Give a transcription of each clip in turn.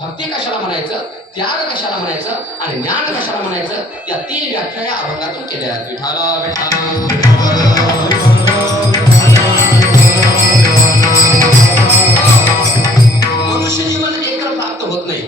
भक्ती कशाला म्हणायचं, त्याग कशाला म्हणायचं आणि ज्ञान कशाला म्हणायचं, या 3 व्याख्या या अभंगातून केल्या आहेत. विठाला मनुष्य जीवन एकत्र प्राप्त होत नाही.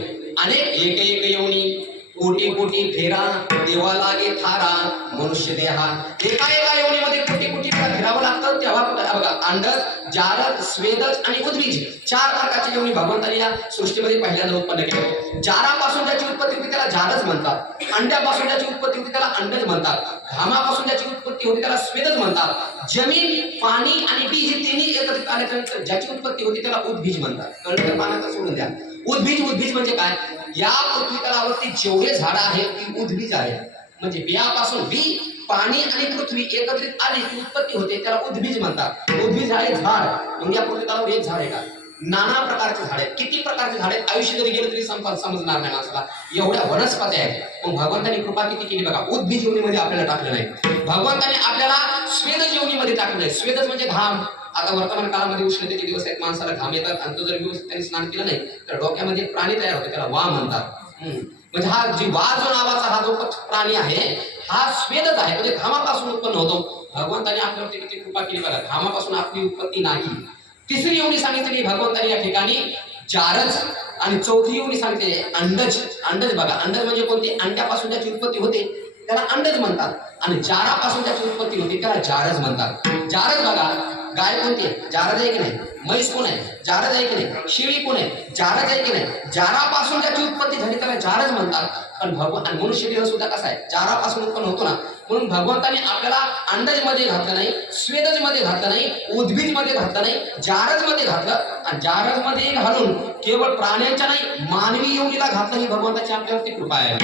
अनेक एक एक येऊनी कोटी कोटी फेरा देवा लागे थारा मनुष्य देहा. एका एका योनीमध्ये कोटी कोटी फिरावं लागतं. तेव्हा बघा अंडज, जारद, स्वेदज आणि उद्बीज 4 प्रकारचे योनी भगवंताने या सृष्टीमध्ये पहिल्यांदा उत्पन्न केले. जारापासून ज्याची उत्पत्ती होती त्याला जारज म्हणतात. अंड्यापासून ज्याची उत्पत्ती होती त्याला अंडज म्हणतात. घामापासून ज्याची उत्पत्ती होती त्याला स्वेदज म्हणतात. जमीन, पाणी आणि बीज हे तिन्ही एकत्रित आल्यानंतर ज्याची उत्पत्ती होती त्याला उद्बीज म्हणतात. कळलं? पाण्याचा सोडून द्या. उद्बीज म्हणजे काय? या पृथ्वी तलावरती जेवढे झाडं आहेत ती उद्बीज आहेत. म्हणजे बियापासून बी, पाणी आणि पृथ्वी एकत्रित आली ती उत्पत्ती होते, त्याला उद्बीज म्हणतात. उद्बीज आहे झाड. म्हणजे या पृथ्वी तलावर एक झाड आहे का? नाना प्रकारचे झाड आहेत. किती प्रकारचे झाड आहेत आयुष्य जरी गेलं तरी समजणार नाही माणसाला, एवढ्या वनस्पती आहेत. मग भगवंतानी कृपा किती केली बघा. उद्बीज योनीमध्ये आपल्याला टाकलं नाही. भगवंताने आपल्याला स्वेदज योनीमध्ये टाकलं नाही. स्वेदज म्हणजे घाम. आता वर्तमान काळामध्ये उष्णतेचे दिवस आहेत, माणसाला घाम येतात आणि तो जर व्यवस्थित त्यांनी स्नान केलं नाही तर डोक्यामध्ये प्राणी तयार होते, त्याला वा म्हणतात. म्हणजे हा जी वा जो नावाचा हा जो प्राणी आहे हा स्वेदच आहे, म्हणजे घामापासून उत्पन्न होतो. भगवंताने आपल्यावरती किती कृपा केली बघा. घामापासून आपली उत्पत्ती नाही. तिसरी योनी सांगितलेली भगवंताने या ठिकाणी जारज आणि चौथी योनी सांगितलेली अंडज. अंडज बघा, अंडज म्हणजे कोणती? अंड्यापासून ज्याची उत्पत्ती होते त्याला अंडज म्हणतात आणि जारापासून ज्याची उत्पत्ती होती त्याला जारज म्हणतात. जारज बघा, गाय कोणती आहे? जारज आहे की नाही? म्हैस कोण आहे? जारज आहे की नाही? शेळी कोण आहे? जारज आहे की नाही? जारापासून ज्याची उत्पत्ती झाली त्याला जारज म्हणतात. पण भगवान आणि मनुष्य देह सुद्धा कसा आहे? जारापासून उत्पन्न होतो ना. म्हणून भगवंताने आपल्याला अंडज मध्ये घातलं नाही, स्वेदज मध्ये घातलं नाही, उद्बीज मध्ये घातलं नाही, जारज मध्ये घातलं. आणि जारज मध्ये घालून केवळ प्राण्यांच्या नाही मानवी योनीला घातलं. ही भगवंताची आपल्यावरती कृपा आहे.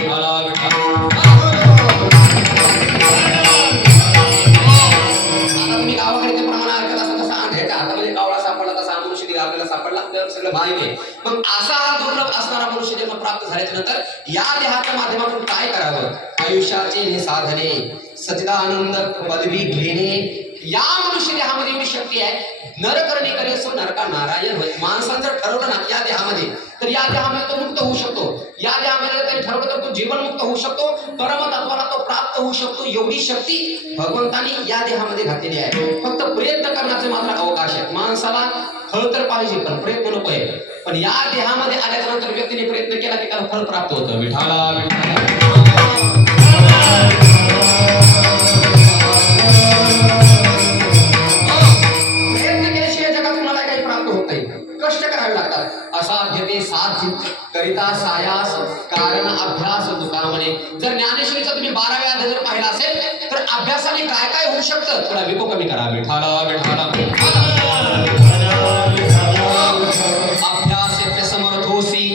तुम्ही गावाकडे ते प्रमाण ऐकत असं तसा घ्यायचा हातामध्ये कावळा सापडला तसा मनुष्य आपल्याला सापडला, आपल्याला सगळं माहिती आहे. मग असा हा दुर्लभ असणारा मनुष्य जन्म प्राप्त झाल्याच्या नंतर या देहाच्या माध्यमातून काय करावं? आयुष्याचे निसाधने, सच्चिदानंद पदवी घेणे. या मनुष्य देहामध्ये एवढी शक्ती आहे. नर करणे करे सो नरका नारायण होय. माणसानं जर ठरवलं ना या देहामध्ये तर या देहामध्ये तो मुक्त होऊ शकतो. या देहामध्ये त्यांनी ठरवलं तर तो जीवनमुक्त होऊ शकतो, परमतत्वाला तो प्राप्त होऊ शकतो. एवढी शक्ती भगवंतानी या देहामध्ये घातलेली आहे. फक्त प्रयत्न करण्याचे मात्र अवकाश आहे. माणसाला फळ तर पाहिजे पण प्रयत्न नको आहे. पण या देहामध्ये आल्याच्या नंतर व्यक्तीने प्रयत्न केला की त्याला फळ प्राप्त होतं. विठाला असाध्य साध्य करिता सायास कारण अभ्यास दुकामने. जर ज्ञानेश्वरीचा तुम्ही 12व्या अध्याय जर पाहिला असेल तर अभ्यासाने काय काय होऊ शकतं थोडा विको कमी करा. अभ्यास समर्थोसी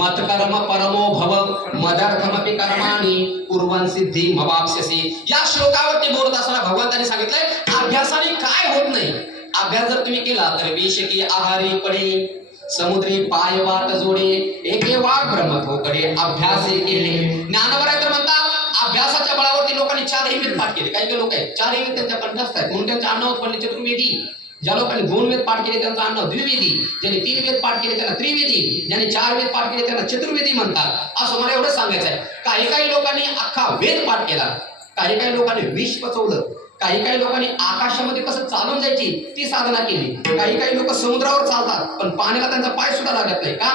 मत कर्म परमो भव मदर्थमपि कर्माणि कुर्वन् सिद्धी मवाप्स्यसि. या श्लोकावरती बोलत असताना भगवंताने सांगितलंय अभ्यासाने काय होत नाही. अभ्यास जर तुम्ही केला तर विषकी आहारी पडे समुद्री पाय वाट जोडे एके वाट ब्रह्मत हो कडे अभ्यास केले. ज्ञानवर आहे तर म्हणतात अभ्यासाच्या बळावरती लोकांनी 4 वेद पाठ केले. काही काही लोक आहेत 4 वेद त्यांच्या कंठस्थ आहेत म्हणून त्यांच्या आडनाव पडले चतुर्वेदी. ज्या लोकांनी 2 वेद पाठ केले त्यांचं आडनाव द्विवेदी, ज्यांनी 3 वेद पाठ केले त्यांना त्रिवेदी, ज्यांनी 4 वेद पाठ केले त्यांना चतुर्वेदी म्हणतात. असं मला एवढं सांगायचं आहे. काही काही लोकांनी अख्खा वेद पाठ केला, काही काही लोकांनी विष पचवलं, काही काही लोकांनी आकाशामध्ये कसं चालून जायची ती साधना केली, काही काही लोक समुद्रावर चालतात पण पाण्याला त्यांचा पाय सुद्धा लागत नाही. का?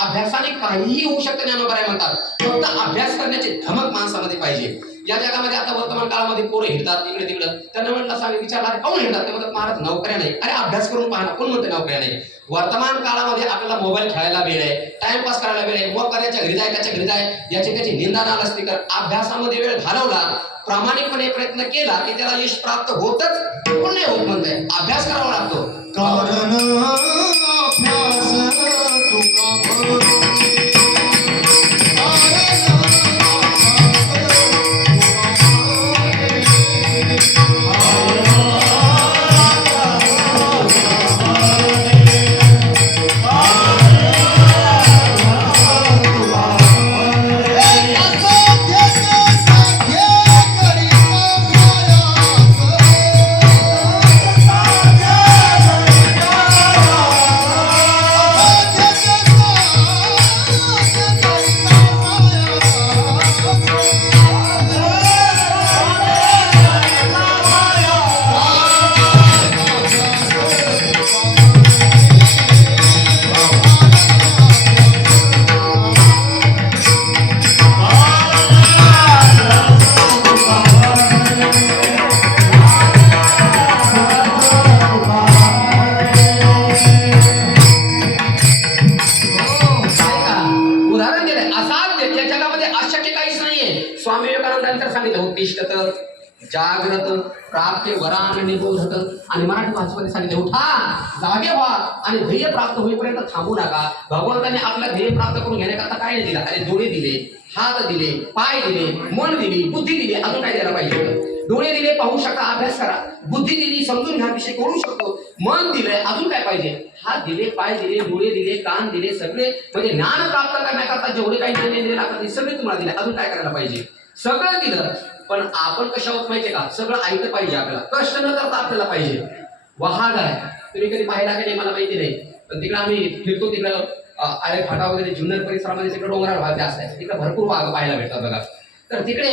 अभ्यासाने काहीही होऊ शकतं. ज्ञानोबा म्हणतात फक्त अभ्यास करण्याची धमक माणसामध्ये पाहिजे. या जगामध्ये आता वर्तमान काळामध्ये पोरं हिंडतात इकडे तिकडं. त्यांना म्हटलं सांग विचारला काऊन हिंडतात? ते म्हणतात महाराज नोकऱ्या नाही. अरे अभ्यास करून पाहिला कोण म्हणते नोकऱ्या नाही? वर्तमान काळामध्ये आपल्याला मोबाईल खेळायला वेळ, टाइमपास करायला वेळ, मग करायच्या घरी जाय त्याच्या घरी जाय याची त्याची निंदा नाल असते. कर अभ्यासामध्ये वेळ घालवला, प्रामाणिकपणे प्रयत्न केला की त्याला यश प्राप्त होतच. कोण नाही होत म्हणतंय अभ्यास करावा लागतो. कारण अभ्यास तुका स्वामी विवेकानंदांनी तर सांगितलं उत्तिष्ठत जागृत प्राप्य वरान निबोधत आणि मराठी भाषेमध्ये सांगितले उठा जागे व्हा आणि ध्येय प्राप्त होईपर्यंत थांबू नका. भगवंतांनी आपला ध्येय प्राप्त करून घेण्याकरता काय नाही दिला. अरे डोळे दिले, हात दिले, पाय दिले, मन दिली, बुद्धी दिली, अजून काय द्यायला पाहिजे होतं. डोळे दिले पाहू शकता, अभ्यास करा. बुद्धी दिली समजून घ्या, विषय कळू शकतो. मन दिलंय, अजून काय पाहिजे. हात दिले, पाय दिले, डोळे दिले, कान दिले, सगळे म्हणजे ज्ञान प्राप्त करण्याकरता जेवढे काही ज्ञान दिले लागतात ते सगळे तुम्हाला दिले. अजून काय करायला पाहिजे. सगळं दिलं, पण आपण कशा होत माहितीये का, सगळं ऐकलं पाहिजे. आपल्याला कष्ट न करता आपल्याला पाहिजे. वहाग आहे, तुम्ही कधी पाहिला का नाही मला माहिती नाही, पण तिकडे आम्ही फिरतो. तिकडं आळे फाटा वगैरे जुन्नर परिसरामध्ये तिकडे डोंगराळ भाग जास्त आहे. तिकडे भरपूर वाघ पाहायला भेटतात बघा. तर तिकडे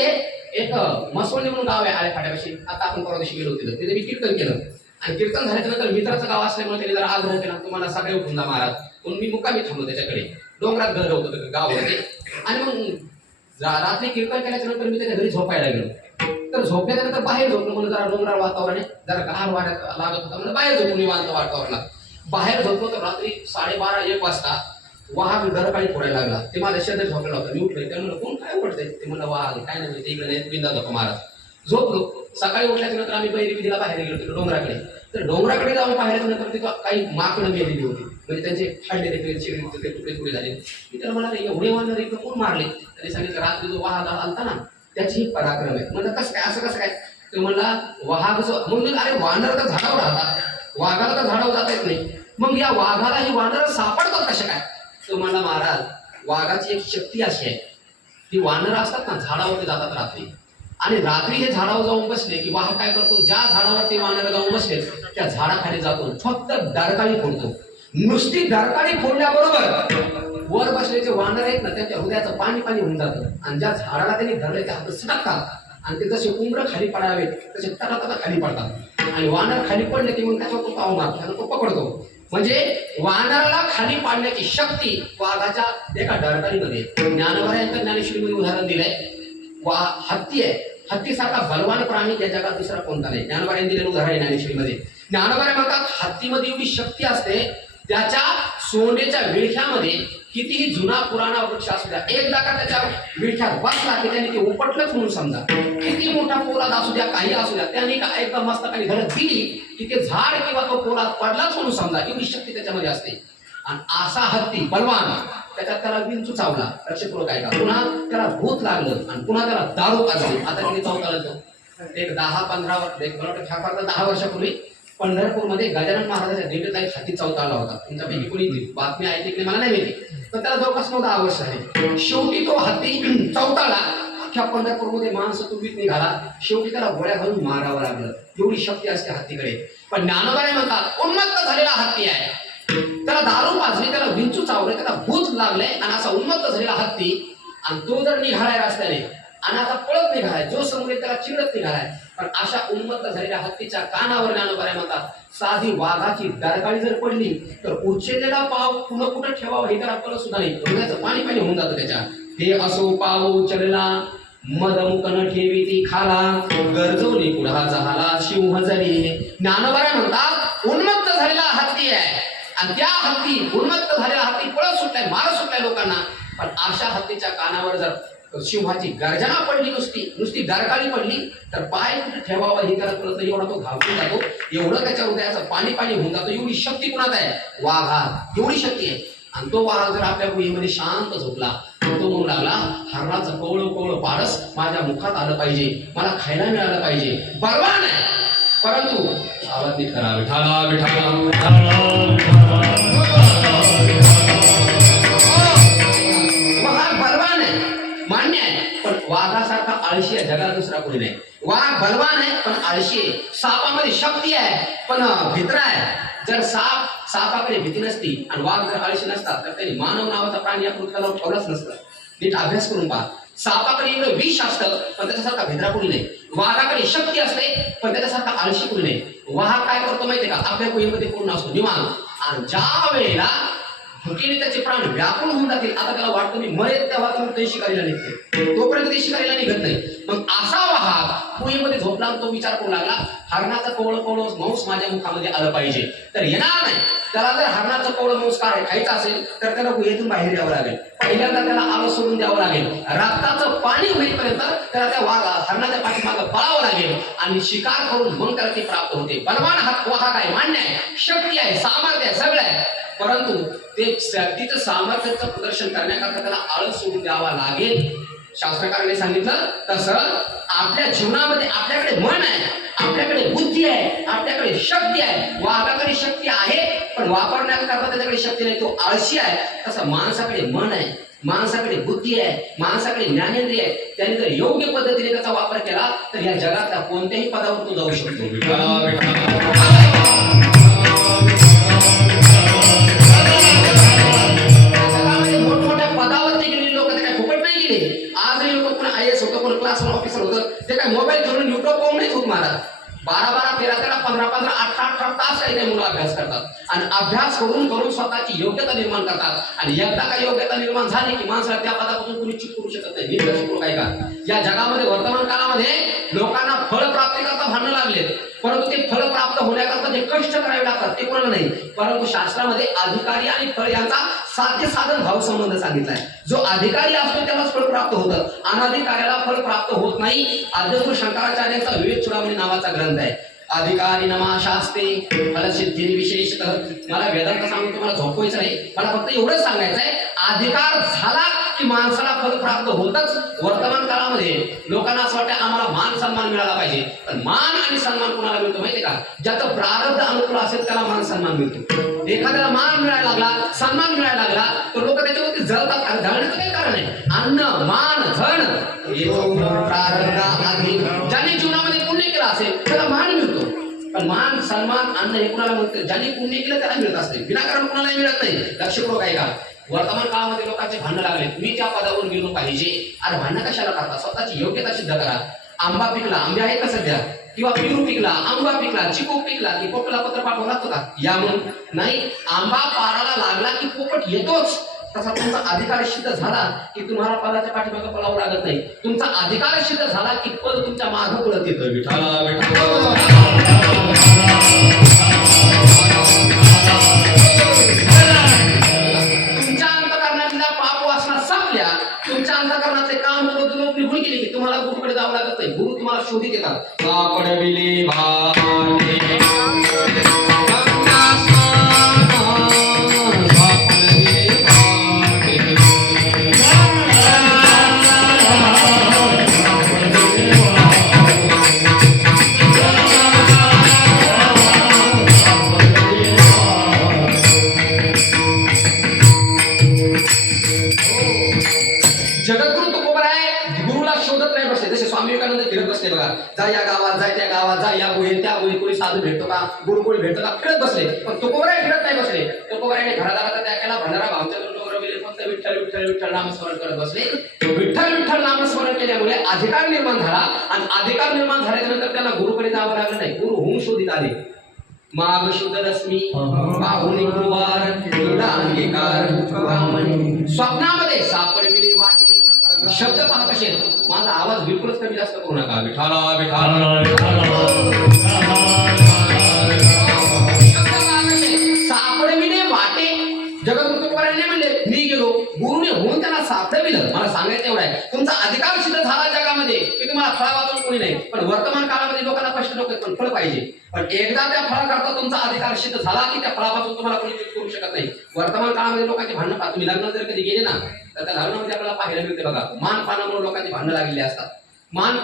एक मसवंडी म्हणून गाव आहे आळे फाट्यापाशी. आता आपण परवा दिवशी गेलो होतो, तिथे मी कीर्तन केलं आणि कीर्तन झाल्याच्या नंतर मित्राचं गाव असल्यामुळे त्याने जरा आग्रह केला तुम्हाला सगळे उठून जा महाराज. म्हणून मी मुक्कामी थांबलो त्याच्याकडे. डोंगरात घर होतं गाव होते. आणि मग रात्री कीर्तन केल्याच्या नंतर मी त्याच्या घरी झोपायला गेलो. तर झोपल्याच्या नंतर बाहेर झोपलो. म्हणून जरा डोंगराळ वातावरण आहे, जरा गार वाढत लागत होता म्हणजे बाहेर झोपून निवांत वातावरणात बाहेर झोपलो. तर रात्री 12:30-1 वाजता वाघ डरकाळी फोडायला लागला. ते माझ्या शेजारी झोपलेला होता. मी उठलोय, त्या म्हणलं कोण काय उठतंय. ते म्हणलं वाघ काय नाही, ते इकडे नाही बिंदा झोपा महाराज. झोपलो. सकाळी उठल्याच्या नंतर आम्ही बैरी विधीला बाहेर गेलो तिकडे डोंगराकडे. तर डोंगराकडे जाऊन पाहिल्याच्या नंतर तिथं काही माकडं मेलेली होती. म्हणजे त्यांचे फाडलेले तुकडे तुकडे झाले. मी त्याला म्हणाले एवढे वानर इकडे कोण मारले. त्यांनी सांगितलं रात्री जो वाघ आलता ना त्याची पराक्रम आहे. म्हणजे कसं काय, असं कसं काय. तर म्हणला वाघ जो म्हणून अरे वानर तर झाडावर राहतात, वाघाला तर झाडावर जाता येत नाही, मग या वाघाला ही वानर सापडतात कशा काय. तो म्हणला महाराज वाघाची एक शक्ती अशी आहे की वानर असतात ना झाडावरती जातात रात्री, आणि रात्री हे झाडावर जाऊन बसले की वाघ काय करतो, ज्या झाडावर ते वानर जाऊन बसले त्या झाडाखाली जातो, फक्त डरकाळी फोडतो. नुसती डरकाळी फोडल्याबरोबर वर बसलेले वानर आहेत ना त्यांच्या हृदयाचं पाणी पाणी होऊन जातं. आणि ज्या झाडाला त्यांनी धरले त्या हात सटकतात आणि ते जसे उंबरं खाली पडावे तसे तटा खाली पडतात. आणि वानर खाली पडले की मग त्याच्यावर तो ताव मारतो, त्याला तो पकडतो. म्हणजे वानराला खाली पाडण्याची शक्ती वाघाच्या एका डरकाळीमध्ये. ज्ञानोबा ज्ञानेश्वरीमध्ये उदाहरण दिलंय. हत्ती आहे, हत्तीसारखा बलवान प्राणी त्या जगात दुसरा कोणता नाही. ज्ञानोबा दिलेलं उदाहरण आहे ज्ञानेश्वरीमध्ये. ज्ञानोबा म्हणतात हत्तीमध्ये एवढी शक्ती असते, त्याच्या सोन्याच्या विळख्यामध्ये कितीही जुना पुराणा वृक्ष असू द्या, एकदा का त्याच्या विळख्यात बसला की त्याने ते उपटलंच म्हणून समजा. किती मोठा पोलाद असू द्या, काही असू द्या, त्याने का एकदा मस्तकाने घरात दिली की ते झाड किंवा तो पोलाद पडलाच म्हणून समजा. एवढी शक्ती त्याच्यामध्ये असते. आणि असा हत्ती बलवान, त्याच्यात त्याला विंचू चावला, लक्षपूर्वक ऐका, पुन्हा त्याला भूत लागलं आणि पुन्हा त्याला दारू पाजली. आता किती चावता एक 10-15 वर्ष, एक 10 वर्षापूर्वी पंढरपूरमध्ये गजानन महाराजांच्या दिंडीत एक हत्ती चावता आला होता. तुमच्यापैकी कोणी बातमी ऐकली की मला नाही माहिती, पण त्याला जवळपास 10 वर्ष झाले. शेवटी तो हत्ती चौताळला. अख्ख्या पंढरपूरमध्ये माणसं तुंबीत निघाला. शेवटी त्याला गोळ्या घालून मारावं लागलं. एवढी शक्ती असते हत्तीकडे. पण ज्ञानोबा म्हणतात उन्मत्त झालेला हत्ती आहे, त्याला दारू पाजली, त्याला विंचू चावले, त्याला भूत लागले, आणि असा उन्मत्त झालेला हत्ती, आणि तो जर निघालाय रस्त्याने आणि आता पळत निघालाय, जो समोर त्याला चिडत निघालाय. पण अशा उन्मत्त झालेल्या हत्तीच्या कानावर ज्ञानोबा म्हणतात साधी वाघाची डरकाळी जर पडली तर उच्चलेला पाव पुन्हा कुठं ठेवावं हे त्याला कळत सुद्धा नाही. हृदयाचं पाणी पाणी होऊन जातं त्याच्या. हे असो पाव उचलला मदमुख न ठेवी ती खाला, गरजवली पुढा झाला शिव जली. ज्ञानोबा म्हणतात उन्मत्त झालेला हत्ती आहे, आणि त्या हत्ती उन्मत्त झालेला हत्ती पळत सुटलाय, मारत सुटलाय लोकांना. पण अशा हत्तीच्या कानावर जर शिवाची गर्जना पडली, नुसती डरकाळी पडली तर पाय कुठे ठेवावा हे त्याला कळत. एवढा तो घाबरून जातो, एवढं त्याच्या हृदयाचं पाणी पाणी होऊन जातं. एवढी शक्ती कुणात आहे, वाघात एवढी शक्ती आहे. आणि तो वाघ जर आपल्या गुहेमध्ये शांत झोपला तो म्हणू लागला हरणाचं कवळं कवळं पारस माझ्या मुखात आलं पाहिजे, मला खायला मिळालं पाहिजे. बलवान आहे, परंतु आवाज नीट करा, विठाला विठाला. मान्य आहे, पण वाघासारखा आळशी आहे जगात दुसरा कोणी नाही. वाघ बलवान आहे पण आळशी आहे. सापामध्ये शक्ती आहे पण भित्रा आहे. जर सापाकडे भीती नसती आणि वाघ जर आळशी नसतात तर त्यांनी मानव नावाचा प्राणी या पृथ्वीवर ठेवलाच नसतं. नीट अभ्यास करून पहा. सापाकडे एवढं विष असतं पण त्याच्यासारखा भित्रा कोणी नाही. वाघाकडे शक्ती असते पण त्याच्यासारखा आळशी कोणी नाही. वाघ काय करतो माहितीये का, आपल्या गुहेमध्ये कोण नसतो निवांत, आणि ज्या वेळेला भुकेने त्याचे प्राण व्याकुळ होऊन जातील. आता त्याला वाटतं मी मरेल तेव्हा ते शिकारीला निघते, तोपर्यंत ते शिकारीला निघत नाही. मग असा वाघ कुईमध्ये झोपला, तो विचार करू लागला हरणाचं कवळं कवळं मांस माझ्या मुखामध्ये आलं पाहिजे. तर येणार नाही. त्याला जर हरणाचं कवळं मांस खायचं असेल तर त्याला गुहेतून बाहेर यावं लागेल. पहिल्यांदा त्याला आलं सोडून द्यावं लागेल. रक्ताचं पाणी होईपर्यंत त्याला त्या हरणाच्या पाठीमागं पळावं लागेल आणि शिकार करून मग त्याला ते प्राप्त होते. बलवान वाहक आहे, मान्य आहे, शक्ती आहे, सामर्थ्य आहे, सगळं आहे. परंतु ते शक्तीचं सामर्थ्याचं प्रदर्शन करण्याकरता त्याला आळस सोडून द्यावा लागेल. शास्त्रकारांनी सांगितलं तसं आपल्या जीवनामध्ये आपल्याकडे मन आहे, आपल्याकडे बुद्धी आहे, आपल्याकडे शक्ती आहे. वाघाकडे शक्ती आहे पण वापरण्याकरता त्याच्याकडे शक्ती नाही, तो आळशी आहे. तसं माणसाकडे मन आहे, माणसाकडे बुद्धी आहे, माणसाकडे ज्ञानेंद्रिय आहे. त्याने जर योग्य पद्धतीने त्याचा वापर केला तर या जगातल्या कोणत्याही पदावर तो जाऊ शकतो. मोठमोठ्या पदावरती गेलेली लोक ते काय फुकट नाही गेले. आजही लोक कोण IAS होतं, कोण क्लास ऑफिसर होतं, ते काय मोबाईल घेऊन युट्यूब पाहून नाही होत महाराज. 12-12, 13-13, 15-15, 18-18 तास काही मुलं अभ्यास करतात आणि अभ्यास करून करून स्वतःची योग्यता निर्माण करतात. आणि एकदा का योग्यता निर्माण झाली की माणसाला त्या पदापासून कोणी चूक करू शकत नाही. काय का या जगामध्ये वर्तमान काळामध्ये लोकांना फळ प्राप्ती करता भांडणं लागले, परंतु ते फळ प्राप्त होण्याकरता जे कष्ट करावे लागतात ते कोणाला नाही. परंतु शास्त्रामध्ये अधिकारी आणि फळ यांचा साध्य साधन भाव संबंध सांगितलाय. जो अधिकारी असतो त्यालाच फळ प्राप्त होतं, अनाधिकाऱ्याला फळ प्राप्त होत नाही. आद्यगुरु शंकराचार्यांचा विवेक चूडामणी नावाचा ग्रंथ आहे. अधिकारी नमा शास्ते फलसिद्धी विशेषतः. मला वेदांत सांगून तुम्हाला झोपवायचं नाही, मला फक्त एवढंच सांगायचं आहे, अधिकार झाला की माणसाला फल प्राप्त होतच. वर्तमान काळामध्ये लोकांना असं वाटतं आम्हाला मान सन्मान मिळाला पाहिजे, पण मान आणि सन्मान कोणाला मिळतो माहितीये का? ज्याचं प्रारब्ध अनुकूल असेल त्याला मान सन्मान मिळतो. एखाद्याला मान मिळायला लागला, सन्मान मिळायला लागला तर लोक त्याच्यावरती जळतात. आणि जळण्याचं काही कारण आहे. अन्न मान धन प्रारब्ध आधी ज्याने जीवनामध्ये पुण्य केलं असेल त्याला मान मिळतो. पण मान सन्मान अन्न हे कुणाला मिळतं? ज्यांनी पुण्य केलं त्याला मिळत असते, विनाकारण कुणालाही मिळत नाही. लक्षपूर्वक आहे का? वर्तमान काळामध्ये लोकांचे भांडण लागले, मी त्या पदावर गेलो पाहिजे. अरे भांडण कशाला करता? स्वतःची योग्यता सिद्ध करा. आंबा पिकला, आंबे आहेत का सध्या? किंवा पेरू पिकला, आंबा पिकला, चिकू पिकला की पोपटला पत्र पाठवलं लागतं का? या म्हणून नाही. आंबा पाराला लागला की पोपट येतोच. तसा तुमचा अधिकार सिद्ध झाला की तुम्हाला पदाच्या पाठीमागे पळावं लागत नाही. तुमचा अधिकार सिद्ध झाला की पद तुमच्या मागं पळत येतं. तुमच्या अंतःकरणातल्या पाप वासना संपल्या, तुमच्या अंतःकरणातले काम निघून गेले की तुम्हाला गुरुकडे जावं लागत नाही. गुरु तुम्हाला शोधित येतात. सापडविले भाटे जा या गावात, जा त्या गावात, जा या गुहेत त्या गुहेत, कोणी साधू भेटतो का, गुरु कोणी भेटतो का, फिरत बसले. पण तुकोबराय फिरत नाही बसले. तुकोबरायने घरादाराचा त्या केला, भंडारा भावच्या फक्त विठ्ठल विठ्ठल विठ्ठल नामस्मरण करत बसले. विठ्ठल विठ्ठल नामस्मरण केल्यामुळे अधिकार निर्माण झाला आणि अधिकार निर्माण झाल्यानंतर त्यांना गुरुकडे जावं लागलं नाही. गुरु होऊन शोधित आले. माग शुद्ध रश्मी बाहुली गुरुवार अंगीकार स्वप्नामध्ये सापडविले वाटे. शब्द पहा कसे आहेत. माझा आवाज बिलकुलच कमी जास्त करू नका. विठाला विठाला सापडविले वाटे. जगद्गुरुत्वरायांनी म्हणले मी गेलो, गुरुने होऊन त्यांना सापडविलं. मला सांगायचं एवढं आहे, तुमचा अधिकार सिद्ध झाला जगामध्ये की तुम्हाला फळा वाचून कोणी नाही. पण वर्तमान काळामध्ये लोकांना कष्ट नको, पण फळ पाहिजे. पण एकदा त्या फळाकरता तुमचा अधिकार सिद्ध झाला की त्या फळापासून तुम्हाला कोणी करू शकत नाही. वर्तमान काळामध्ये लोकांची भांडणं पाहता. तुम्ही लग्नात जर कधी गेले ना तर त्या लग्नामध्ये आपल्याला पाहायला मिळते बघा, मानपानामुळे लोकांची भांडणं लागलेली असतात. मान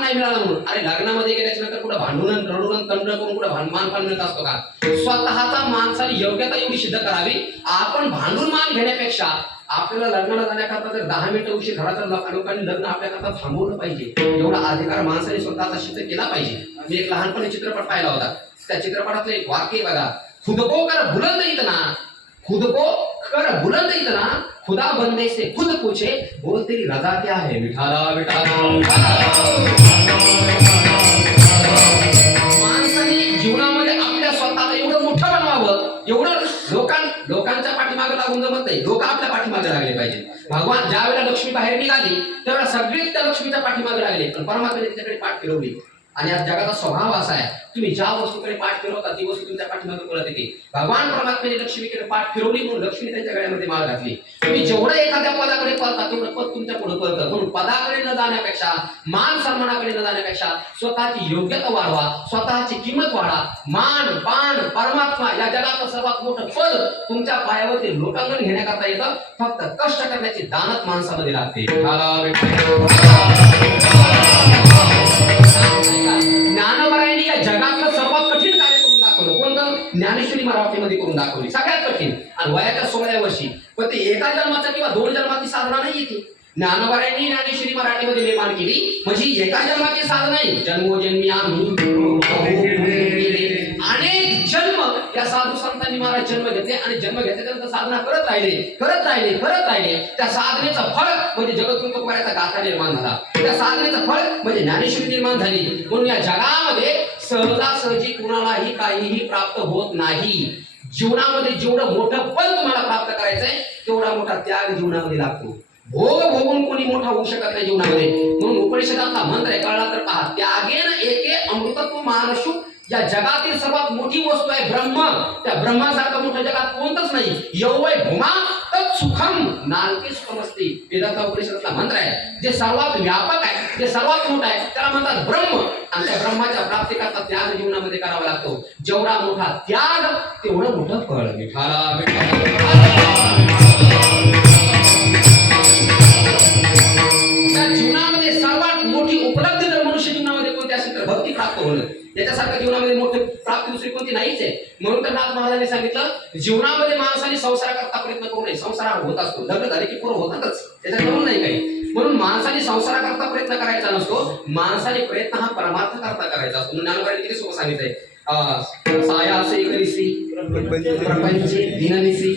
नाही मिळाला म्हणून. अरे लग्नामध्ये गेल्याच्या नंतर कुठं भांडून रडून तंड करून कुठं मानपान मिळत असतो का? स्वतःचा माणसाने योग्यता एवढी सिद्ध करावी. आपण भांडून मान घेण्यापेक्षा आपल्याला लग्नाला जाण्याकरता जर 10 मिनिटं उशीर झाला तर लोकांनी लग्न आपल्याकरता थांबवलं पाहिजे. एवढा अधिकार माणसाने स्वतःचा सिद्ध केला पाहिजे. मी एक लहानपणी चित्रपट पाहिला होता. त्या चित्रपटातलं एक वाक्य बघा, खुद को कर बुलंद इतना, खुद को कर बुलंद इतना, खुदा बंदे से खुद पूछे बोल तेरी रजा क्या है. विठाला माणसाने जीवनामध्ये आपल्या स्वतःला एवढं मोठं बनवावं, एवढं लोकांच्या पाठीमागे लागून नाही, लोक आपल्या पाठीमागे लागले पाहिजे. भगवान ज्या वेळेला लक्ष्मी बाहेर निघाली त्यावेळेला सगळेच त्या लक्ष्मीच्या पाठीमागे लागले, पण परमात्म्याने तिच्याकडे पाठ फिरवली. आणि आज जगाचा स्वभाव असा आहे, तुम्ही ज्या वस्तूकडे पाठ फिरवता ती वस्तू तुमच्या पाठीमागे पळत येते. भगवान परमात्म्याने लक्ष्मीकडे पाठ फिरवली म्हणून लक्ष्मी त्यांच्या गळ्यामध्ये माळ घातली. तुम्ही जेवढं एखाद्या पदाकडे पळता तेवढं पद तुमच्या पुढे पळतं. म्हणून पदाकडे न जाण्यापेक्षा, मान सन्मानाकडे न जाण्यापेक्षा स्वतःची योग्यता वाढवा, स्वतःची किंमत वाढा. मान पान परमात्मा या जगाचं सर्वात मोठं पद तुमच्या पायावरती लोटांगण घेण्याकरता येतं. फक्त कष्ट करण्याची दानत माणसामध्ये लागते. ज्ञानवरायांनी या जगातलं सर्वात कठीण कार्य करून दाखवलं. कोणतं? ज्ञानेश्वरी मराठीमध्ये करून दाखवली, सगळ्यात कठीण. आणि वयाच्या 16व्या वर्षी. पण ते एका जन्माचं किंवा 2 जन्माची साधना नाही ती. ज्ञानवरायांनी ज्ञानेश्वरी मराठीमध्ये निर्माण केली म्हणजे एका जन्माची साधना नाही. जन्मोजन्मी आम्ही अनेक जन्म या साधू संतांनी महाराज जन्म घेतले आणि जन्म घेतल्यानंतर साधना करत राहिले. त्या साधनेचं फळ म्हणजे जगद्गुरु तुकोबाराचा गाथा निर्माण झाला. त्या साधनेचं फळ म्हणजे ज्ञानेश्वरी निर्माण झाली. म्हणून या जगामध्ये सहजासहजी कुणालाही काहीही प्राप्त होत नाही. जीवनामध्ये जेवढं मोठं फळ तुम्हाला प्राप्त करायचंय तेवढा मोठा त्याग जीवनामध्ये लागतो. भोग भोगून कोणी मोठा होऊ शकत नाही जीवनामध्ये. म्हणून उपनिषदातला मंत्र आहे, कळला तर पहा. त्यागेन एके अमृतत्व मानशु. या जगातील सर्वात मोठी वस्तू आहे ब्रह्म. त्या ब्रह्मासारखं मोठं जगात कोणतंच नाही. यवय भूमा तत् सुखम नानके सुखमस्ती. वेदांचा उपनिषदातला मंत्र आहे. जे सर्वात व्यापक आहे, जे सर्वात मोठं आहे त्याला म्हणतात ब्रह्म. आणि त्या ब्रह्माच्या प्राप्तीकरता त्याग जीवनामध्ये करावा लागतो. जेवढा मोठा त्याग तेवढं मोठं फळ. जीवनामध्ये सर्वात मोठी उपलब्धी जर मनुष्य जीवनामध्ये कोणती असेल तर भक्ती प्राप्त होणं. याच्यासारखं जीवनामध्ये मोठी प्राप्ती दुसरी कोणती नाहीच आहे. म्हणून तर नाथ महाराजांनी सांगितलं, जीवनामध्ये माणसाने संसाराकरता प्रयत्न करू नये. संसार होत असतो, लग्न झाले की पोरं होतातच, त्याच्यात करून नाही काही. म्हणून माणसाने संसाराकरता प्रयत्न करायचा नसतो. माणसाने प्रयत्न हा परमार्थ करता करायचा असतो. ज्ञानवरांनी किती सोपं सांगितलंय, सायासे करिसी प्रपंचे दिननिसी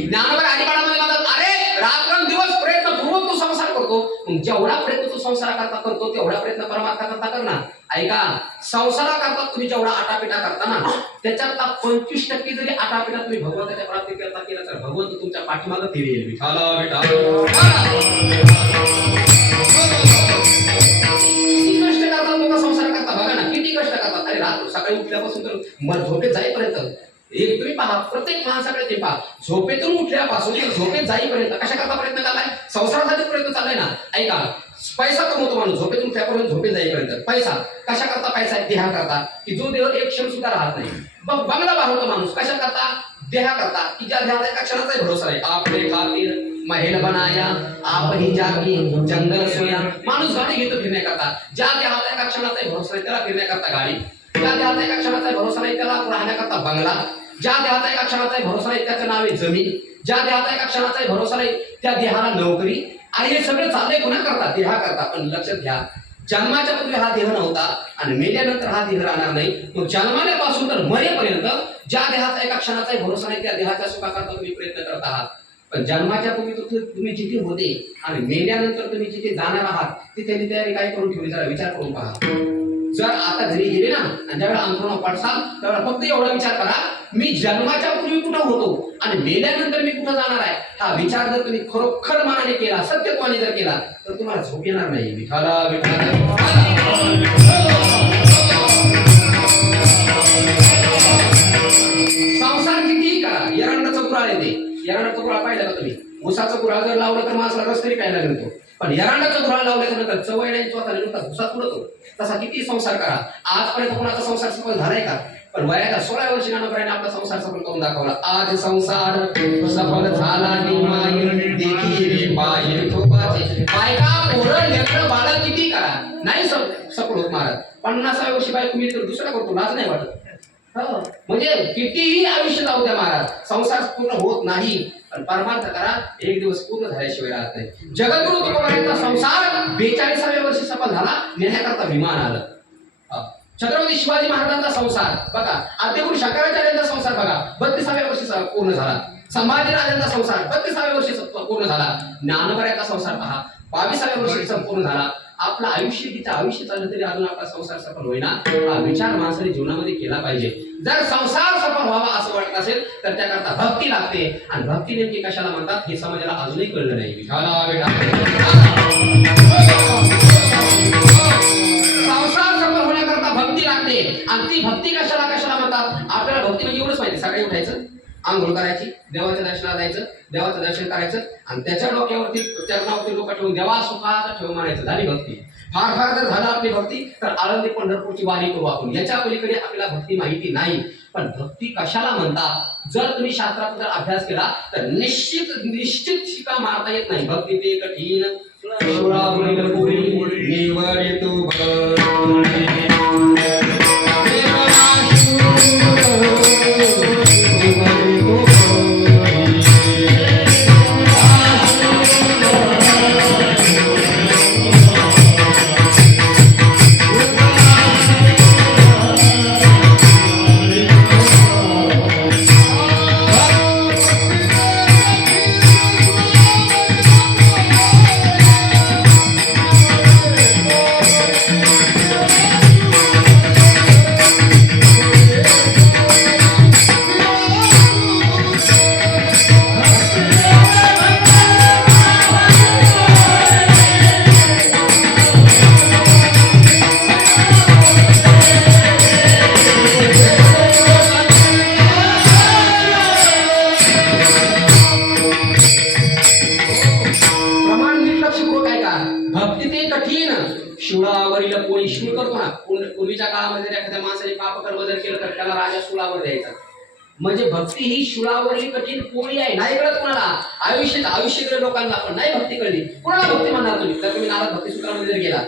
ज्ञानवर आदिकाळामध्ये म्हणतात, अरे रात्रंदिवस प्रयत्नपूर्वक तू संसार करतो. जेवढा प्रयत्न तू संसाराकरता करतो तेवढा प्रयत्न परमार्थाकरता कर ना. ऐका, संसाराकरता तुम्ही जेवढा आटापिटा करता ना त्याच्यातला 25% जरी आटापिटा तुम्ही भगवंताच्या प्राप्तीकरता केला तर भगवंत तुमच्या पाठीमागे फिरेल. संसार करता बघा ना, किती कष्ट करतात. अरे रात्र सकाळी उठल्यापासून तर झोपेत जाईपर्यंत एक तुम्ही पहा, प्रत्येक माणसाकडे ते पहा, झोपेतून उठल्यापासून झोपेत जाईपर्यंत कशा करता प्रयत्न चाललाय? संसारासाठी प्रयत्न चाललाय ना. ऐका, पैसा कमवतो माणूस झोपेतून उठल्यापर्यंत झोपेत जाईपर्यंत. पैसा कशा करता? पैसा आहे देहा करता, की जो देह एक क्षण सुद्धा राहत नाही. बंगला बांधतो माणूस कशा करता? देहा करता, की ज्या देहाला एका क्षणाचाही भरोसा नाही. आपले खातीर महल बनाया आपही जागी जंगल सोया. माणूस गाडी घेतो फिरण्याकरता. ज्या देहाला एका क्षणाचाही भरोसा नाही त्याला फिरण्याकरता गाडी. ज्या देहाला एका क्षणाचाही भरोसा नाही त्याला राहण्याकरता बंगला. ज्या देहाचा एका क्षणाचाही भरोसा नाही त्याचं नाव आहे जमीन. ज्या देहाचा एका क्षणाचाही भरोसा नाही त्या देहाला नोकरी. आणि हे सगळं चाललंय कोणा करता? देहा करता. पण लक्षात घ्या, जन्माच्या पूर्वी हा देह नव्हता आणि मेल्यानंतर हा देह राहणार नाही. तो जन्माल्यापासून तर मरेपर्यंत ज्या देहाचा एका क्षणाचाही भरोसा नाही त्या देहाच्या सुखाकरता तुम्ही प्रयत्न करत आहात. पण जन्माच्या पूर्वी तुम्ही जिथे होते आणि मेल्यानंतर तुम्ही जिथे जाणार आहात तिथे तयारी काय करून ठेवली जरा विचार करून पहा. जर आता घरी गेले ना आणि ज्यावेळेला अंथरुणावर पडसाल त्यावेळेला फक्त एवढा विचार करा, मी जन्माच्या पूर्वी कुठं होतो आणि मेल्यानंतर मी कुठं जाणार आहे. हा विचार जर तुम्ही खरोखर मनाने केला, सत्यत्वाने जर केला तर तुम्हाला झोप येणार नाही. विठाला संसार कितीही करा, एरंडाचं कुऱ्हाड येते. एरंडाचं कुऱ्हाड पाहिलं का तुम्ही? उसाचं कुऱ्हाड जर लावलं तर माणसाला रस तरी प्यायला मिळतो. पण एरंडाचं कुऱ्हाड लावल्याच्या नंतर चवळ नाही स्वतःला नुसता भुसात उडतो. तसा किती संसार करा, आजपर्यंत कोणाचा संसार सफल झालाय का? पण वयाच्या 16 वर्षी ज्ञानोबाने आपला संसार सफल करून दाखवला. आज संसार सफल झाला देखी रे पाय ठोकाचे. बायका पोरं लेकरं बाळा किती करा, नाही सफल होत महाराज. 50व्या वर्षी बायको मी तर दुसरा करतो, लाज नाही वाटत. म्हणजे कितीही आयुष्य जाऊ द्या महाराज, संसार पूर्ण होत नाही. पण परमार्थ करा, एक दिवस पूर्ण झाल्याशिवाय राहत नाही. जगद्गुरु तुकोबारायांचा संसार 42व्या वर्षी सफल झाला, नेण्याकरता विमान आलं. छत्रपती शिवाजी महाराजांचा संसार बघा, आद्यगुरु शंकराचार्यांचा संसार बघा 32व्या वर्षी पूर्ण झाला. संभाजीराजांचा संसार 32व्या वर्षी पूर्ण झाला. ज्ञानोबारायांचा संसार पहा 22व्या वर्षी संपूर्ण झाला. आपलं आयुष्य किती आयुष्य चाललं तरी अजून आपला संसार सफल होईना, हा विचार माणसाने जीवनामध्ये केला पाहिजे. जर संसार सफल व्हावा असं वाटत असेल तर त्याकरता भक्ती लागते. आणि भक्ती नेमकी कशाला म्हणतात हे समाजाला अजूनही कळलं नाही. संसार सफल होण्याकरता भक्ती लागते. आणि ती भक्ती कशाला कशाला म्हणतात? आपल्याला भक्ती म्हणजे एवढंच माहिती, सकाळी उठायचं, आंघोळ करायची, देवाच्या दर्शनाला जायचं, देवाचं दर्शन करायचं आणि त्याच्या डोक्यावरती चरणावरती डोकं ठेवून देवा सुखाचा ठेव म्हणायचं, झाली भक्ती. फार फार जर झालं आपली भक्ती तर आळंदी पंढरपूरची वारी करू आपण. याच्या पलीकडे आपल्याला भक्ती माहिती नाही. पण भक्ती कशाला म्हणतात? जर तुम्ही शास्त्राचा जर अभ्यास केला तर निश्चित शिका मारता येत नाही. भक्ती ते कठीण शूळावरील पोळी. शूळ करतो ना, पूर्वीच्या काळामध्ये जर एखाद्या माणसाने पाप कर्म जर केलं तर त्याला राजा शूळावर द्यायचा. म्हणजे भक्ती ही शूळावरील कठीण पोळी आहे. नाही कळत कोणाला, आयुष्य लोकांना पण नाही भक्ती कळली. कोणाला भक्ती म्हणणार तुम्ही? तर तुम्ही नारद भक्ती सूत्रामध्ये जर गेला,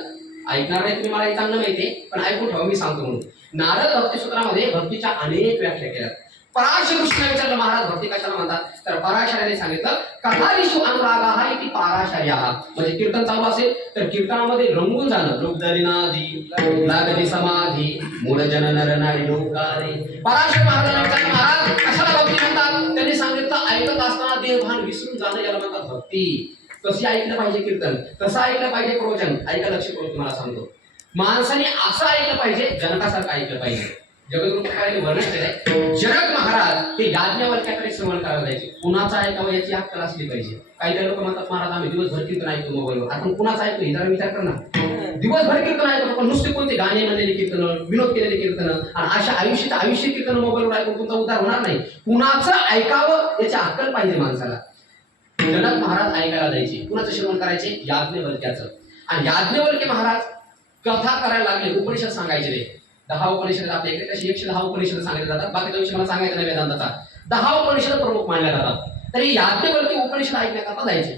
ऐकणार नाही तुम्ही, मला हे चांगलं माहितीये पण ऐकून ठेवा, मी सांगतो म्हणून. नारद भक्ती सूत्रामध्ये भक्तीच्या अनेक व्याख्या केल्या. पराशर ऋषीने विचारलं महाराज भक्ती कशाला म्हणतात? तर पराशराने सांगितलं कथादिषु अनुरागाः इति पाराशर्याः. म्हणजे कीर्तन चालू असेल तर कीर्तनामध्ये रंगून जाणं. लोकदलिनादी लागली समाधी मूलजन नर नारी लोकारे. पराशर महाराजांना विचारलं महाराज कशाला भक्ती म्हणतात? त्यांनी सांगितलं ऐकत असताना देहभान विसरून जाणं याला म्हणतात भक्ती. कशी ऐकलं पाहिजे कीर्तन, कसं ऐकलं पाहिजे प्रवचन? ऐका, लक्ष करून तुम्हाला सांगतो. माणसाने असं ऐकलं पाहिजे, जनकासारखं ऐकलं पाहिजे. जगद्गुरु तुकारामांनी वर्णन केलंय. जनक महाराज हे याज्ञवल्क्याकडे श्रवण करायला जायचे. कुणाचं ऐकावं याची अक्कल असली पाहिजे. काही लोक म्हणतात महाराज आम्ही दिवसभर कीर्तन ऐकतो मोबाईलवर. आपण कुणाचं ऐकतो हे जरा विचार कर ना. दिवसभर कीर्तन ऐकतो पण नुसते कोणते गाणे म्हणलेले कीर्तन, विनोद केलेले कीर्तन आणि अशा आयुष्य कीर्तन मोबाईलवर ऐकून तुमचा उद्धार होणार नाही. कुणाचं ऐकावं याची अक्कल पाहिजे माणसाला. जनक महाराज ऐकायला जायचे. कुणाचं श्रवण करायचे? याज्ञवल्क्याचं. आणि याज्ञवल्क्य महाराज कथा करायला लागले, उपनिषद सांगायचे. रे 10 उपनिषद आपल्या इकडे कशी 110 उपनिषद सांगितले जातात. बाकीच्या विषय मला सांगायचं नाही वेदांताचा. 10 उपनिषद प्रमुख मानल्या जातात. तरी याज्ञवल्क्य उपनिषद ऐकण्याकरता जायचे.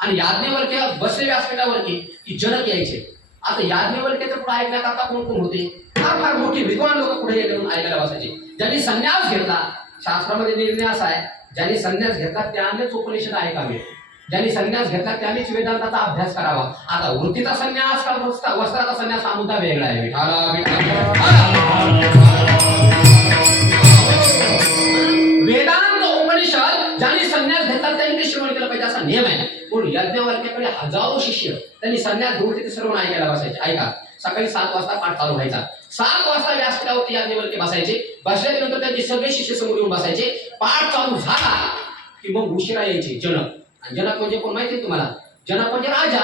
आणि याज्ञवल्क्य बसले व्यासपीठावरती की जनक यायचे. आता याज्ञवल्क्याचं पुढे ऐकण्याकरता कोण कोण होते? फार फार मोठी विद्वान लोक पुढे येऊन ऐकायला बसायचे. ज्यांनी संन्यास घेतला, शास्त्रामध्ये निर्णय असा आहे ज्यांनी संन्यास घेतला त्यानेच उपनिषद ऐकावे. ज्यांनी संन्यास घेतला त्यानेच वेदांताचा अभ्यास करावा. आता वृत्तीचा संन्यास का वस्त्राचा संन्यास हा मुद्दा वेगळा आहे. वेदांत उपनिषद ज्यांनी संन्यास घेतला त्यांनी श्रवण केलं पाहिजे असा नियम आहे. म्हणून याज्ञवल्क्याकडे हजारो शिष्य त्यांनी संन्यास घेऊन तिथे सर्व ऐकायला बसायचे. ऐका, सकाळी 7 वाजता पाठ चालू व्हायचा. 7 वाजता व्यासपीठावरती याज्ञवल्क्य बसायचे. बसल्यानंतर त्यांचे सगळे शिष्य समोर येऊन बसायचे. पाठ चालू झाला की मग उशिरा यायचे जनक. आणि जनक म्हणजे कोण माहिती आहे तुम्हाला? जनक म्हणजे राजा.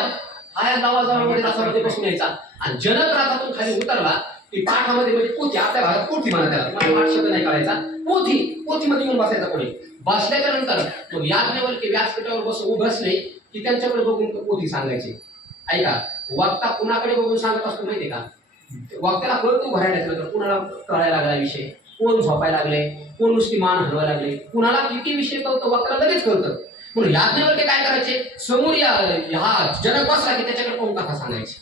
हा या गावाजवळमध्ये राजामध्ये बसून यायचा. आणि जनक राजातून खाली उतरला की पाठामध्ये म्हणजे पोथी, आपल्या भागात पोथी म्हणा त्याला, तुम्हाला पाठ शब्द नाही करायचा. पोथीमध्ये येऊन बसायचा कोणी. बसल्याच्या नंतर मग याज्ञवल्क्य व्यासपीठावर बसले की त्यांच्याकडे बघून पोथी सांगायचे. ऐका, वक्ता कुणाकडे बघून सांगत असतो माहितीये का? वक्त्याला कळतो भरायला नंतर कुणाला कळायला लागला विषय, कोण झोपायला लागले, कोण नुसती मान हलवायला लागले, कुणाला किती विषय कळतो वक्त्याला लगेच कळतं. म्हणून याज्ञवल्क्य काय करायचे? समोर हा जनक बसला की त्याच्याकडे पाहून कथा सांगायची.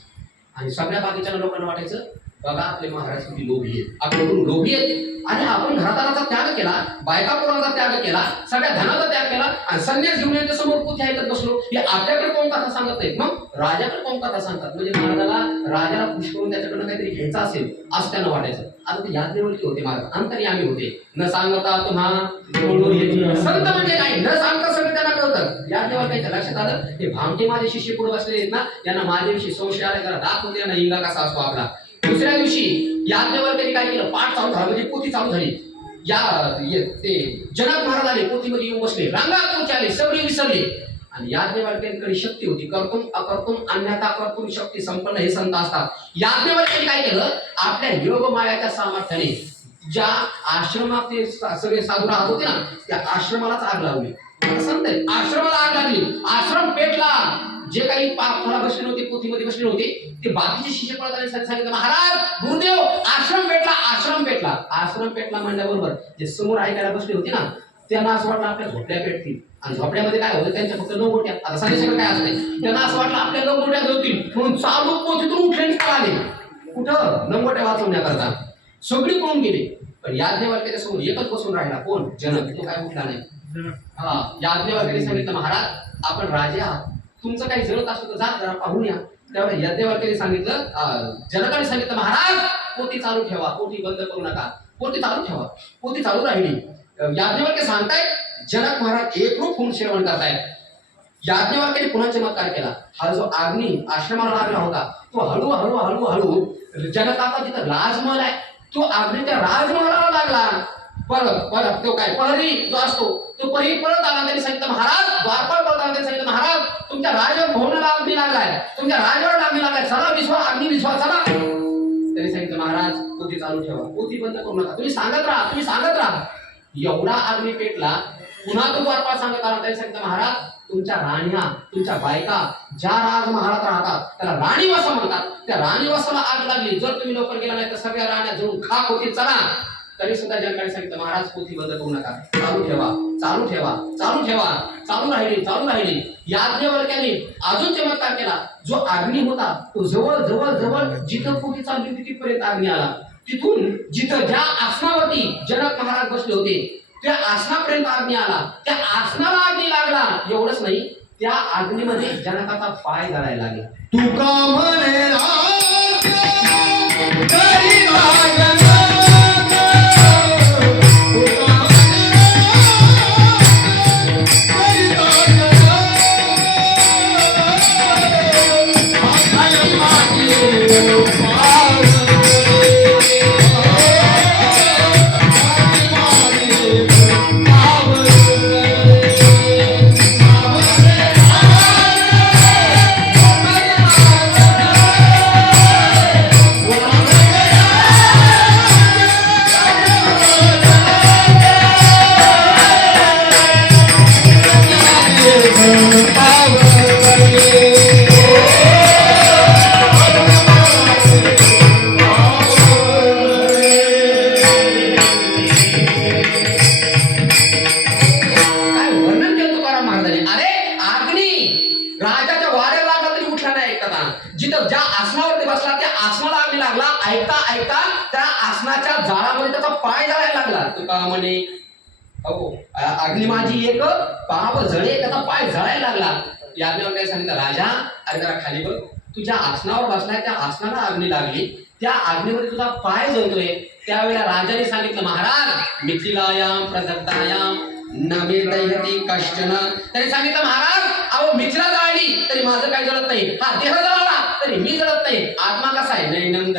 आणि सगळ्या बाकीच्या लोकांना वाटायचं बघा आपले महाराज किती लोभी आहेत, आपल्याकडून लोभी आहेत. आणि आपण घरादाराचा त्याग केला, बायका पोरांचा त्याग केला, सगळ्या धनाचा त्याग केला आणि संन्यास घेऊन यांच्या समोर पोथी ऐकत बसलो. हे आपल्याकडे कोण कथा सांगत नाहीत, मग राजाकडे कोण कथा सांगतात. म्हणजे महाराजाला राजाला खुश करून त्याच्याकडनं काहीतरी घ्यायचं असेल असं त्यांना वाटायचं. आता ते याद निवडकी होते महाराज, अंतर्यामी होते. न सांगता तुम्हा संत म्हणजे काय, न सांगता सगळं त्यांना कळतं. याद निवडकाच्या लक्षात आलं हे भामटे माझे शिष्य पुढे बसलेले आहेत ना, यांना माझ्याविषयी संशय आला, जरा दाखवून यांना हिंगा कसा असतो आपला. दुसऱ्या दिवशी याज्ञवल्क्य त्यांनी काय केलं, पाठ चालू झाला, म्हणजे पोथी चालू झाली. ते जनक महाराज आले, पोथीमध्ये येऊन बसले, रांगात पोथी आले, सगळे विसरले. आणि याज्ञवल्क्यांकडे शक्ती होती, कर्तुम अकर्तुम अन्यथा कर्तुम शक्ती संपन्न हे संत असतात. याज्ञवल्क्यांनी काय केलं, आपल्या योग मायाच्या सामर्थ्याने ज्या आश्रमात ते सगळे साधू राहत होते ना, त्या आश्रमालाच आग लावली. संत आश्रमाला आग लागली, आश्रम पेटला. जे काही पापला बसले होते, पोथीमध्ये बसले होते, ते बाकीचे शिष्य पळताना सांगितलं, महाराज गुरुदेव आश्रम पेटला, आश्रम पेटला. आश्रम पेटला म्हणल्याबरोबर जे समोर ऐकायला बसले होते ना, त्यांना असं वाटलं आपल्या झोपड्या पेटतील. आणि झोपड्यामध्ये काय होतं, त्यांच्या फक्त 9 गोट्या. आता संदेशाकडे काय असते, त्यांना असं वाटलं आपल्या 9 गोट्या होतील, म्हणून चालू पोथीतून उठले आले. कुठं 9 गोट्या वाचवण्याकरता सगळी पळून गेली. पण याज्ञवल्क्याच्या समोर एकच बसून राहिला, कोण, जनक. तो काय उठला नाही. हा, याज्ञवल्क्याने सांगितलं, महाराज आपण राजे आहात, तुमचं काही जळत असतं तर जा जरा पाहून या. त्यावेळेस याज्ञवल्क्याने सांगितलं, जनकाने सांगितलं, महाराज पोथी चालू ठेवा, पोथी बंद करू नका, पोथी चालू ठेवा. पोथी चालू राहिली. याज्ञवल्क्य सांगतायत, जनक महाराज एकरूप होऊन श्रवण करतायत. याज्ञवल्क्याने पुन्हा चमत्कार केला. हा जो अग्नी आश्रमाला लागला होता, तो हळूहळू हळूहळू जनकाचा जिथं राजमहल आहे, तो अग्नी त्या राजमहालाला लागला. परत तो काय प्रहरी जो असतो, तो प्रहरी परत आला. त्यांनी सांगितलं, महाराज द्वारपाल परत आला. त्यांनी सांगितलं, महाराज तुमच्या राजभवनाला अग्नी लागलाय, तुमच्या राजवाड्याला अग्नी लागलाय, चला विश्वा अग्नी विश्वा चला. त्यांनी सांगितलं, महाराज पोथी चालू ठेवा, पोथी बंद करू नका, तुम्ही सांगत राहा, तुम्ही सांगत राहा. एवढा अग्नी पेटला. पुन्हा तो द्वारपाल सांगत आला. त्यांनी सांगितलं, महाराज तुमच्या राण्या, तुमच्या बायका ज्या राजमहालात राहतात त्याला राणीवासा म्हणतात, त्या राणीवासाला आग लागली. जर तुम्ही लवकर गेला नाही तर सगळ्या राण्या जळून खाक होतील, चला. तरी सुद्धा जनकाने सांगितलं, महाराज पोथी बंद करू नका, चालू ठेवा, चालू ठेवा, चालू ठेवा. चालू राहिली, चालू राहिली. याज्ञवल्क्याने अजून चमत्कार केला. जो अग्नी होता तो जवळ जवळ जवळ जिथं पोथी चालली होती तिथपर्यंत अग्नी आला. तिथून जिथं ज्या आसनावरती जनक महाराज बसले होते त्या आसनापर्यंत अग्नी आला. त्या आसनाला अग्नी लागला. एवढंच नाही, त्या अग्नीमध्ये जनकाचा पाय जळायला लागला. तुका म्हणे राज करी राजन, जिथं ज्या आसनावरती बसला त्या आसनाला अग्नी लागला. ऐकता ऐकता त्या आसनाच्या जाळामध्ये त्याचा पाय जळायला लागला. तुका म्हणे, हो अग्नी माझी एक पाव जळे, त्याचा पाय जळायला लागला. याज्ञवल्क्याने सांगितलं, राजा अरे जरा खाली बघ, तुझ्या आसनावर बसलाय, त्या आसनाला अग्नी लागली, त्या अग्नीमध्ये तुझा पाय जळतोय. त्यावेळेला राजाने सांगितलं, महाराज मिथिलायाम प्रदत्तायाम नमे दैयती कष्टन. त्याने सांगितलं, महाराज अहो मिथिला जळली तरी माझं काही जळत नाही, हा देह जळला तरी मी जळत नाही. आत्मा कसा आहे, नैनम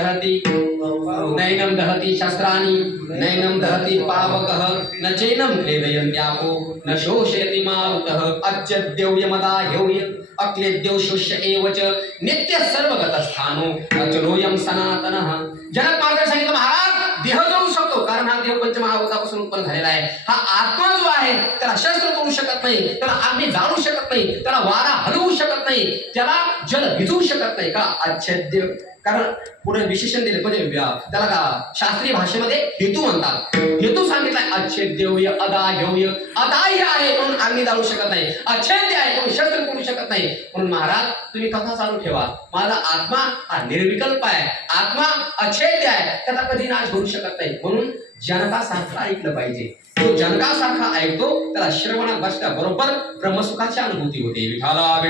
दहती शस्त्राणी नैनम दहती पावकः न चैनम क्लेदयन्त्यापो न शोषयति मारुतः अच्यद्यौयमदा ह्यौय अक्लेद्यौ शुष्य एवच नित्य सर्वगतस्थानो अचलोयम सनातनः. जनक महाराज सांगितलं, महाराज देह जळू शकतो कारण हा देह पंचमहाभूतापासून उत्पन्न झालेला आहे. हा आत्मा जो आहे त्याला शस्त्र करू शकत नाही, त्याला अग्नी जाळू शकत नाही, त्याला वारा हलवू शकत नाही, त्याला जल भिजवू शकत नाही. का अच्छेद्य कारण पुढे विशेषण दिले म्हणजे त्याला शास्त्रीय भाषेमध्ये हेतू म्हणतात. हेतू सांगितलाय अच्छेद्यव्य अदाह्यव्य. अदाह्य आहे म्हणून अग्नी जाळू शकत नाही, अच्छेद्य आहे म्हणून शस्त्र करू शकत नाही. म्हणून महाराज तुम्ही कथा चालू ठेवा, माझा आत्मा हा निर्विकल्प आहे, आत्मा अच्छेद्य आहे, त्याचा कधी नाश होऊ शकत नाही. म्हणून जनकासारखं ऐकलं पाहिजे. जो जनकासारखा ऐकतो त्याला श्रवणात बसल्या बरोबर ब्रह्मसुखाची अनुभूती होते. विठाला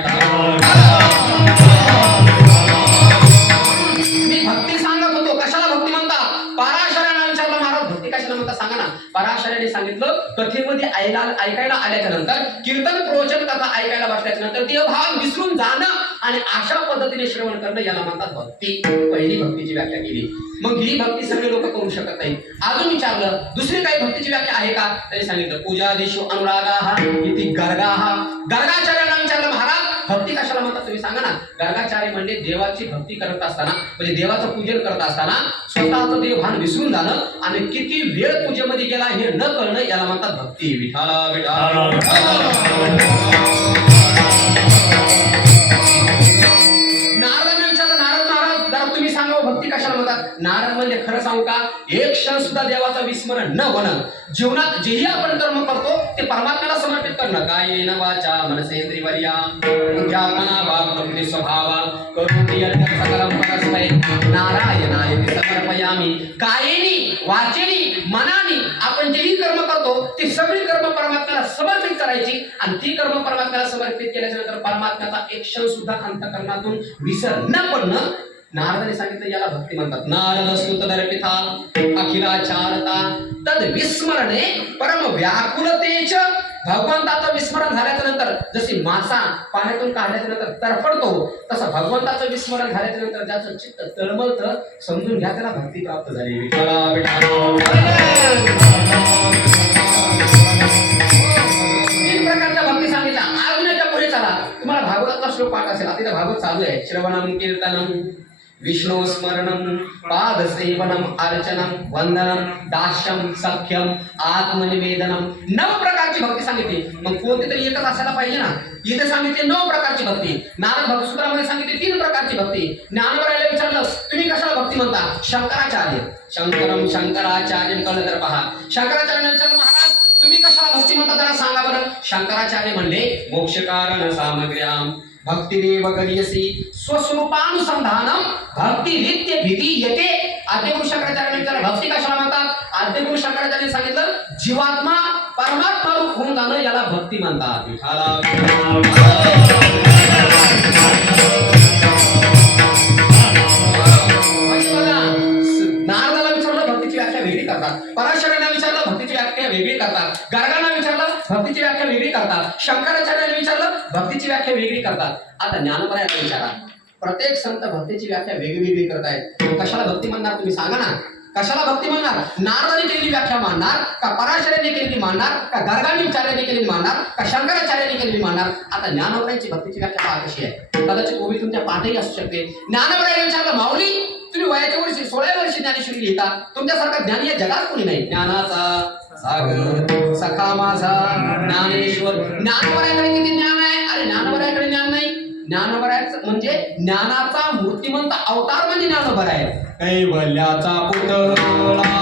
मी भक्ती सांगत होतो. कशाला भक्ती म्हणतात? पराशराने विचारलं महाराज भक्ती कशाला म्हणतात सांगा ना. पराशराने सांगितलं कथेमध्ये ऐकायला आल्याच्या नंतर, कीर्तन प्रवचन कथा ऐकायला बसल्याच्या नंतर देहभाव विसरून जाणं आणि अशा पद्धतीने श्रवण करणं याला म्हणतात भक्ती. पहिली भक्तीची व्याख्या केली. मग ही भक्ती सगळे लोक करू शकत नाही. अजून विचारलं दुसरी काही भक्तीची व्याख्या आहे का? त्यांनी सांगितलं पूजादिषु अनुरागाः इति गर्गाः. गर्गाचार्यांना विचारलं महाराज भक्ती कशाला म्हणतात तुम्ही सांगा ना. गर्गाचार्य म्हणजे देवाची भक्ती करत असताना, म्हणजे देवाचं पूजन करत असताना स्वतःचं देवभान विसरून जाणं आणि किती वेळ पूजेमध्ये गेला हे न कळणं याला म्हणतात भक्ती. विठाला तुम्ही सांगा भक्ती कशाला म्हणतात? नारद म्हणजे खरं सांगू का, एक क्षण सुद्धा देवाचं विस्मरण न होणं. जीवनात जेही आपण कर्म करतो ते परमात्म्याला समर्पित करणं. कायेन वाचा मनसेंद्रियर्या बुद्ध्यात्मना वा प्रकृती स्वभावा करोति यत् सकलं परस्मै नारायणाय समर्पयामि. कायेनी वाचेनी मनानी आपण जेही कर्म करतो ती सगळी कर्म परमात्म्याला समर्पित करायची आणि ती कर्म परमात्म्याला समर्पित केल्याच्या नंतर परमात्म्याचा एक क्षण सुद्धा अंतःकरणातून विसर न पडणं. नारदाने सांगितलं याला भक्ती म्हणतात. नारद स्तुत दर्पिता अखिलाचारता तद विस्मरणे परम व्याकुलतेच. भगवंताचं विस्मरण झाल्याच्या नंतर जशी मासा पाण्यातून काढल्याच्या नंतर तरफडतो तसं भगवंताचं विस्मरण झाल्याच्या नंतर ज्याचं चित्त तळमळतं समजून घ्या त्याला भक्ती प्राप्त झाली. तीन प्रकारच्या भक्ती सांगितल्या. अजून पुढे चला तुम्हाला भागवताचा श्लोक पाठ असेल. आता भागवत चालू आहे. श्रवणम कीर्तनम विष्णु स्मरणम पादसेवनम अर्चनम वंदनम दास्यम सख्यम आत्मनिवेदनम. 9 प्रकारची भक्ती सांगितली. मग कोणती तरी एकच असायला पाहिजे ना. इथे सांगितली 9 प्रकारची भक्ती. नारद भक्तसूत्रामध्ये सांगितली 3 प्रकारची भक्ती. ज्ञानवरायला विचारलं तुम्ही कशाला भक्ती म्हणता? शंकराचार्य शंकरम शंकराचार्य कळलं तर पहा. शंकराचार्याने विचारलं महाराज तुम्ही कशाला भक्ती म्हणता जरा सांगा बरं. शंकराचार्य म्हणले मोक्षकारण सामग्र्याम भक्तिरेव करियसी स्वस्वरूपानुसंधानम भक्ती नित्य भीती येते. आद्यगुरु शंकराचार्याने विचारलं भक्ती कशाला म्हणतात? आद्यगुरु शंकराचार्याने सांगितलं जीवात्मा परमात्मा रूप होऊन जाणं याला भक्ती म्हणतात. नारदाला विचारलं भक्तीची व्याख्या वेगळी करतात. पराशरांना विचारलं भक्तीची व्याख्या वेगळी करतात. गर्गांना विचारलं भक्तीची व्याख्या वेगळी करतात. शंकराचार्याने विचारलं भक्तीची व्याख्या वेगळी करतात. आता ज्ञानोबरायाला विचारा. प्रत्येक संत भक्तीची व्याख्या वेगळी करतायत. कशाला भक्ती म्हणणार तुम्ही सांगा ना. कशाला भक्ती म्हणणार? नारदाने केलेली व्याख्या मानणार का? पराशराने केलेली मानणार का? गर्गाचार्याने केलेली मानणार का? शंकराचार्याने केलेली मानणार? आता ज्ञानोबरायांची भक्तीची व्याख्या पहा कशी आहे. कदाचित ओवी तुमच्या पाठही असू शकते. ज्ञानोबरायाने विचारलं माऊली तुम्ही वयाच्या वर्षी 16व्या वर्षी ज्ञानेश्वरी लिहिता. तुमच्यासारखा ज्ञानी या जगात कोणी नाही. ज्ञानाचा सागर सखा माझा ज्ञानेश्वर. ज्ञानोबरायाकडे किती ज्ञान आहे? अरे ज्ञानोबरायाकडे ज्ञान नाही. ज्ञानोबरायाचं म्हणजे ज्ञानाचा मूर्तिमंत अवतार म्हणजे ज्ञानोबराय आहे. कैवल्याचा पुतळा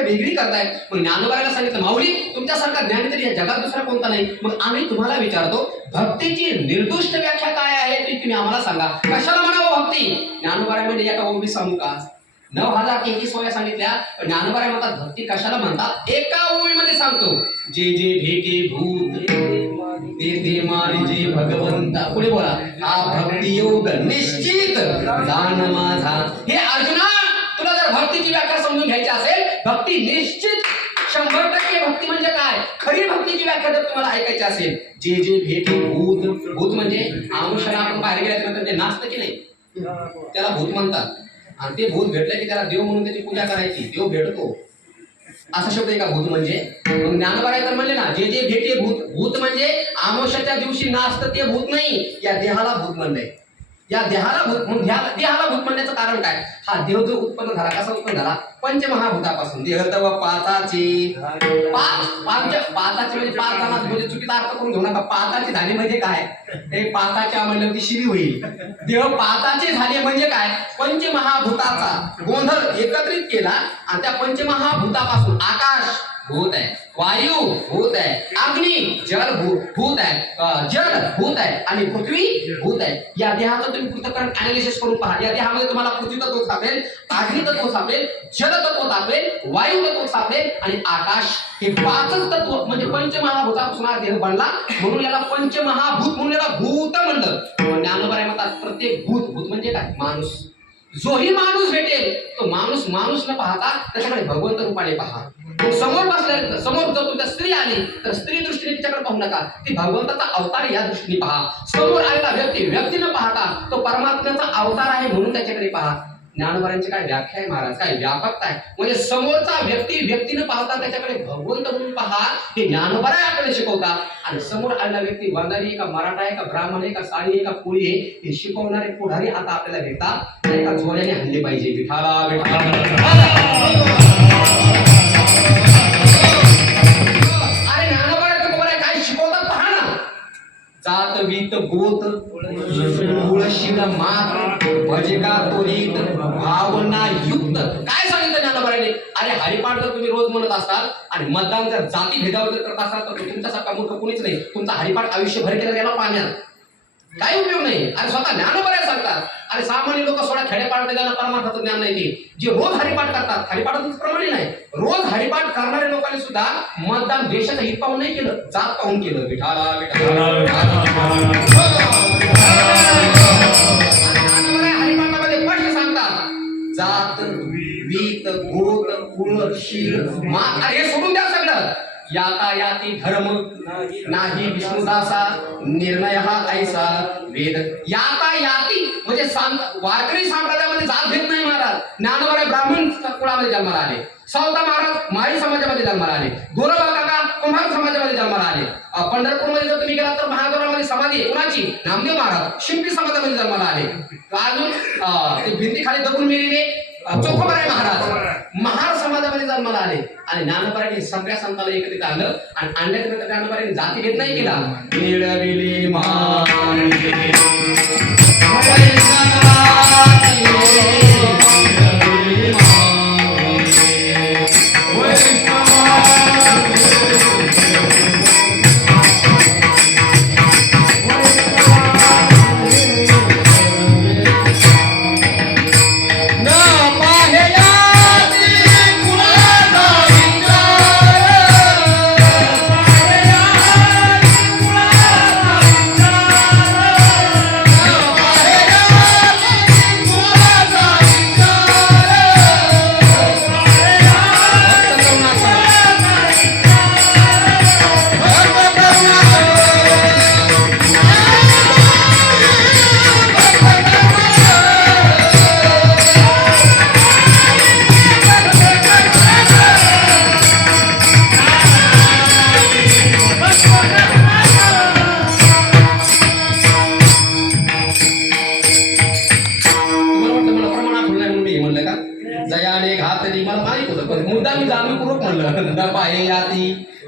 व्याख्या वेगळी करताय. मग ज्ञानोबाराला सांगितलं, माऊली तुमच्यासारखा ज्ञानी तरी या जगात दुसरा कोणता नाही. मग आम्ही तुम्हाला विचारतो, भक्तीची निर्दुष्ट व्याख्या काय आहे ती तुम्ही आम्हाला सांगा. कशाला म्हणावं भक्ती? ज्ञानोबाराय म्हणजे एका ओबी सांगू का, 9031 ओव्या सांगितल्या. पण ज्ञानोबाराय म्हणतात भक्ती कशाला म्हणतात, एका ओळीमध्ये सांगतो. जे जे भेटे भूत ते ते मानिजे भगवंता. पुढे बोला, हा भक्ती योग निश्चित जाण माझा. हे अर्जुना, तुला जर भक्तीची व्याख्या समजून घ्यायची असेल, भक्ती निश्चित 100% भक्ती म्हणजे काय, खरी भक्तीची व्याख्या जर तुम्हाला ऐकायची असेल, जे जे भेटे भूत. भूत म्हणजे आमुष्याला आपण बाहेर गेल्यानंतर ते नाचतं की नाही, त्याला भूत म्हणतात. आणि ते भूत भेटलं की त्याला देव म्हणून त्याची पूजा करायची, देव भेटतो, असा शब्द आहे का भूत म्हणजे. मग ज्ञानोबाराय तर म्हणले ना, जे जे भेटे भूत. भूत म्हणजे आमोशाच्या दिवशी नाचतं ते भूत नाही, या देहाला भूत म्हणलंय. या देहाला भूत म्हणून देहाला भूत म्हणण्याचं कारण काय, हा देह जो उत्पन्न झाला, कसा उत्पन्न झाला, पंचमहाभूतापासून. देह तव पाचाची, पाचाची म्हणजे पाच जणांच, म्हणजे चुकीचा अर्थ करून घेऊ नका. पाचाची झाली म्हणजे काय, हे पाचाच्या म्हणल्यावरती शिरी होईल. देह पाचाचे झाले म्हणजे काय, पंचमहाभूताचा गोंधळ एकत्रित केला. आणि त्या पंचमहाभूतापासून आकाश भूत आहे, वायू भूत आहे, अग्नी जल भूत आहे, जल भूत आहे, आणि पृथ्वी भूत आहे. या देहाचं तुम्ही पृथक्करण अनालिसिस करून पहा. या देहामध्ये तुम्हाला पृथ्वी तत्व सापडेल, अग्नी तत्व सापडेल, जल तत्व सापडेल, वायू तत्व सापडेल, आणि आकाश. हे पाचच तत्व म्हणजे पंचमहाभूतापासून हा देह बनला. म्हणून याला पंचमहाभूत म्हणून याला भूत म्हणलं. ज्ञानोबाराय म्हणतात प्रत्येक भूत म्हणजे काय, माणूस. जोही माणूस भेटेल तो माणूस न पाहता त्याच्याकडे भगवंत रूपाने पहा. समोर बसले, समोर जर तुमच्या स्त्री आली तर स्त्री दृष्टीने तिच्याकडे पाहू नका, ती भगवंताचा अवतार या दृष्टीने पहा. समोर आलेला व्यक्ती न पाहता तो परमात्म्याचा अवतार आहे म्हणून त्याच्याकडे पहा. ज्ञानोबारांची काय व्याख्या आहे महाराज, काय व्यापकता आहे. म्हणजे समोरचा व्यक्ती न पाहता त्याच्याकडे भगवंत म्हणून पहा, हे ज्ञानोबाराय आपल्याला शिकवतात. आणि समोर आलेला व्यक्ती वंजारी आहे का, मराठा आहे का, ब्राह्मण आहे का, साडी आहे का, कोळी आहे, हे शिकवणारे पुढारी आता आपल्याला भेटतात. एका जोड्याने हल्ले पाहिजे. विठाला विठाला. जात वीत गोत कुळशील मात भजिका त्वरित भावना युक्त. काय सांगितलं ज्ञानोबारायने, अरे हरिपाठ जर तुम्ही रोज म्हणत असाल आणि मतदान जर जाती भेदावर जर करत असाल तर तुमच्यासारखा मूर्ख कोणीच नाही. तुमचा हरिपाठ आयुष्यभर केला गेला पाण्यात, काही उपयोग नाही. अरे स्वतः ज्ञानोबाराय सांगतात, अरे सामान्य लोक सोडा, खेडेपाड्यात ज्यांना परमार्थाचं ज्ञान नाही ते जे रोज हरिपाठ करतात, हरिपाठाचं प्रमाणे नाही, रोज हरिपाठ करणाऱ्या लोकांनी सुद्धा मतदान देशाचं हित पाहून नाही केलं, जात पाहून केलं. विठाला हरिपाठामध्ये स्पष्ट सांगतात, जात वीत गोत कुळ शील मात. अरे हे सोडून द्या सगळं. यातायाती धर्म नाही विष्णुदासा, निर्णय हा ऐसा वेद. यातायाती म्हणजे वारकरी संप्रदायामध्ये जात भेद नाही महाराज. ज्ञानोबाराय ब्राह्मण कुळामध्ये जन्माला आले, सावता महाराज माळी समाजामध्ये जन्माला आले, गोरोबा काका कुंभार समाजामध्ये जन्माला आले. पंढरपूरमध्ये जर तुम्ही गेलात तर महागौरामध्ये समाधी कुणाची, नामदेव महाराज शिंपी समाजामध्ये जन्माला आले. अजून ते भिंती खाली दगून मेलेले चोखोबाराय महाराज महार समाजामध्ये जन्माला आले. आणि ज्ञानोबारायने सगळ्या संतांना एकत्रित आणलं. आणि आणल्यानंतर ज्ञानोबारायने जातीभेद नाही केला. मिळविले मान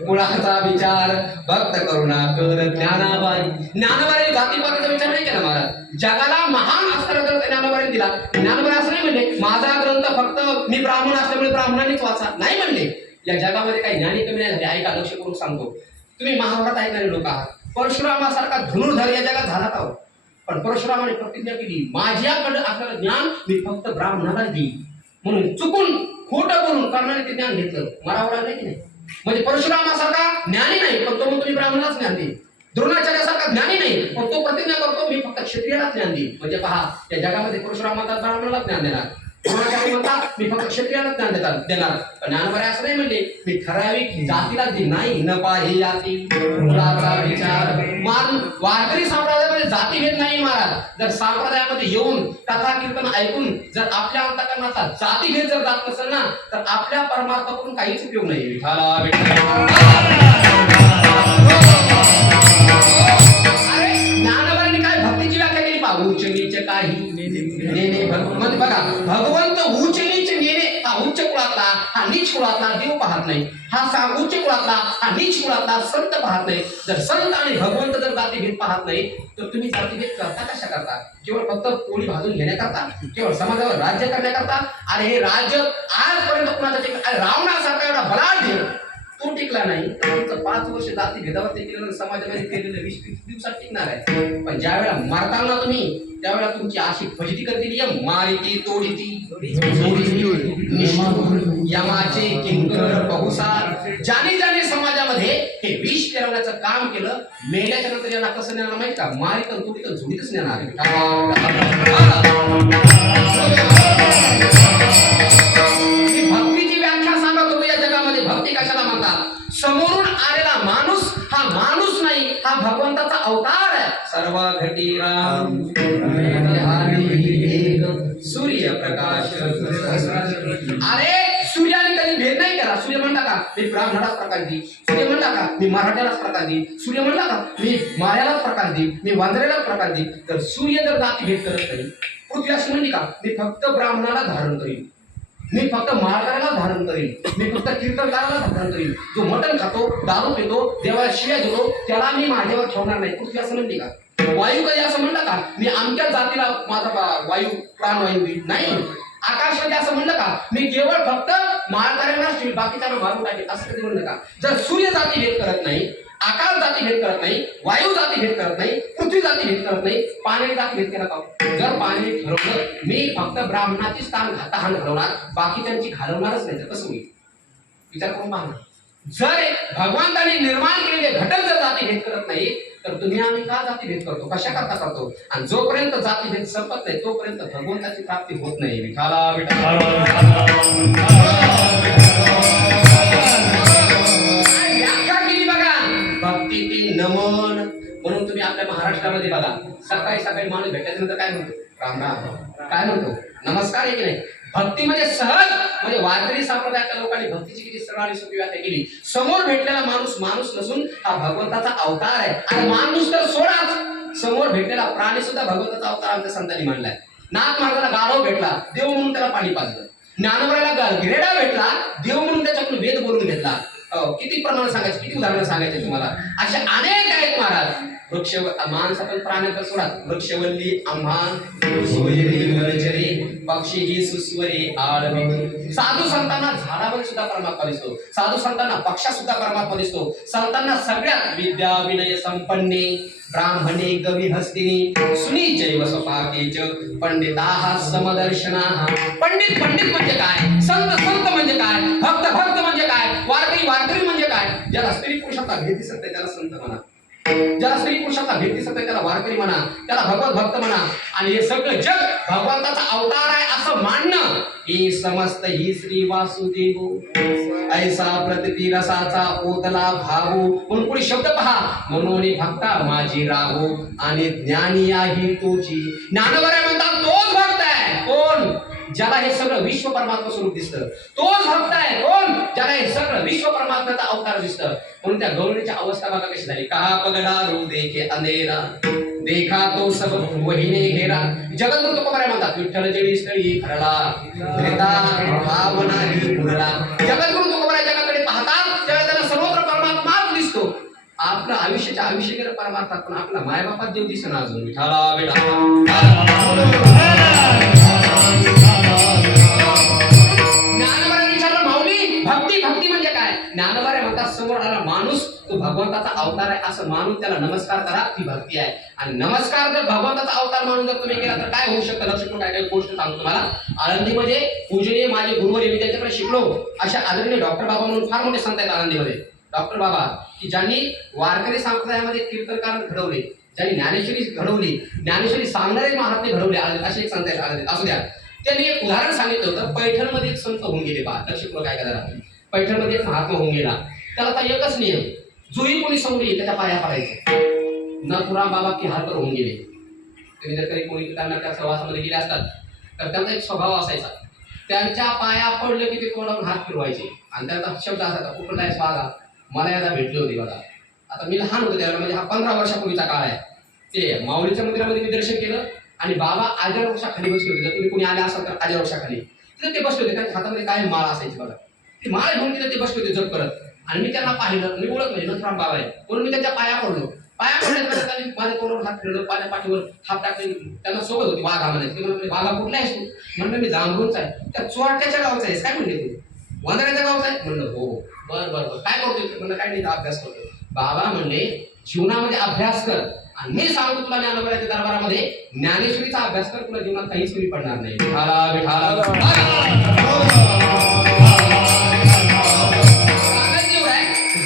कुळाचा विचार भक्त करुणा कर ज्ञानाबाई. ज्ञानोबाराय जातीपातीचा विचार नाही केला महाराज. जगाला महान अस्त्र जर ज्ञानोबाराय दिला दिला. ज्ञानोबा असं नाही म्हणले माझा ग्रंथ फक्त मी ब्राह्मण असल्यामुळे ब्राह्मणांनीच वाचा, नाही म्हणले. या जगामध्ये काही ज्ञानी कमी नाही झाले. ऐका, लक्ष करून सांगतो. तुम्ही महाभारत ऐकणारे लोक आहात. परशुरामासारखा धनुर्धर या जगात झाला का हो? पण परशुरामाने प्रतिज्ञा केली माझ्याकडे असलेलं ज्ञान मी फक्त ब्राह्मणालाच देईन, म्हणून चुकून खोटं बोलून कर्णाने ते ज्ञान घेतलं. मरावं लागलं की नाही? म्हणजे परशुरामासारखा ज्ञानी नाही पण तो म्हणतो मी ब्राह्मणालाच ज्ञान देईन. द्रोणाचार्यासारखा ज्ञानी नाही पण तो प्रतिज्ञा करतो मी फक्त क्षत्रियालाच ज्ञान देईन. म्हणजे पहा, या जगामध्ये परशुराम म्हणतात ब्राह्मणालाच ज्ञान देणार, द्रोणाचार्य म्हणतात मी फक्त क्षत्रियालाच ज्ञान देणार. पण ज्ञानोबा असं नाही म्हणले मी ठराविक जातीला दे, नाही न पाहे जाती कुलाचा विचार मान. वारकरी संप्रदायामध्ये जातीभेद नाही महाराज. जर संप्रदायामध्ये येऊन कथा कीर्तन ऐकून जर आपल्या अंतःकरणाचा जातीभेद जर जात नसेल ना तर आपल्या परमार्थाकडून काहीच उपयोग नाही. विठाला ज्ञानोबांनी काय भक्तीची व्याख्या केली पहा. उच्च नीच काही नेने म्हणजे बघा, भगवंत उच्च नीच नेणे, हा उच्च कुळातला हा नीच कुळातला देव पाहत नाही. हा उच्च कुळातला हा नीच कुळातला संत पाहत नाही. जर संत आणि भगवंत जर जातीभेद पाहत नाही तर तुम्ही जातीभेद करता कशा करता? केवळ फक्त पोळी भाजून घेण्याकरता, केवळ समाजावर राज्य करण्याकरता. अरे हे राज्य आजपर्यंत कुणाचा रावणासारखा एवढा बलाढ्य देव तो टिकला नाही तर 5 वर्ष जाती भेदावरती केलेलं समाजामध्ये केलेलं 20-30 दिवसात टिकणार आहे. पण ज्या वेळेला मारताना तुम्ही त्यावेळेला तुमची अशी फजिती करतील मारिती तोडीती यमाचे किंकर बहुसार. ज्याने ज्याने समाजामध्ये हे विष पेरवण्याचं काम केलं मेल्याच्या नंतर यांना कसं नेणार माहिती का? मारित तोडीत झुडीतच नेणार. भक्तीची व्याख्या सांगा तुम्ही या जगामध्ये भक्ती कशाला म्हणतात? समोरून आलेला माणूस हा माणूस नाही, हा भगवंताचा अवतार आहे. सर्व घटी राम सूर्य प्रकाश. अरे सूर्याने कधी भेद नाही केला. सूर्य म्हणला का मी ब्राह्मणालाच प्रकाश देईन, सूर्य म्हणला का मी मराठ्यालाच प्रकाश देईन, सूर्य म्हणला का मी माऱ्यालाच प्रकाश देईन, मी वांद्र्यालाच प्रकाश देईन. तर सूर्य जर जाती भेद करत नाही, पृथ्वी अशी म्हणली का मी फक्त ब्राह्मणाला धारण करीन, मी फक्त माळकऱ्याला धारण करीन, मी फक्त कीर्तनकाराला धारण करीन, जो मटण खातो दारू पितो देवाला शिव्या देतो त्याला मी माझ्यावर ठेवणार नाही. पृथ्वी असं म्हणली का? वायू कधी असं म्हणलं का मी आमच्या जातीला माझा वायू प्राणवायू देईन? नाही. आकाशमध्ये असं म्हणलं का मी केवळ फक्त माळकऱ्यांनाच ठेवीन बाकीच्यांना मारून टाकेल? असं कधी म्हणलं का? जर सूर्य जाती भेद करत नाही, आकाश जाती भेद करत नाही, वायू जाती भेद करत नाही, पृथ्वी जाती भेद करत नाही, पाणी जाती भेद केला का? जर पाणी ठरवलं मी फक्त ब्राह्मणाची स्थान तहान घालवणार बाकी त्यांची घालवणारच नाही तर कसं होईल? विचार करून पाहा. जर भगवंताने निर्माण केलेले घटक जर जाती भेद करत नाही तर तुम्ही आम्ही का जाती भेद करतो? कशा करता करतो? आणि जोपर्यंत जाती भेद संपत नाही तोपर्यंत भगवंताची प्राप्ती होत नाही. विठाला व्याख्या केली बघा भक्तीतील नमन. म्हणून तुम्ही आपल्या महाराष्ट्रामध्ये बघा सकाळी सकाळी माणूस भेटल्यानंतर काय म्हणतो? राम राम. काय म्हणतो? नमस्कार आहे की नाही? भक्ती म्हणजे सहज म्हणजे वारकरी संप्रदायाच्या लोकांनी भक्तीची किती सरळ आणि सोपी व्याख्या केली. समोर भेटलेला माणूस माणूस नसून हा भगवंताचा अवतार आहे. आणि माणूस तर सोडाच, समोर भेटलेला प्राणी सुद्धा भगवंताचा अवतार आमच्या संतांनी मानलाय. नाथ महाराजाला गाढव भेटला देव म्हणून त्याला पाणी पाजलं. ज्ञानोबाला गिरेडा भेटला देव म्हणून त्याच्याकडून वेद बोलून घेतला. किती प्रमाण सांगायचे, किती उदाहरणं सांगायचे तुम्हाला? असे अनेक आहेत महाराज. वृक्ष माणसं पण प्राण्याचा सोडा. वृक्षवल्ली आम्हान पक्षी ही सुस्वरे आळवी. साधू संतांना झाडामध्ये सुद्धा परमात्मा दिसतो, साधू संतांना पक्षात सुद्धा परमात्मा दिसतो. संतांना सगळ्यात विद्या विनय संपन्ने ब्राह्मणे कवी हस्तिनी सुनीचैव स्वपाकेच पंडिताः समदर्शनाः. पंडित पंडित म्हणजे काय? संत संत म्हणजे काय? भक्त भक्त म्हणजे काय? वारकरी वारकरी म्हणजे काय? ज्याला स्त्री पुरुषाचा भेद दिसत नाही त्याला संत म्हणा, ज्याला स्त्री पुरुषाचा भेद दिसत नाही त्याला वारकरी म्हणा, त्याला भगवत भक्त म्हणा. आणि हे सगळं जग भगवंताचा अवतार आहे असं मानणं ही समस्त ही श्री वासुदेव ऐसा प्रतिती रसाचा ओतला भागू. म्हणून पुढे शब्द पहा म्हणून भक्ता माझी राहू आणि ज्ञानी आहे तोची. ज्ञानोबा म्हणतात तोच भक्त आहे. कोण? ज्याला हे सगळं विश्व परमात्मा स्वरूप दिसतं तोच भक्त आहे. कोण? ज्याला हे सगळं विश्व परमात्म्याचा अवतार दिसतं. म्हणून त्या गौरीची अवस्था बघा कशी झाली. कहा पगडा रू देखे अंधेरा देखा तो सब वहिने घेरा. जगद्गुरु तुकोबाराय म्हणतात विठ्ठल जेडी स्थळी खरला भेदा भावना ही उरला. जगद्गुरु तुकोबाराय जगाकडे पाहतात तेव्हा त्यांना सर्वत्र परमात्माच दिसतो. आपलं आयुष्याच्या आयुष्य गेलं परमात्मा पण आपला मायबापात देव दिसना अजून. विठाला बेटा भगवंताचा अवतार आहे असं मानून त्याला नमस्कार करा, ती भक्ती आहे. आणि नमस्कार जर भगवंताचा अवतार मानून जर तुम्ही केला तर काय होऊ शकतं, लक्ष ठेवून काय गोष्ट सांगतो तुम्हाला. आळंदीमध्ये पूजनीय माझे गुरुवर मी त्यांच्याकडे शिकलो अशा आदरणीय डॉक्टर बाबा म्हणून फार मोठे संत आहेत आळंदीमध्ये. डॉक्टर बाबा की ज्यांनी वारकरी संप्रदायामध्ये कीर्तनकार घडवले, ज्यांनी ज्ञानेश्वरी घडवली, ज्ञानेश्वरी सांगणारे महात्मे घडवले, असे एक संत आहेत आळंदीत. असू द्या, त्यांनी एक उदाहरण सांगितलं होतं. पैठणमध्ये एक संत होऊन गेले पहा, लक्ष ठेवून काय करा. पैठणमध्ये एक महात्मा होऊन गेला. त्याला आता एकच नियम, जोही कोणी समोर त्याच्या पाया पडायचे. नथुराम बाबा की हातवर होऊन गेले. तुम्ही जर कधी कोणी त्यांना त्या सहवासामध्ये गेले असतात तर त्यांचा एक स्वभाव असायचा, त्यांच्या पाया पडले की ते तोंडावरून हात फिरवायचे आणि त्यांचा शब्द असायचा, कुठं काय स्वागा मला यादा भेटली होती बघा. आता मी लहान होतो त्यावेळेला, म्हणजे हा 15 वर्षापूर्वीचा काळ आहे. ते माऊलीच्या मंदिरामध्ये मी दर्शन केलं आणि बाबा आजर वृक्षाखाली बसले होते. जर तुम्ही कोणी आले असाल तर आजर वृक्षाखाली तिथे ते बसले होते. त्यांच्या हातामध्ये काय माळ असायची बघा, ती माळ घेऊन तिथे ते बसले होते जप करत. आणि मी त्यांना पाहिलं, मी ओळख म्हणजे नथुराम बाबा आहे म्हणून मी त्यांच्या पाया पडलो. पाया पडल्यानंतर त्यांनी माझ्या तोंडावर हात फिरवलं, पाया पाठीवर हात टाकले. त्यांना सोबत होती वाघा म्हणायची. ते म्हणले वाघा कुठला आहेस तू? म्हणलं मी जांभरूनचा आहे. त्या चोरट्याच्या गावचा आहेस काय म्हणले तू? वंदऱ्याच्या गावचा आहे म्हणलं हो. बरं बरं बरं काय करतोय म्हणलं काय नाही अभ्यास करतो. बाबा म्हणले जीवनामध्ये अभ्यास कर आणि मी सांगतो तुला ज्ञानोबाच्या दरबारामध्ये ज्ञानेश्वरीचा अभ्यास कर, तुला जीवनात काहीच कमी पडणार नाही.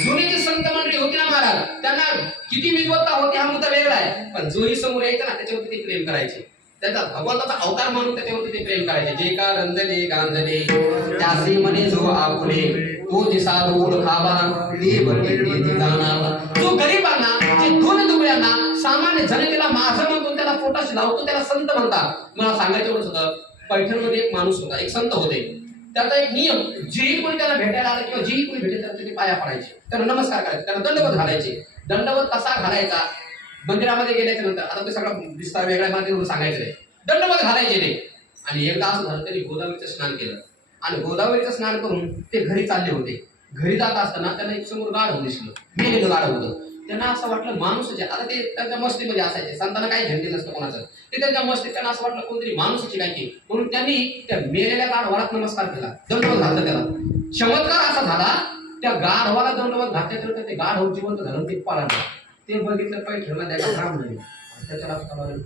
जुनीची संत मंडळी होती ना महाराज, त्यांना किती विद्वत्ता होती हा मुद्दा वेगळा आहे, पण जोही समोर यायचा ना त्याच्यावरती ते प्रेम करायचे. त्याचा भगवंताचा अवतार म्हणून त्याच्यावरती ते प्रेम करायचे. जे का रंजले गांजले त्यासी म्हणे जो आपुले तो दिसा रोड खावा ते बघितले जाणावा. जो गरीबांना, जे दोन दुबळ्यांना, सामान्य जनतेला माझं म्हणतो त्याला पोटाशी लावतो त्याला संत म्हणतात. मला सांगायचं एवढंच होतं, पैठणमध्ये एक माणूस होता, एक संत होते. त्याचा एक नियम, जेही कोणी त्याला भेटायला आलं किंवा जेही कोणी भेटेल त्याला ते पाया पडायचे, त्यांना नमस्कार करायचे, त्यांना दंडवत घालायचे. दंडवत कसा घालायचा मंदिरामध्ये गेल्याच्या नंतर, आता ते सगळं विस्तार वेगळ्या माध्यमातून सांगायचं नाही. दंडवत घालायचे ते. आणि एकदा असं झालं त्यांनी गोदावरीचं स्नान केलं आणि गोदावरीचं स्नान करून ते घरी चालले होते. घरी जात असताना त्यांना एक समोर गाढव दिसलं, मेलेलं गाढव होतं. त्यांना असं वाटलं माणूसच आहे. आता ते त्यांच्या मस्तीमध्ये असायचे, संतांना काही झंडी नसतं कोणाचं, ते त्यांच्या मस्तीत त्यांना असं वाटलं कोणतरी माणूसची काय की, म्हणून त्यांनी त्या मेलेल्या गाढवाला नमस्कार केला, दंडवत घातलं त्याला. चमत्कार असा झाला, त्या गाढवाला दंडवत घातल्यानंतर ते गाढव जिवंत झालं, ते पळालं. ते बघितलं पैठणला त्याला राम नाही. त्याच्या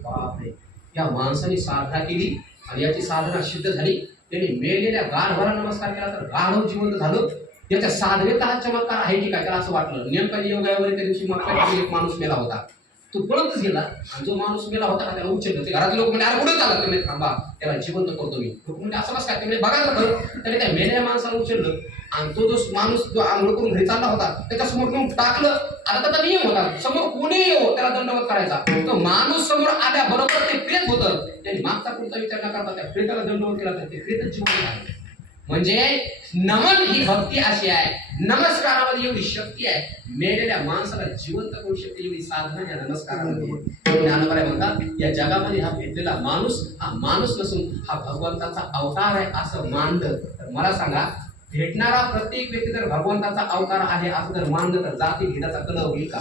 बापरे, या माणसाने साधना केली आणि याची साधना सिद्ध झाली. त्यांनी मेलेल्या गाढवाला नमस्कार केला तर गाढव जिवंत झालं. याच्या साधनेचा हा चमत्कार आहे की काय, त्याला असं वाटलं. नेमका योगावर त्या दिवशी मग एक माणूस मेला होता, तो पळतच गेला आणि जो माणूस मेला होता त्याला उचललं. ते घरातले लोक म्हणजे अरे कुठे चालला तुम्ही, थांबा त्याला जिवंत करतो मी. म्हणजे असं कसं काय, म्हणजे बघायला खरं. त्याने त्या मेलेल्या माणसाला उचललं आणि तो जो माणूस जो आंघोळ करून घरी चालला होता त्याच्या समोर नेऊन टाकलं. आता त्याचा नियम होता, समोर कोणी येऊ त्याला दंडवत करायचा. तो माणूस समोर आल्याबरोबर ते प्रेत होतं. त्यांनी मागचा पुढचा विचार न करता त्या प्रेताला दंडवत केला तर ते प्रेतच जिवंत झालं. म्हणजे नमन ही भक्ती अशी आहे, नमस्कारामध्ये एवढी शक्ती आहे, मेलेल्या माणसाला जिवंत करू शकते एवढी साधना या नमस्कारामध्ये. ज्ञानोबा म्हणतात या जगामध्ये हा भेटलेला माणूस हा माणूस नसून हा भगवंताचा अवतार आहे असं मानलं तर मला सांगा, भेटणारा प्रत्येक व्यक्ती जर भगवंताचा अवतार आहे असं जर मानलं तर जाती भेदाचा कलह होईल का?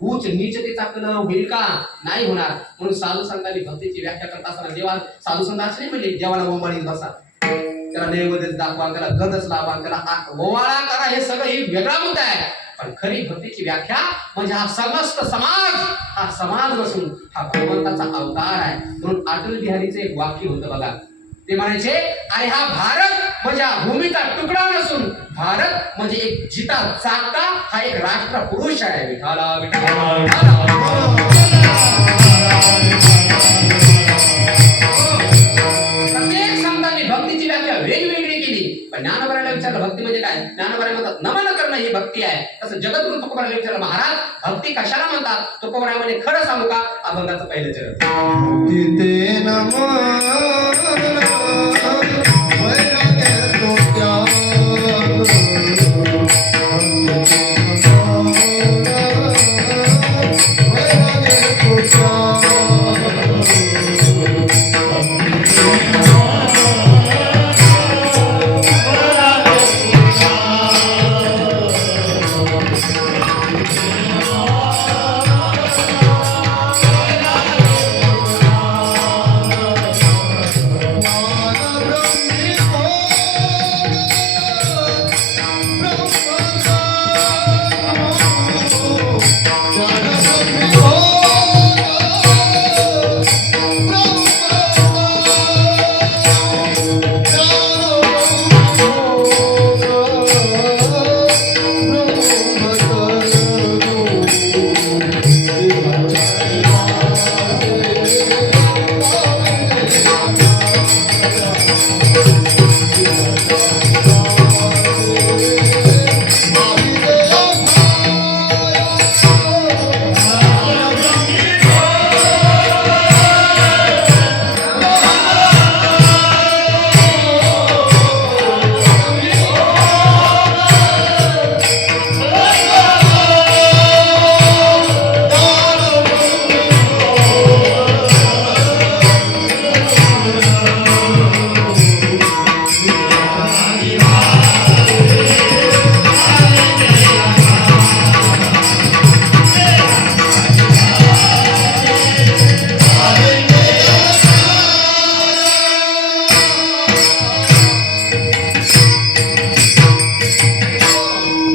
उच्च नीचतेचा कलह होईल का? नाही होणार. म्हणून साधू संतांनी भक्तीची व्याख्या करत असताना देवा साधू संत असे नाही म्हणले देवाला ओंबाळीत बसा, त्याला नैवेद्य दाखवा, त्याला गदच लावा, त्याला ओवाळा करा, हे सगळं ही वेगळा मुद्दा आहे. पण खरी भक्तीची व्याख्या म्हणजे हा समस्त समाज, हा समाज नसून हा भगवंताचा अवतार आहे. म्हणून अटल बिहारीचं एक वाक्य होतं बघा, ते म्हणायचे आणि हा भारत म्हणजे हा भूमीचा तुकडा नसून भारत म्हणजे एक जिता जागता हा एक राष्ट्र पुरुष आहे. विठाला प्रत्येक संतांनी भक्तीची व्याख्या वेगवेगळी केली. पण ज्ञानोबाला विचारलं भक्ती म्हणजे काय? ज्ञानोबा म्हणतात नमन करणं ही भक्ती आहे. तसं जगद्गुरु तुकोबाला विचारलं महाराज भक्ती कशाला म्हणतात? तुकोबा म्हणजे खरं सांगू का, अभंगाचं पहिलं चरण तिथे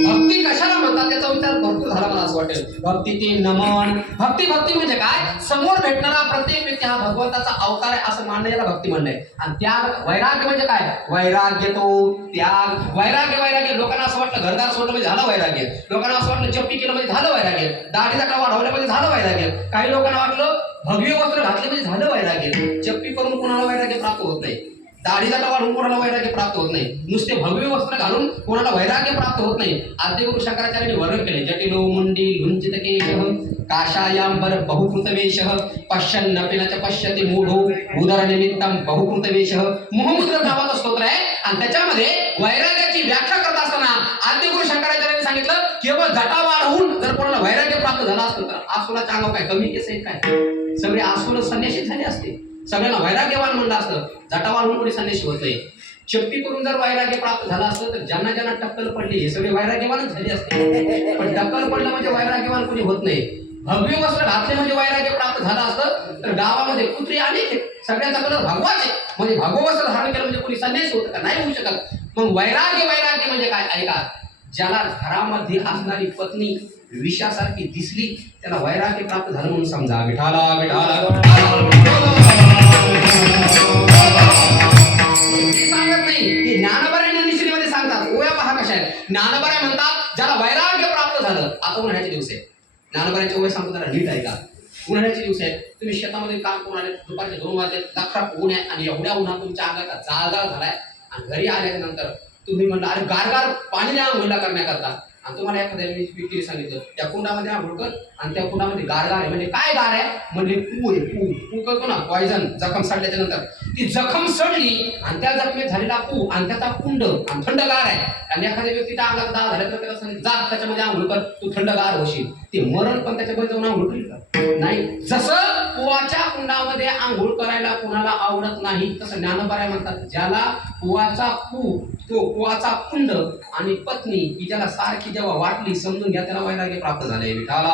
भक्ती कशाला म्हणतात त्याचा विचार भरपूर झाला मला असं वाटेल. भक्ती ते नमन, भक्ती भक्ती म्हणजे काय? समोर भेटणारा प्रत्येक व्यक्ती हा भगवंताचा अवतार आहे असं मानणं याला भक्ती म्हणणं आहे. आणि त्याग वैराग्य म्हणजे काय? वैराग्य तो त्याग. वैराग्य लोकांना असं वाटलं घरदार सोडलं म्हणजे झालं वैराग्य, लोकांना असं वाटलं जप्पी केलं म्हणजे झालं वैराग्य, दाढीचा का वाढवलं म्हणजे झालं वैराग्य, काही लोकांना वाटलं भगवे वस्त्र घातले म्हणजे झालं वैराग्य. जप्पी करून कोणाला वैराग्य प्राप्त होत नाही, दाढीचा का वाढवून कोणाला वैराग्य प्राप्त होत नाही, नुसते भगवे वस्त्र घालून कोणाला वैराग्य प्राप्त होत नाही. आदिगुरु शंकराचार्यांनी वर्णन केले. जटिलो मुंडी लुंजित केशः काशायांबर बहुकृत वेशः पश्यन्नपि न च पश्यति मूढो उदर निमित्तम बहुकृत वेशः. मोहमुद्र नावाचं स्तोत्र आहे आणि त्याच्यामध्ये वैराग्याची व्याख्या करत असताना आदिगुरु शंकराचार्यांनी सांगितलं केवळ जटा वाढवून जर कोणाला वैराग्य प्राप्त झालं असतं तर आसुराच्या अंगावर काय कमी केस आहेत काय? सगळे आसुर संन्यासी झाले असते, सगळ्यांना वैराग्यवान म्हणलं असतं. जटा वाढवून कोणी संन्यासी होत नाही. चप्पी करून जर वैराग्य प्राप्त झालं असतं तर ज्यांना ज्यांना टक्कल पडली हे सगळे वैराग्यवानच झाले असते. पण टक्कल पडलं म्हणजे वैराग्यवान कोणी होत नाही. भगवे वस्त्र घातले म्हणजे वैराग्य प्राप्त झालं असतं तर गावामध्ये कुत्री आणि सगळ्यांचा कलर भगवाच आहे म्हणजे भगव वस्त्र धारण केलं म्हणजे कोणी संन्यासी होतं का? नाही होऊ शकत. मग वैराग्य म्हणजे काय? ऐका, ज्याला घरामध्ये असणारी पत्नी विषासारखी दिसली त्याला वैराग्य प्राप्त झालं म्हणून समजा. विठाला विठाला सांगत नाही ते ज्ञानबराय निश्चितीमध्ये सांगतात. ओया पहा कशा आहेत. ज्ञानबराय म्हणतात ज्याला वैराग्य प्राप्त झालं. आता उन्हाळ्याचे दिवस आहे, ज्ञानबरायचे ओय सांगतो त्याला नीट आहे का? उन्हाळ्याचे दिवस आहेत, तुम्ही शेतामध्ये काम करून आले, दुपारचे 2 वाजले, दाखरा ऊन आहे आणि एवढ्या उन्हात तुमच्या अंगाचा जाळजाळ झालाय आणि घरी आल्यानंतर तुम्ही म्हणलं अरे गारगार पाणी द्या आंघोळीला करण्याकरता आणि तुम्हाला एखाद्या व्यक्तीने सांगितलं त्या कुंडामध्ये आंघोळ कर आणि त्या कुंडामध्ये गारगार आहे. म्हणजे काय गार आहे? म्हणजे पू आहे. पू करतो ना पॉयझन, जखम सडल्याच्या नंतर ती जखम सडली आणि त्या जखमेत झालेला पू आणि त्याचा कुंड आणि थंडगार आहे आणि एखाद्या व्यक्तीच्या अंगात दाळ झालं तर त्याला सांगितलं जा त्याच्यामध्ये आंघोळ कर, तू थंडगार होशील. ते मरण पण त्याच्यामध्ये जाऊन आंघोळ करील का? नाही. जसं कुवाच्या कुंडामध्ये आंघोळ करायला कोणाला आवडत नाही तसं ज्ञानबराय म्हणतात ज्याला कुवाचा पू, तो कुवाचा कुंड आणि पत्नी ही ज्याला सारखी जेव्हा वाटली समजून घ्या त्याला वैराग्य प्राप्त झाले. विठाला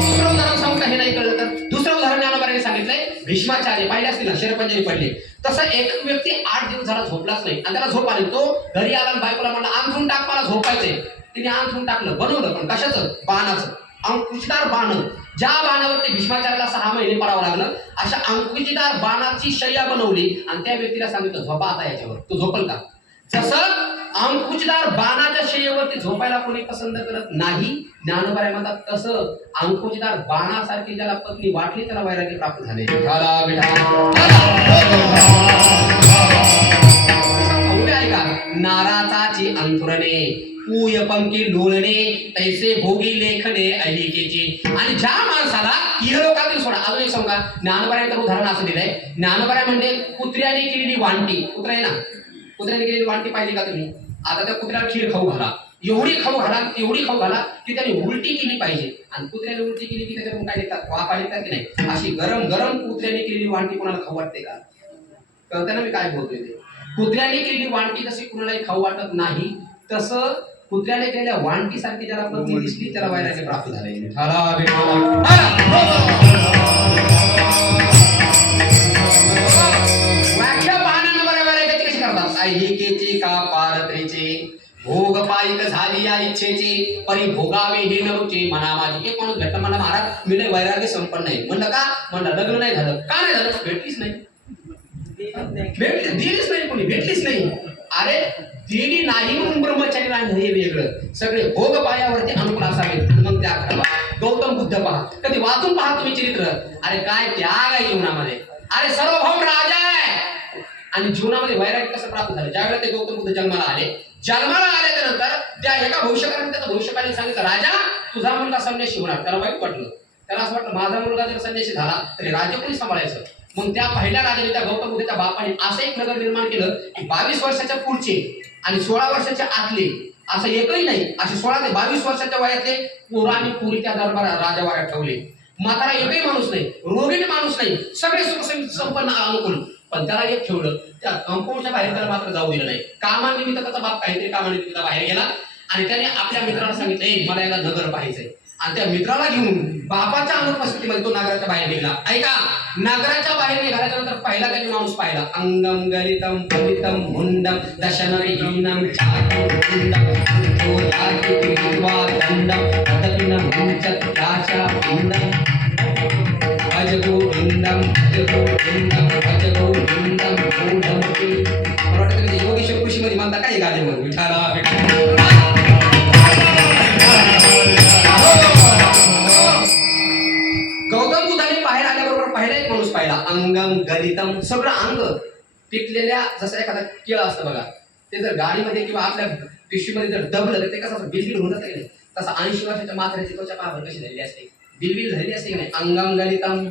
दुसरं उदाहरण सांगू का? हे नाही कळलं तर दुसरं उदाहरण ज्ञानबरायने सांगितलंय. भीष्माचार्य पाहिले असतील ना, शरपंजरी पडले. तसं एक व्यक्ती 8 दिवस झाला झोपलाच नाही आणि त्याला झोप आली. तो घरी आला बायकोला म्हणला अंथरून टाक मला झोपायचंय. तिने अंथरून टाकलं, बनवलं पण कशाचं? बाणाचं, अंकुशदार बाण. ज्या बाणावरती भीष्माचार्याला 6 महिने पडावं लागलं अशा अंकुशदार बाणाची शय्या बनवली आणि त्या व्यक्तीला सांगितलं झोपा आता याच्यावर, तो झोपल का? जसं अंकुशदार बाणाच्या शय्येवरती झोपायला कोणी पसंत करत नाही, ज्ञानबराय म्हणतात तसं अंकुशदार बाणासारखी ज्याला पत्नी वाटली त्याला वैराग्य प्राप्त झाले. ऐका, नाराचाची अंथुरणे पूय पंक्ती लोळणे तैसे भोगी लेखने अहिकेची. आणि ज्या माणसाला इहलोकातील सोडा. अजून एक सांगा, ज्ञानबरायचं उदाहरण असं दिलंय. ज्ञानबराय म्हणजे कुत्र्याने केलेली वांटी. कुत्रा आहे ना, कुत्र्याने केलेली वांटी पाहिजे का तुम्ही? आता त्या कुत्र्याला खीर खाऊ घाला, एवढी खाऊ घाला की त्याने उलटी केली पाहिजे आणि कुत्र्याने उलटी केली की त्याच्यातून काय निघतात? वाफा निघतात की नाही? अशी गरम गरम कुत्र्याने केलेली वांटी कोणाला खाऊ वाटते का? कळतं ना मी काय बोलतोय ते? कुत्र्याने केलेली वांटी जशी कुणालाही खाऊ वाटत नाही तसं कुत्र्याने केलेल्या वांटी सारखी ज्याला पत्नी दिसली त्याला वैराग्य प्राप्त झाले. व्याख्या पाहण्यानं बऱ्या वैराग्याची कशी करतात? ऐहिकेचे का पारत्रीचे भोग पायिक झाली या इच्छेचे परी भोगावे हे नवचे मना माझी. एक माणूस भेटला मला महाराज मी वैराग्य संपन्न नाही. म्हणलं का? म्हणलं लग्न नाही झालं. का नाही झालं? भेटलीच नाही. दिलीच नाही, कोणी भेटलीच नाही. अरे दिली नाही म्हणून ब्रह्मचारी राहणं हे वेगळं. सगळे भोग पायावरती अनुकूल असावे मग त्याग करावा. गौतम बुद्ध पहा, कधी वाचून पहा तुम्ही चरित्र. अरे काय त्याग आहे जीवनामध्ये. अरे सार्वभौम राजा आहे आणि जीवनामध्ये वैराग्य कसं प्राप्त झालं. ज्यावेळेला ते गौतम बुद्ध जन्माला आल्याच्या नंतर त्या एका भविष्यकाळाने त्याचा भविष्यकाळी सांगितलं, राजा तुझा मुलगा संन्यासी होणार. त्याला वाईट वाटलं. त्याला असं वाटलं माझा मुलगा जर संन्यासी झाला तरी राज्य कोणी सांभाळायचं. मग त्या पहिल्या राजाने त्या गौतम बुद्धाच्या बापाने असं एक नगर निर्माण केलं की 22 वर्षाच्या पुढचे आणि 16 वर्षाच्या आतले असं एकही नाही, असे 16 ते 22 वर्षाच्या वयातले पोरं आणि पुरी त्या दरबारात राजवाड्यात ठेवले. म्हातारा एकही माणूस नाही, रोगीने माणूस नाही, सगळे संपन्न अनुकूल. पण त्याला एक ठेवलं, त्या कंपाऊंडच्या बाहेर त्याला मात्र जाऊ दिलं नाही. कामानिमित्त त्याचा बाप काहीतरी कामानिमित्त बाहेर गेला आणि त्याने आपल्या मित्राला सांगितलं, ए मला याला नगर पाहायचंय. आणि त्या मित्राला घेऊन बापाच्या अनुपस्थितीमध्ये तो नगराच्या बाहेर निघाला. ऐका, नगराच्या बाहेर निघाल्याच्या नंतर पहिला त्यांनी माणूस पाहिला. अंगम गलितम फलितम मुंडम दशनरहीनम चातुर्दंडम तो याति कृत्वा दंडम तदपिनं मुञ्चत् दाशा मुंडम भज गोविंदम भज गोविंदम मूढमते. मला वाटतं ते योगेश्वर कृषीमध्ये म्हणता काय गाणे मग विठाला गौतम बुद्धाने बाहेर आल्याबरोबर पहिला एक माणूस पाहिला. अंगम गलितम, सगळं अंग पिकलेल्या, जसं एखादा केळ असतं बघा, ते जर गाडीमध्ये किंवा आपल्या पिशवीमध्ये जर दबलं तर ते कसं बिलबिल होत नाही. तसं 80 वर्षाच्या म्हाताऱ्याची त्वचा पाहावर कशी झालेली असते, बिलबिल झालेली असते की नाही. अंगम गलितम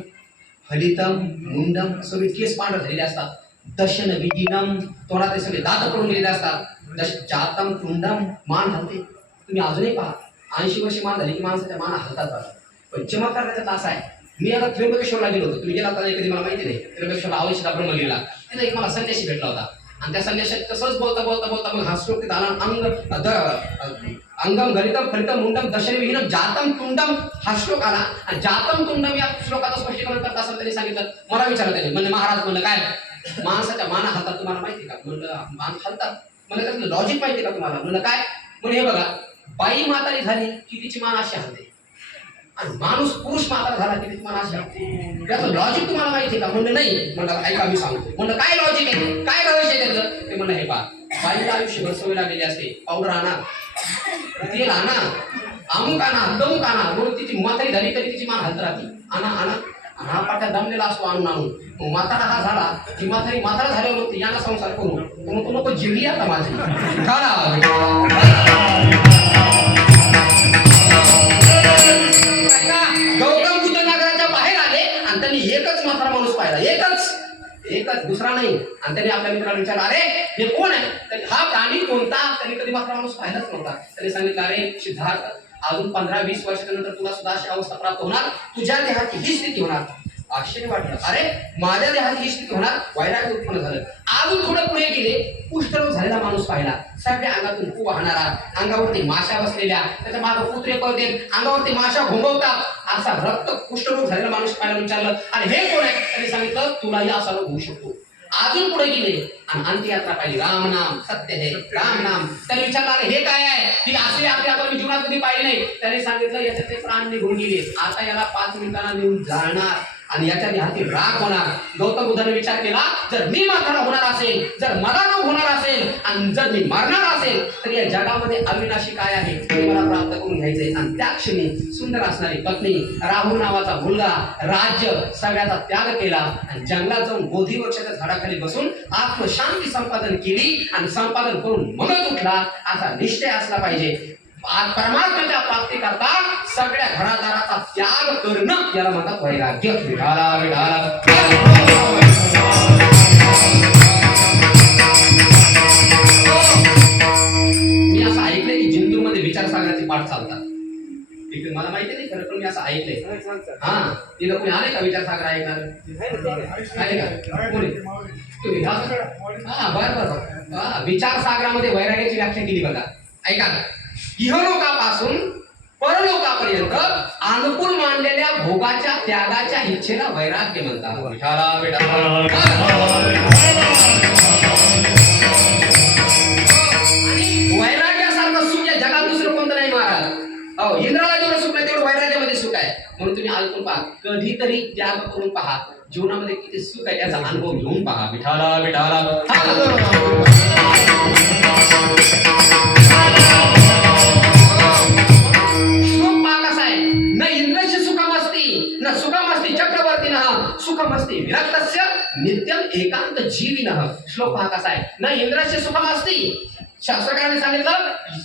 फलितम मुंडम, सगळे केस पांढर झालेले असतात. दशन विदीनम, तोंडात सगळे दात पडून गेलेले असतात. जातम कुंडम, मान हलते. तुम्ही अजूनही पहा, 80 वर्ष मान झाली की माणसाच्या मान हलतात बघा. पण चमत्कार त्याचा तास आहे. मी आता त्र्यंबकेश्वरला गेलो होतो, तुम्ही गेला होता कधी मला माहिती नाही. त्र्यंबकेश्वरला आवश्यक ब्रह्मगिरीला तिथे एक मला संन्यासी भेटला होता आणि त्या संन्याशात तसंच बोलता बोलता बोलता मग हा श्लोक तिथं आला. अंगम गलितम फलितम मुंडम दशनविहीनम जातम तुंडम हा श्लोक आला. आणि जातम तुंडम या श्लोकाचं स्पष्टीकरण करत असताना त्यांनी सांगितलं, मला विचारलं त्याने, म्हणजे महाराज म्हणलं काय माणसाच्या माना हलतात तुम्हाला माहिती का. म्हणलं मान हलतात. म्हणजे त्याचं लॉजिक माहिती का तुम्हाला. म्हणलं काय. म्हणजे हे बघा, बाई म्हातारी झाली की तिची मान अशी हलते आणि माणूस पुरुष म्हातारा झाला की तिची मान अशी हलते. त्याचं लॉजिक तुम्हाला माहिती का. म्हणलं नाही. म्हणलं ऐका मी सांगतो. म्हणलं काय लॉजिक आहे, काय रहस्य आहे त्याचं. ते म्हणलं हे पहा, बाईला आयुष्यभर सवय लागलेली असते, पावडर आणा, तेल आणा, अमुक आणा, तमुक आणा, म्हणून तिची म्हातारी झाली तरी तिची मान हलत राहते. आणा आणा, हा पाट्या दमलेला असतो आणून आणून. मग म्हातारा हा झाला की म्हातारी म्हातारा झाल्यावर म्हणते याला संसार करू. मग तू नको जिरली आता माझी. गौतम बुद्ध नगराच्या बाहेर आले आणि त्यांनी एकच म्हातारा माणूस पाहिला, एकच दुसरा नाही. आणि त्यांनी आपल्या मित्राला विचारलं, अरे हे कोण आहे. हा प्राणी कोणता. त्यांनी कधी म्हातारा माणूस पाहिलाच नव्हता. त्यांनी सांगितलं, अरे सिद्धार्थ, अजून 15-20 वर्षाच्या नंतर तुला सुद्धा अशी अवस्था प्राप्त होणार, तुझ्या देहाची ही स्थिती होणार. आश्चर्य वाटलं, अरे माझ्या देहाची ही स्थिती होणार. वैराग्य उत्पन्न झालं. अजून थोडं पुढे गेले, कुष्ठरोग झालेला माणूस पाहिला. सगळ्या अंगातून खूप वाहणारा, अंगावरती माशा बसलेल्या, त्याच्या मागे कुत्रे पळतात, अंगावरती माशा घोंगवतात, असा रक्त कुष्ठरोग झालेला माणूस पाहिला. विचारलं, आणि हे कोण आहे. त्यांनी सांगितलं, तुलाही असा रोग होऊ शकतो. अजून पुढे गेले आणि अंत्ययात्रा पाहिली. राम नाम सत्य है, राम नाम. त्याने विचारलं, अरे हे काय आहे. ती असली अंत्ययात्रा मी जीवनात कधी पाहिली नाही. त्याने सांगितलं, याच्यात प्राण निघून गेले, आता याला 5 मिनिटांना निघून जाणार आणि याच्या देहाची राख होणार. गौतम बुद्धाने विचार केला, जर मी म्हातारा होणार असेल, जर मला रोग होणार असेल आणि जर मी मरणार असेल तर या जगामध्ये अविनाशी काय आहे ते मला प्राप्त करून घ्यायचंय. आणि त्या क्षणी सुंदर असणारी पत्नी, राहुल नावाचा मुलगा, राज्य सगळ्याचा त्याग केला आणि जंगलात जाऊन बोधी वृक्षाच्या झाडाखाली बसून आत्मशांती संपादन केली आणि संपादन करून मगच उठला. असा निश्चय असला पाहिजे. परमात्म्याच्या प्राप्ती करता सगळ्या घरादाराचा त्याग करणं याला म्हणतात वैराग्य. विठाला विठाला. मी असं ऐकलंय की जिंतूरमध्ये विचारसागराचे पाठ चालतात. तिकडे मला माहिती नाही खरं, पण मी असं ऐकलंय. हा, तिथं कोणी आले का विचारसागर ऐकणार. आहे का कोणी तुम्ही. हा बरं. विचारसागरामध्ये वैराग्याची व्याख्या केली बघा. ऐका, इहलोकापासून परलोकापर्यंत अनुकूल मानलेल्या भोगाच्या त्यागाच्या इच्छेला वैराग्य म्हणतात. विठाला विठाला. आणि वैराग्यासारखं सुख या जगात दुसरं कोणतं नाही महाराज. हो, इंद्राला जेवढं सुख नाही तेवढं वैराग्यामध्ये सुख आहे. म्हणून तुम्ही ऐकून पहा, कधीतरी त्याग करून पहा, जीवनामध्ये किती सुख आहे त्याचा अनुभव घेऊन पहा. विठाला विठाला. श्लोक पहा कसा आहे. सुखमस्ती विरक्तस्य नित्यम एकांत जीविनः. श्लोक हा कसा आहे? न इंद्रस्य सुखमस्ती, शास्त्रकारांनी सांगितलं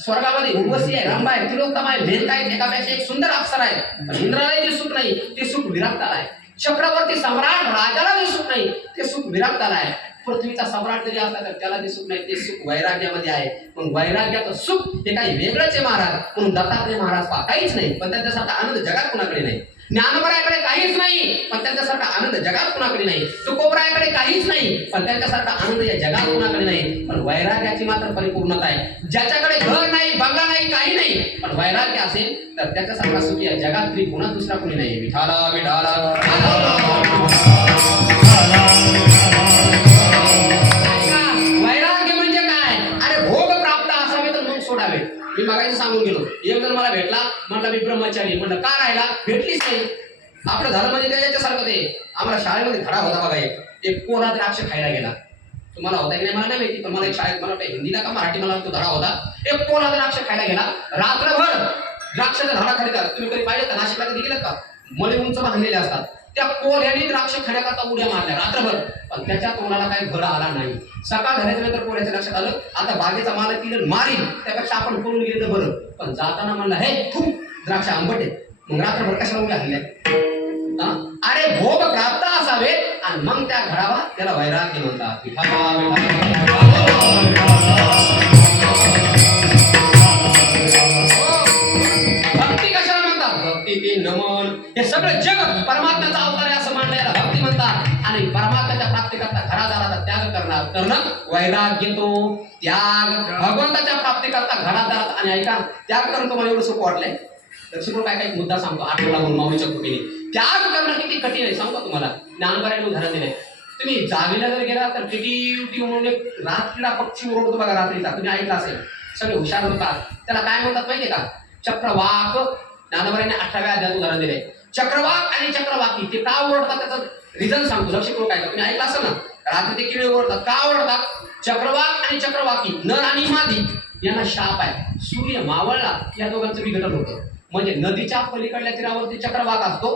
स्वर्गामध्ये उर्वशी आहे, रंभा आहे, तिलोत्तम आहे, मेनका आहे, एकापेक्षा एक सुंदर अप्सरा आहे. पण इंद्राला जे सुख नाही ते सुख विरक्ताला आहे. चक्रवर्ती सम्राट राजाला जे सुख नाही ते सुख विरक्ताला आहे. पृथ्वीचा सम्राट जरी असला तर त्याला जे सुख नाही ते सुख वैराग्यामध्ये आहे. पण वैराग्याचं सुख हे काही वेगळंच आहे महाराज. म्हणून दत्तात्रय महाराज पहा काहीच नाही पण त्यांच्यासारखा आनंद जगात कुणाकडे नाही. ज्ञानोबरायाकडे काहीच नाही पण त्यांच्यासारखा आनंद जगात कुणाकडे नाही. तुकोबरायाकडे काहीच नाही पण त्यांच्यासारखा आनंद या जगात कुणाकडे नाही. पण वैराग्याची मात्र परिपूर्णता आहे. ज्याच्याकडे घर नाही, बंगला नाही, काही नाही पण वैराग्य असेल तर त्याच्यासारखा सुखी या जगात तरी पुन्हा दुसरा कोणी नाही. विठाला विठाला वैराग्य म्हणजे काय? अरे भोग प्राप्त असावे तर मग सोडावे. मी मागायचं सांगून गेलो. एक जण मला भेटला, म्हटलं मी ब्रह्मचारी. म्हणलं का राहिला? भेटलीच नाही. आपलं झालं म्हणजे त्याच्यासारखं ते आम्हाला शाळेमध्ये धडा होता बघा. एक कोरा द्राक्ष खायला गेला. तुम्हाला होता की नाही मला नाही माहिती पण मला एक शाळेत मला हिंदीला का मराठी मला तो धडा होता. एक कोरा द्राक्ष खायला गेला. रात्रभर द्राक्षाचा धडा खाली का तुम्ही कधी पाहिलं का? नाशिकला कधी गेलात का? मळे उंच बांधलेले असतात. त्या कोऱ्याने द्राक्ष खाण्याकरता उड्या मारल्या रात्रभर पण त्याच्या तोंडाला काही घड आला नाही. सकाळ झाल्याच्या नंतर कोऱ्याच्या लक्षात आलं आता बागेचा मालक तिला मारीन त्यापेक्षा आपण करून गेले तर बरं. पण जाताना म्हणलं हे खूप द्राक्ष आंबट आहे. मग रात्रभर कशाला उड्या हल्ल्या? अरे भोग प्राप्त असावे आणि मग त्या घडावा त्याला वैराग्य म्हणतात. भक्ती कशाला म्हणतात? भक्ती ते नमन हे सगळं जग परमात्म्याचा अवतार आहे असं मांडण्याला भक्ती म्हणतात. आणि परमात्म्याच्या प्राप्तीकरता घरादाराचा त्याग करणं वैराग्य. तो त्याग भगवंताच्या प्राप्तीकरता घरादारात. आणि ऐका त्याग करून तुम्हाला एवढं सोपं वाटलंय? दर्शक काय काही मुद्दा सांगतो आठवडा म्हणून माऊलीच्या कृपेने. त्याग करणं किती कठीण आहे सांगतो तुम्हाला. ज्ञानोबरायाने उदाहरण दिलंय. तुम्ही जागेला जर गेला तर किती म्हणून एक रात्रीला पक्षी ओरडतो बघा रात्रीचा. तुम्ही ऐकला असेल. सगळे हुशार होतात. त्याला काय म्हणतात माहितीये का? चक्रवाक. ज्ञानोबरायाने 18व्या अध्यायात उदाहरण दिलंय. चक्रवाक आणि चक्रवाकी ते का ओरडतात त्याचं रिझन सांगतो. लक्ष करून काय तुम्ही ऐकलं असेल ना. रात्री ते किडे ओरडतात. का ओरडतात? चक्रवाक आणि चक्रवाकी नर आणि मादी यांना शाप आहे. सूर्य मावळला या दोघांचं विघटन होतं. म्हणजे नदीच्या पलीकडल्या तीरावरती चक्रवाक असतो,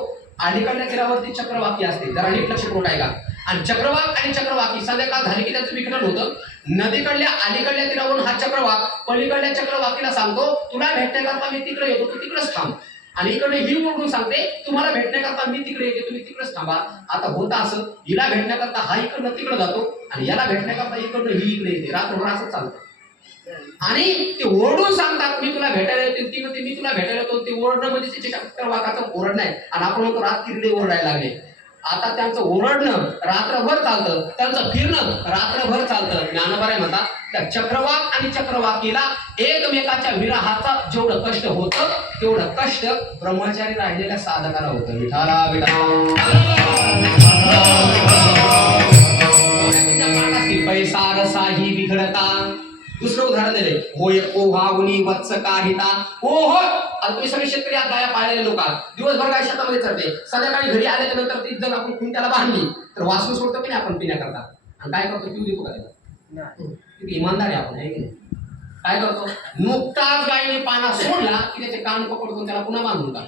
अलीकडल्या तीरावरती चक्रवाकी असते. जरा नीट लक्ष करून ऐका. आणि चक्रवाक आणि चक्रवाकी संध्याकाळ झाली की त्याचं विघटन होतं. नदीकडल्या अलीकडल्या तीरावरून हा चक्रवाक पलीकडल्या चक्रवाकीला सांगतो तुला भेटण्याकरता मी तिकडे येतो तू तिकडेच थांब. आणि इकडे ही ओरडून सांगते तुम्हाला भेटण्याकरता मी तिकडे येते तुम्ही तिकडेच थांबा. आता होतं असं हिला भेटण्याकरता हा इकडनं तिकडे जातो आणि याला भेटण्याकरता इकडनं ही इकडे येते. रात्रभर असंच चालतं. आणि ते ओरडून सांगतात मी तुला भेटायला येते ती म्हणते मी तुला भेटायला येतो. ते ओरडणं म्हणजे त्याच्या चक्रवाकाचं ओरडणं आहे. आणि आपण म्हणतो रात किरडे ओरडायला लागले. आता त्यांचं ओरडणं रात्रभर चालतं, त्यांचं फिरणं रात्रभर चालतं. ज्ञानोबराय म्हणतात त्या चक्रवाक आणि चक्रवाकीला एकमेकाच्या विरहाचा जेवढं कष्ट होतं तेवढं कष्ट ब्रह्मचारी राहिलेल्या साधकाला होतं. विठाला पैसा रसाही बिघडता. दुसरं उदाहरण दिले होय ओहावनी वत्स काढिता. ओह आता तुम्ही सगळे शेतकरी आहात, गाया पाळलेले लोक आहात. दिवसभर गाय शेतामध्ये चरते. संध्याकाळी घरी आल्याच्या नंतर ती जर आपण खुंट्याला बांधली तर वासरू सोडतो की नाही आपण पिण्याकरता. आणि काय करतो? पिऊ देतो का त्याला? किती इमानदार आहे आपण, आहे की नाही? काय करतो? नुकताच गायीने पाना सोडला की त्याचे कान पकडतो त्याला पुन्हा बांधून टाक.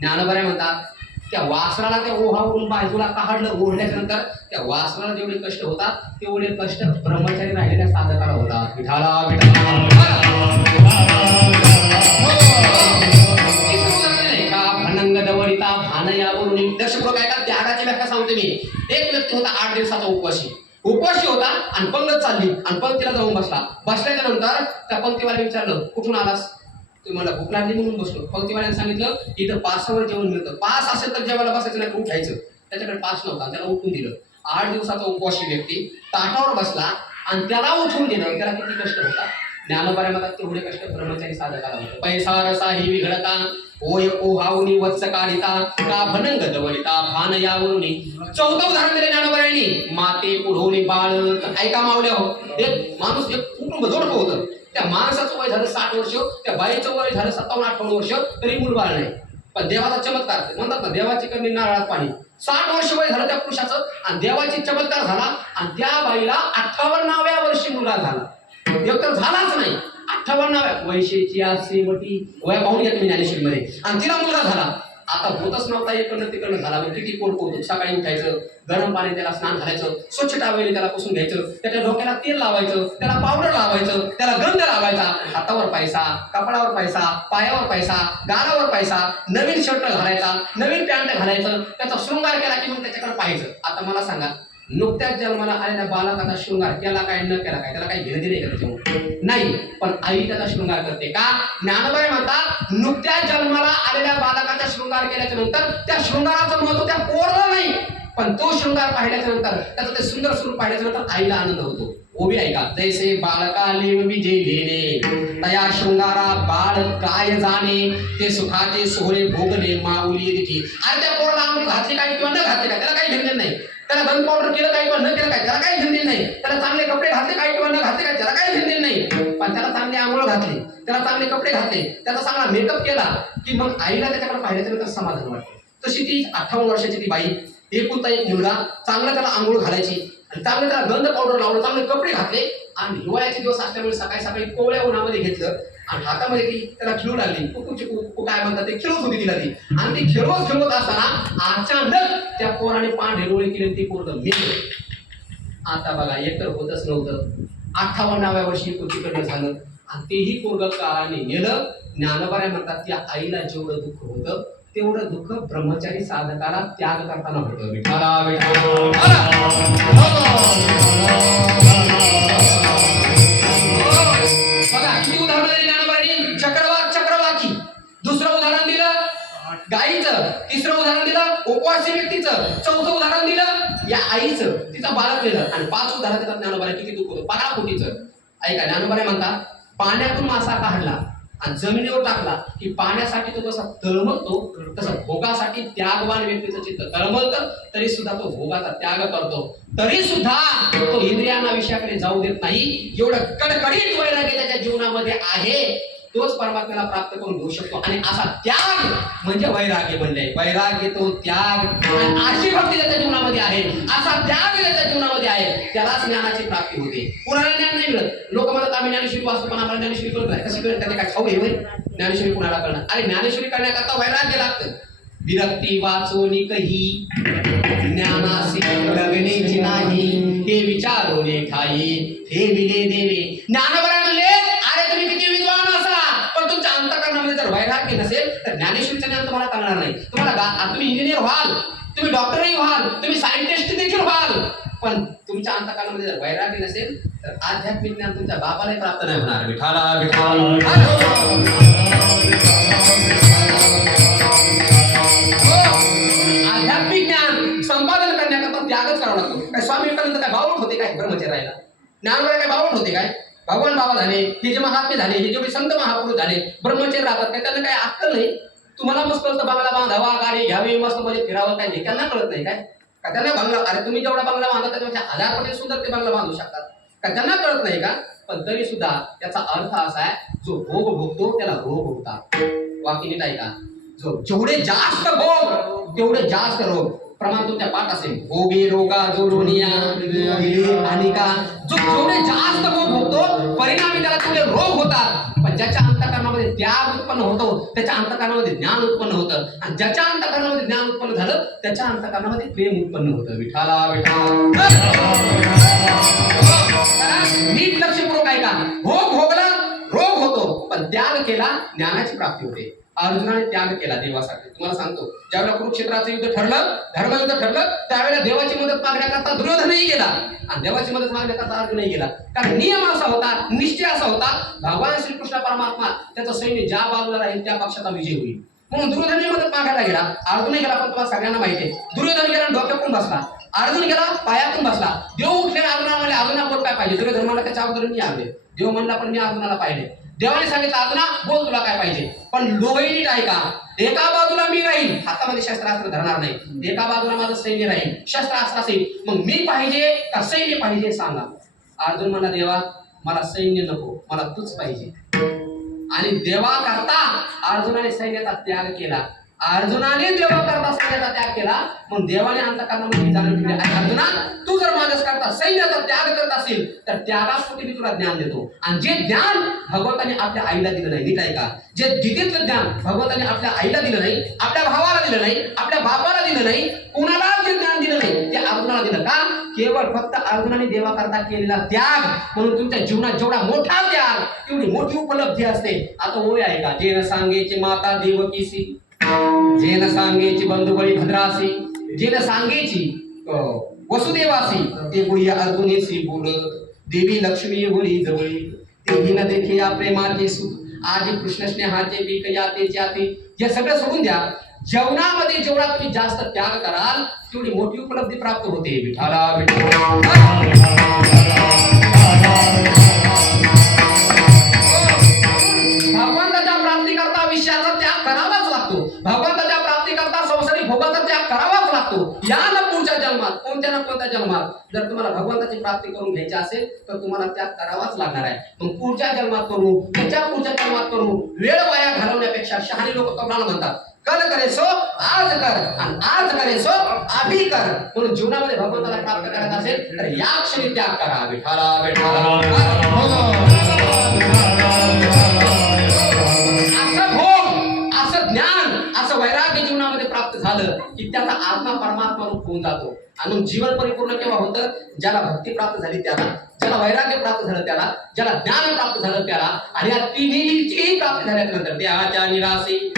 ज्ञानोबराय म्हणतात त्या वासराला त्या ओहावरून बाजूला काढलं. ओढल्याच्या नंतर त्या वासराला जेवढे कष्ट होतात तेवढे कष्ट ब्रह्मचारी राहिलेल्या साधकाला होतात. विठाला भनंग दवडिता भान यावरून. दर्शक काय का त्यागाची व्याख्या सांगते मी. एक व्यक्ती होता 8 दिवसाचा उपवासी होता आणि पंगत चालली आणि पंक्तीला जाऊन बसला. बसल्याच्या नंतर त्या पंक्तीवाल्याने विचारलं कुठून आलास? तुम्हाला भूक लागली म्हणून बसलो. पंक्तीवाल्याने सांगितलं इथं पासावर जेवण मिळतं. पास असेल तर जेवायला बसायचं नाही उठायचं. त्याच्याकडे पास नव्हता त्याला उठून दिलं. 8 दिवसाचा उपवासी व्यक्ती ताटावर बसला आणि त्याला उठून दिलं. त्याला किती कष्ट होता? ज्ञानोबराय म्हणतात तेवढे कष्ट ब्रह्मचारी साधकाला होते. पैसा रसाही विघडता होय ओहावनी वत्स काढिता का भनंग दवडिता भान यावरुनी. 4थं उदाहरण दिले ज्ञानोबरायांनी. माते पुढवणी बाळ. ऐका मावल्या हो एक माणूस एक कुटुंब जोडपं होतं. त्या माणसाचं वय झालं 60 वर्ष, त्या बाईचं वय झालं 57-58 वर्ष तरी मूलबाळ नाही. पण देवाचा चमत्कार म्हणतात ना देवाची करणी नारळात पाणी. 60 वर्ष वय झालं त्या पुरुषाचं आणि देवाची चमत्कार झाला आणि त्या बाईला 58व्या वर्षी मुलगा झाला. एकतर झालाच नाही 58व्या वैशेची असे मोठी वय पाहून घ्या तुम्ही ज्ञानेश्वरीमध्ये. आणि तिला मुलगा झाला आता होतच नव्हता इकडनं तिकडनं झाला. मग किती कोण कौतुक. सकाळी उठायचं, गरम पाणी त्याला स्नान घालायचं, स्वच्छ टावेने त्याला पुसून घ्यायचं, त्याच्या डोक्याला तेल लावायचं, त्याला पावडर लावायचं, त्याला गंध लावायचा, हातावर पैसा, कपडावर पैसा, पायावर पैसा, गालावर पैसा, नवीन शर्ट घालायचा, नवीन पॅन्ट घालायचं, त्याचा शृंगार केला की मग त्याच्याकडे पाहायचं. आता मला सांगा, नुकत्याच जन्माला आलेल्या बालकाचा शृंगार केला काय न केला काय, त्याला काही घेणं दिले का त्याच्यामुळे? नाही. पण आई त्याचा शृंगार करते का? ज्ञानोबा म्हणतात, नुकत्याच जन्माला आलेल्या बालकाचा शृंगार केल्याच्या नंतर त्या शृंगाराचं महत्व त्या पोरला नाही, पण तो शृंगार पाहिल्याच्या नंतर, त्याचं ते सुंदर स्वरूप पाहिल्याच्या नंतर आईला आनंद होतो. ओबी ऐका, जैसे बालका लेव विजय लेणे, तया शृंगारा बाळ काय जाणे, ते सुखाचे सोहळे भोगले माऊली दिठी. अरे त्या पोराला आंघोळ घातली काय किंवा न घातली काय, त्याला काही घेणं नाही. त्याला गन पावडर केलं काय किंवा न केलं काय, त्याला काही घेणं नाही. त्याला चांगले कपडे घातले काय किंवा न घातले काय, त्याला काही घेणं नाही. पण त्याला चांगले आंघोळ घातले, त्याला चांगले कपडे घातले, त्याचा चांगला मेकअप केला की मग आईला त्याच्याकडे पाहिल्याच्या नंतर समाधान वाटतं. तशी ती 58 वर्षाची ती बाई, एकुलता एक मुलगा, चांगला त्याला आंघोळ घालायची आणि चांगले त्याला गंध पावडर लावलं, चांगले कपडे घातले आणि हिवाळ्याचे दिवस असल्यामुळे सकाळी सकाळी कोवळ्या उन्हामध्ये घेतलं आणि हातामध्ये ती त्याला खेळू लागली. कुकू काय म्हणतात ते खेळत होती तिला ती. आणि ती खेळवत असताना अचानक त्या पोराने पांढरे डोळे केले, ती पोरग मेलं. आता बघा, एकतर होतच नव्हतं. 58व्या वर्षी कुठीकडनं झालं आणि तेही पोरग काळाने गेलं. ज्ञानोबा म्हणतात, त्या आईला जेवढं दुःख होतं तेवढं दुःख ब्रह्मचारी साधकाला त्याग करताना होतं. विठाला बघा किती उदाहरण दिली ज्ञानोबांनी. चक्रवाकी. दुसरं उदाहरण दिलं गाईचं, तिसरं उदाहरण दिलं उपवासी व्यक्तीचं, चौथं उदाहरण दिलं या आईचं, तिचं बालक दिलं आणि 5 उदाहरण देतात ज्ञानोबाने किती दुःख होतं. 15 कोटीचं. ऐका, ज्ञानोबाने म्हणतात, पाण्यातून मासा काढला आणि जमिनीवर टाकला की पाण्यासाठी तो जसा तळमळतो तसं भोगासाठी त्यागवान व्यक्तीचं चित्त तळमळतं, तरी सुद्धा तो भोगाचा त्याग करतो. तरी सुद्धा तो इंद्रियांना विषयाकडे जाऊ देत नाही. एवढं कडकडीत वैराग्य त्याच्या जीवनामध्ये आहे, तोच परमात्म्याला प्राप्त करून घेऊ शकतो. आणि असा त्याग म्हणजे वैराग्य म्हणले. वैराग्य तो त्याग, आणि अशी भक्ती त्याच्या जीवनामध्ये आहे, असा त्याग त्याच्या जीवनामध्ये आहे, त्यालाच ज्ञानाची प्राप्ती होते. कुणाला ज्ञान नाही मिळत. लोक म्हणतात आम्ही ज्ञानेश्वरी वाचतो पण आम्हाला ज्ञानेश्वरी कळत नाही. कशी कळत? काय ठाऊ हे ज्ञानेश्वरी कुणाला कळणार? अरे ज्ञानेश्वरी करण्याकरता वैराग्य लागतं. विरक्ती वाचोनी कही ज्ञानासी लग्नेची नाही, हे विचारोने ठाई हे विले देवे. ज्ञानोबा म्हणले, अरे तुम्ही किती विद्वान असा पण तुमच्या अंतःकरणामध्ये जर वैराग्य नसेल तर ज्ञानेश्वरीचं ज्ञान तुम्हाला कळणार नाही. तुम्ही इंजिनियर व्हाल, तुम्ही डॉक्टरही व्हाल, तुम्ही सायंटिस्ट देखील व्हाल, पण तुमच्या अंतःकरणामध्ये जर वैराग्य नसेल तर आध्यात्मिक ज्ञान तुमच्या बापालाही प्राप्त नाही होणार. विठाला आध्यात्मिक ज्ञान संपादन करण्याकरता त्यागच करावा लागतो. काय स्वामी विवेकानंद काय बावट होते काय ब्रह्मचर्याला? ज्ञानोबा काय बावट होते काय? भगवान बाबा झाले, हे जे महात्मे झाले, हे जेवढे संत महापुरुष झाले, ब्रह्मचर्य राहतात काय? त्यांना काय अक्कल नाही? तुम्हाला मस्त कळतं बंगला बांधावा, गाडी घ्यावी, मस्त मध्ये फिरावं, काय नाही? त्यांना कळत नाही काय? का त्यांना बंगला, अरे तुम्ही जेवढा बंगला बांधता त्याच्यापेक्षा 1000 पटीने सुंदर ते बंगला बांधू शकतात का? त्यांना कळत नाही का? पण तरी सुद्धा त्याचा अर्थ असा आहे, जो भोग भोगतो त्याला रोग होतात. वाक्य नीट ऐका, जो जेवढे जास्त भोग तेवढे जास्त रोग. प्रमाण तुमच्या पाठ असेल, भोगे रोगा जो लोनिया आणि का, जो जेवढे जास्त भोग भोगतो परिणामी त्याला तेवढे रोग होतात. पण ज्याच्या अंतःकरणामध्ये त्याग उत्पन्न होतो त्याच्या अंतःकरणामध्ये ज्ञान उत्पन्न होतं, आणि ज्याच्या अंतःकरणामध्ये ज्ञान उत्पन्न झालं त्याच्या अंतःकरणामध्ये प्रेम उत्पन्न होतं. विठाला नीट लक्षपूर्वक ऐका. भोग भोगला रोग होतो, पण त्याग केला ज्ञानाची प्राप्ती होते. अर्जुनाने त्याग केला देवासाठी. तुम्हाला सांगतो, ज्यावेळेला कुरुक्षेत्राचं युद्ध ठरलं, धर्मयुद्ध ठरलं, त्यावेळेला देवाची मदत मागण्याकरता दुर्योधनही गेला आणि देवाची मदत मागण्याकरता अर्जुनही गेला. कारण नियम असा होता, निश्चय असा होता, भगवान श्रीकृष्ण परमात्मा त्याचं सैन्य ज्या बाजूला राहील त्या पक्षाचा विजय होईल. म्हणून दुर्योधनही मदत मागायला गेला, अर्जुनही गेला. पण तुम्हाला सगळ्यांना माहिती आहे, दुर्योधन गेला डोक्यातून बसला, अर्जुन गेला पायातून बसला. देव उठले, अर्जुना म्हणले अर्जुना बोल काय पाहिजे? दुर्योधन म्हणला त्याच्या अगोदर मी आले. देव म्हणला पण मी अर्जुनाला पाहिले. देवाने सांगितलं अर्जुना बोल तुला काय पाहिजे? पण दोघंही नीट ऐका, एका बाजूला मी राहील, हातामध्ये शस्त्रास्त्र धरणार नाही, एका बाजूला माझं सैन्य राहील, शस्त्रास्त्र असेल. मग मी पाहिजे का सैन्य पाहिजे सांगा? अर्जुन म्हणला देवा मला सैन्य नको, मला तूच पाहिजे. आणि देवा करता अर्जुनाने सैन्याचा त्याग केला अर्जुनाने देवा करता सैन्याचा त्याग केला, मग देवाने अंतःकरणामध्ये विचार केले, "अरे अर्जुना, तू जर माझ्याच करता सैन्याचा त्याग करत असेल तर त्यागासाठी मी तुला ज्ञान देतो." आणि जे ज्ञान भगवंताने आपल्या आईला दिलं नाही, नीट आहे का, जे गीतेतलं ज्ञान भगवंताने आपल्या आईला दिलं नाही, आपल्या भावाला दिलं नाही, आपल्या बापाला दिलं नाही, कुणाला जे ज्ञान दिलं नाही ते अर्जुनाला दिलं. का? केवळ फक्त अर्जुनाने देवा करता केलेला त्याग, म्हणून तुमच्या जीवनात जेवढा मोठा त्याग तेवढी मोठी उपलब्धी असते. आता ओळ आहे का, जे न सांगेची माता देवकीसी, जे न सांगेची बंधुबळी भद्रासी, जे न सांगेची वसुदेवासी, ते गुह्य अर्जुनेसी बोल, देवी लक्ष्मी होरी जवळी, तेही न देखे या प्रेमाचे सुख, आधी कृष्ण स्नेहाचे पीक या तेचे आते. हे सगळं सोडून द्या, जेवणामध्ये जेवढा तुम्ही जास्त त्याग कराल तेवढी मोठी उपलब्धी प्राप्त होते. विठाला भगवंताच्या प्राप्तीकरता विषयाचा त्याग करावाच लागतो, भगवंताच्या प्राप्तीकरता संसारिक भोगाचा त्याग करावाच लागतो. या ना पुढच्या जन्मात, कोणत्या ना कोणत्या जन्मात जर तुम्हाला भगवंताची प्राप्ती करून घ्यायची असेल तर तुम्हाला त्याग करावाच लागणार आहे. मग पुढच्या जन्मात करू, त्याच्या पुढच्या जन्मात करू, वेळ वाया घालवण्यापेक्षा शहाणी लोक कमळाला म्हणतात, कल करे सो आज कर आणि आज करे सो अभी कर. म्हणून जीवनामध्ये भगवंताला प्राप्त करायचं असेल तर या क्षणी त्याग करा. विठाला विठाला असं भोग, असं ज्ञान, असं वैराग्य जीवनामध्ये प्राप्त झालं की त्याचा आत्मा परमात्मा रूप होऊन जातो. आणि जीवन परिपूर्ण केव्हा होतं? ज्याला भक्ती प्राप्त झाली त्याला, ज्याला वैराग्य प्राप्त झालं त्याला, ज्याला ज्ञान प्राप्त झालं त्याला. आणि या तिन्हीची प्राप्ती झाल्यानंतर देहाच्या निराशी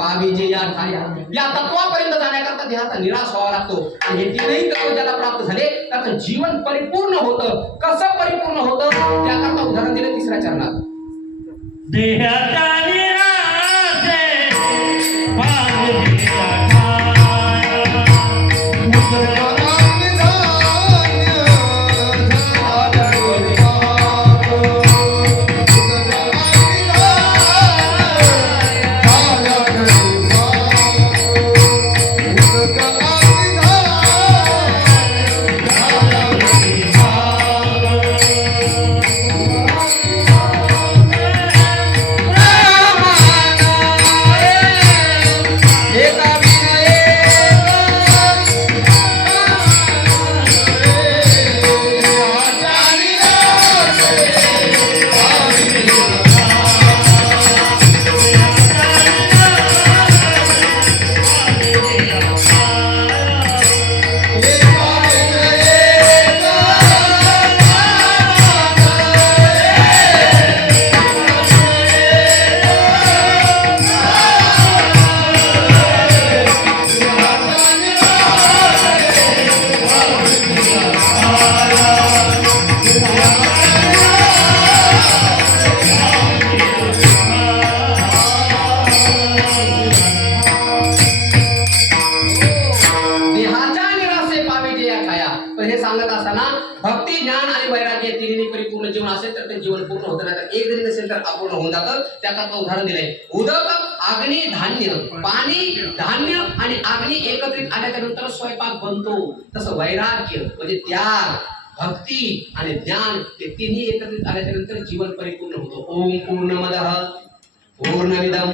पावीजे या ठाया, या तत्वापर्यंत जाण्याकरता देहाचा निराश व्हावा लागतो. आणि हे तीनही तत्व ज्याला प्राप्त झाले त्याचं जीवन परिपूर्ण होतं. कसं परिपूर्ण होतं त्याकरता उदाहरण दिलं तिसऱ्या चरणात. देहाचा निराशे पावीजे या ठाया, भक्ती, ज्ञान आणि वैराग्य तिन्ही परिपूर्ण जीवन असेल तर ते जीवन पूर्ण होतं. नाही तर एक जरी नसेल तर अपूर्ण होऊन जातं. त्याकरता उदाहरण दिलंय, उदक, अग्नी, धान्य, पाणी, धान्य आणि अग्नी एकत्रित आल्याच्या नंतर स्वयंपाक बनतो. तसं वैराग्य म्हणजे त्याग, भक्ती आणि ज्ञान हे तिन्ही एकत्रित आल्याच्या नंतर जीवन परिपूर्ण होतं. ओम पूर्णमदः पूर्णमिदं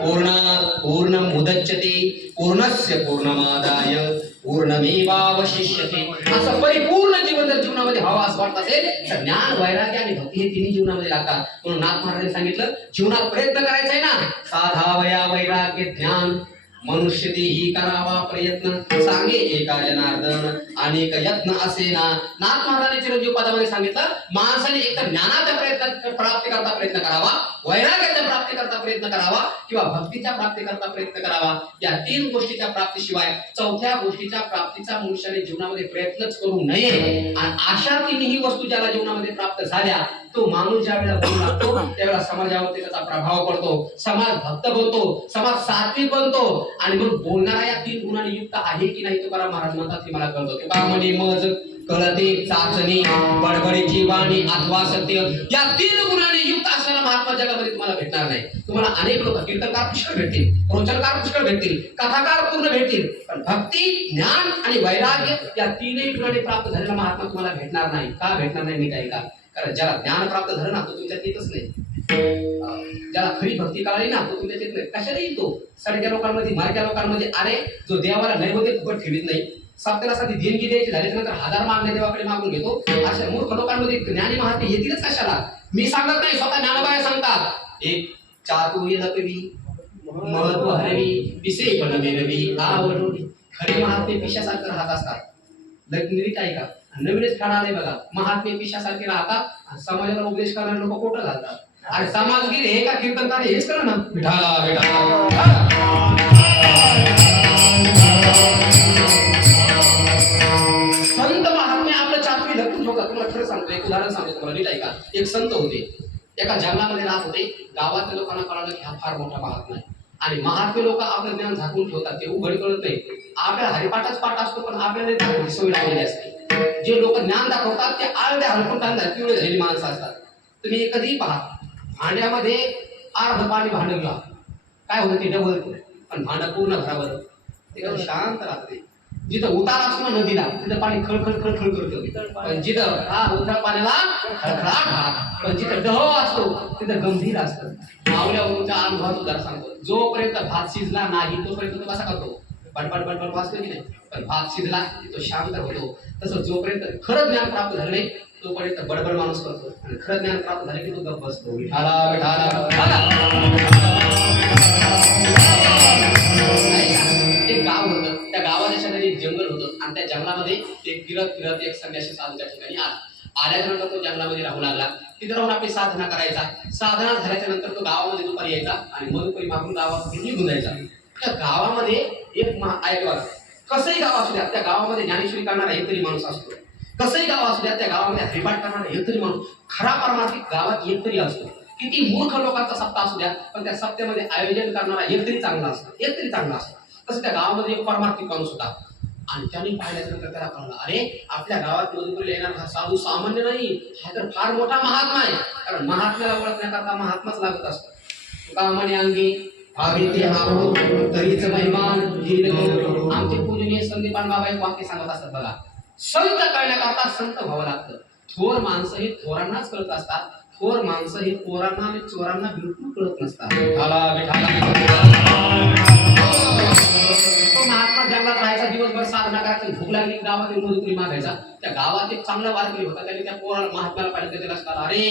पूर्णात् पूर्णमुदच्यते पूर्णस्य पूर्णमादाय पूर्णमेवावशिष्यते. असं परिपूर्ण जीवन जर जीवनामध्ये हवं असं वाटत असेल तर ज्ञान, वैराग्य आणि भक्ती हे तिन्ही जीवनामध्ये लागतात. म्हणून नाथ महाराजांनी सांगितलं, जीवनात प्रयत्न करायचा आहे ना, साधावया वैराग्य ज्ञान, मनुष्य देही करावा प्रयत्न, सांगे एका जनार्दन अनेक यत्न असेना. नाथ महाराजांनी चिरंजीव पदामध्ये सांगितलं, माणसाने एक तर ज्ञानाच्या प्राप्तीकरता प्रयत्न करावा, वैराग्याच्या प्राप्तीकरता प्रयत्न करावा किंवा भक्तीच्या प्राप्तीकरता प्रयत्न करावा. या तीन गोष्टीच्या प्राप्तीशिवाय चौथ्या गोष्टीच्या प्राप्तीचा मनुष्याने जीवनामध्ये प्रयत्नच करू नये. आणि अशा तिन्ही वस्तू ज्याला जीवनामध्ये प्राप्त झाल्या तो माणूस ज्या वेळेला बोलू लागतो त्यावेळेला समाजावरती त्याचा प्रभाव पडतो, समाज भक्त बनतो, समाज सात्विक बनतो. आणि मग बोलणारा या तीन गुणांनी युक्त आहे की नाही तुकाराम महाराज म्हणतात की मला कळतो. तुकारामने मज कळते चाचणी बडबडीची वाणी अथवा सत्य, या तीन गुणांनी युक्त असणारा महात्मा जगामध्ये तुम्हाला भेटणार नाही. तुम्हाला अनेक लोक कीर्तनकार पुष्कळ भेटतील, प्रवचनकार पुष्कळ भेटतील, कथाकार पूर्ण भेटतील, पण भक्ती, ज्ञान आणि वैराग्य या तीनही गुणांनी प्राप्त झालेला महात्मा तुम्हाला भेटणार नाही. का भेटणार नाही मी काय का? कारण ज्याला ज्ञान प्राप्त झालं ना तो तुमच्यात येतच नाही. ज्याला खरी भक्ती कळाली ना तो तुमच्या चित्र कशाला येतो सडक्या लोकांमध्ये मारक्या लोकांमध्ये अरे जो देवाला नैवेद्य फुकट ठेवीत नाही सप्त्याला साधी देणगी द्यायची झाल्याच्या नंतर हजार मागण्या देवाकडे मागून घेतो अशा मूर्ख लोकांमध्ये ज्ञानी महात्मे येतीलच कशाला मी सांगत नाही स्वतः ज्ञानोबाया सांगतात एक चातुर्य लपवी महत्व हरवी विषय पण मेरवी आवडवी खरे महात्मे पिशासारखे राहत असतात नीट ऐका नवीनच काळ आलाय बघा महात्मे पिशासारखे राहतात आणि समाजाला उपदेश करणारे लोक कोटं घालतात आणि समाजगीर हे का कीर्तनकार हेच करा ना विठाला विठाला संत महात्मे आपलं चातुर्य लपून ठेवतात तुम्हाला खरं सांगतो एक उदाहरण सांगतो तुम्हाला नीट ऐका एक संत होते एका जंगलामध्ये राहत होते गावातल्या लोकांना कळालं की हा फार मोठा महात्मा आहे आणि महात्मे लोक आपलं ज्ञान झाकून ठेवतात ते उघड कळत नाही आपल्याला हरिपाठाच पाठ असतो पण आपल्याला त्याची सवय लागलेली असते जे लोक ज्ञान दाखवतात ते आळद्या हलकून पिवळे झालेली माणसं असतात तुम्ही कधी पहा भांड्यामध्ये अर्ध पाणी भांड घ्या काय होतं ते डबल पण भांड पूर्ण भरावर ते शांत राहते जिथं उतार असतो ना नदीला तिथं पाणी खळखळ खळखळ करतं पण जिथं हा उतार पाण्याला खळखळाट पण जिथं डह असतो तिथं गंभीर असतं मावल्यावरूनच्या अनुभवात उदाहरण सांगतो जोपर्यंत भात शिजला नाही तोपर्यंत तो कसा करतो बडबड बडबड वाचतो की नाही पण भात शिजला तो शांत होतो तसं जोपर्यंत खरं ज्ञान प्राप्त झालं नाही तोपर्यंत बडबड माणूस करतो आणि खरं ज्ञान प्राप्त झाले की तो गप्प बसतो विठाला एक गाव होतं त्या गावाच्या शेजारी एक जंगल होतं आणि त्या जंगलामध्ये एक फिरत एक संन्यासी साधू त्या ठिकाणी आल्याच्या नंतर तो जंगलामध्ये राहू लागला तिथे राहून आपली साधना करायचा साधना झाल्याच्या नंतर तो गावामध्ये दुपारी यायचा आणि मधुपरी मागून गावात निघून जायचा त्या गावामध्ये एक ऐकवा कसंही गाव असू द्या त्या गावामध्ये ज्ञानेश्वरी करणारा एक तरी माणूस असतो कसंही गाव असू द्या त्या गावामध्ये हरिपाठ करणारा एक तरी माणूस खरा पारमार्थिक गावात एक तरी असतो किती मूर्ख लोकांचा सप्ताह असू द्या पण त्या सप्त्यामध्ये आयोजन करणारा एक तरी चांगला असतो एक तरी चांगला असतो तसं त्या गावामध्ये एक पारमार्थिक माणूस होता आणि त्याने पाहिल्यानंतर त्याला कळलं अरे आपल्या गावात मधुपुरीला येणार हा साधू सामान्य नाही हा तर फार मोठा महात्मा आहे कारण महात्म्याला ओळखण्याकरता महात्माच लागत असतो कामाने अंगी भाविते आहो तरीच महिमान आमचे पूजनीय संदीपान बाबा एक वाक्य सांगत असतात बघा संत कळण्याकरता संत व्हावं लागतं थोर माणसं हे थोरांनाच कळत असतात थोर माणसं हे पोरांना आणि चोरांना बिलकुल कळत नसतात महात्मा जंगलात राहायचा दिवसभर साधना करायचा भूक लागली गावातील मधुपुरी मागायचा त्या गावात एक चांगला वारकरी होता त्याने त्या पोराला महात्म्याला पाहिलं त्याला असतात अरे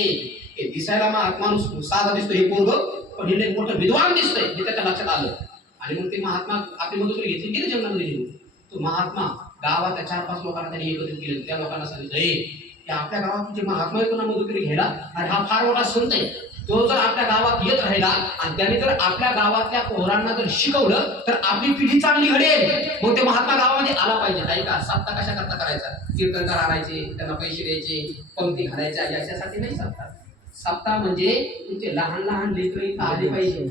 हे दिसायला माणूस साधा दिसतो हे पोरग पण हे एक मोठं विद्वान दिसतंय हे त्याच्या लक्षात आलं आणि मग ते महात्मा आपली मधुपुरी घेतली गेले जंगलामध्ये घेऊन तो महात्मा गावाच्या 4-5 लोकांना त्यांनी एकत्रित केले त्या लोकांना सांगितलं हे आपल्या गावात जे महात्मा येतो ना मधुपुरी घ्यायला आणि हा फार मोठा संत आहे तो जर आपल्या गावात येत राहिला आणि त्याने जर आपल्या गावातल्या पोरांना जर शिकवलं तर आपली पिढी चांगली घडेल मग ते महात्मा गावामध्ये आला पाहिजे नाही का सप्ताह कशा करता करायचा कीर्तनकार आणायचे त्यांना पैसे द्यायचे पंक्ती घालायच्या याच्यासाठी नाही सप्ताह म्हणजे तुमचे लहान लहान लेकरं इथं आले पाहिजे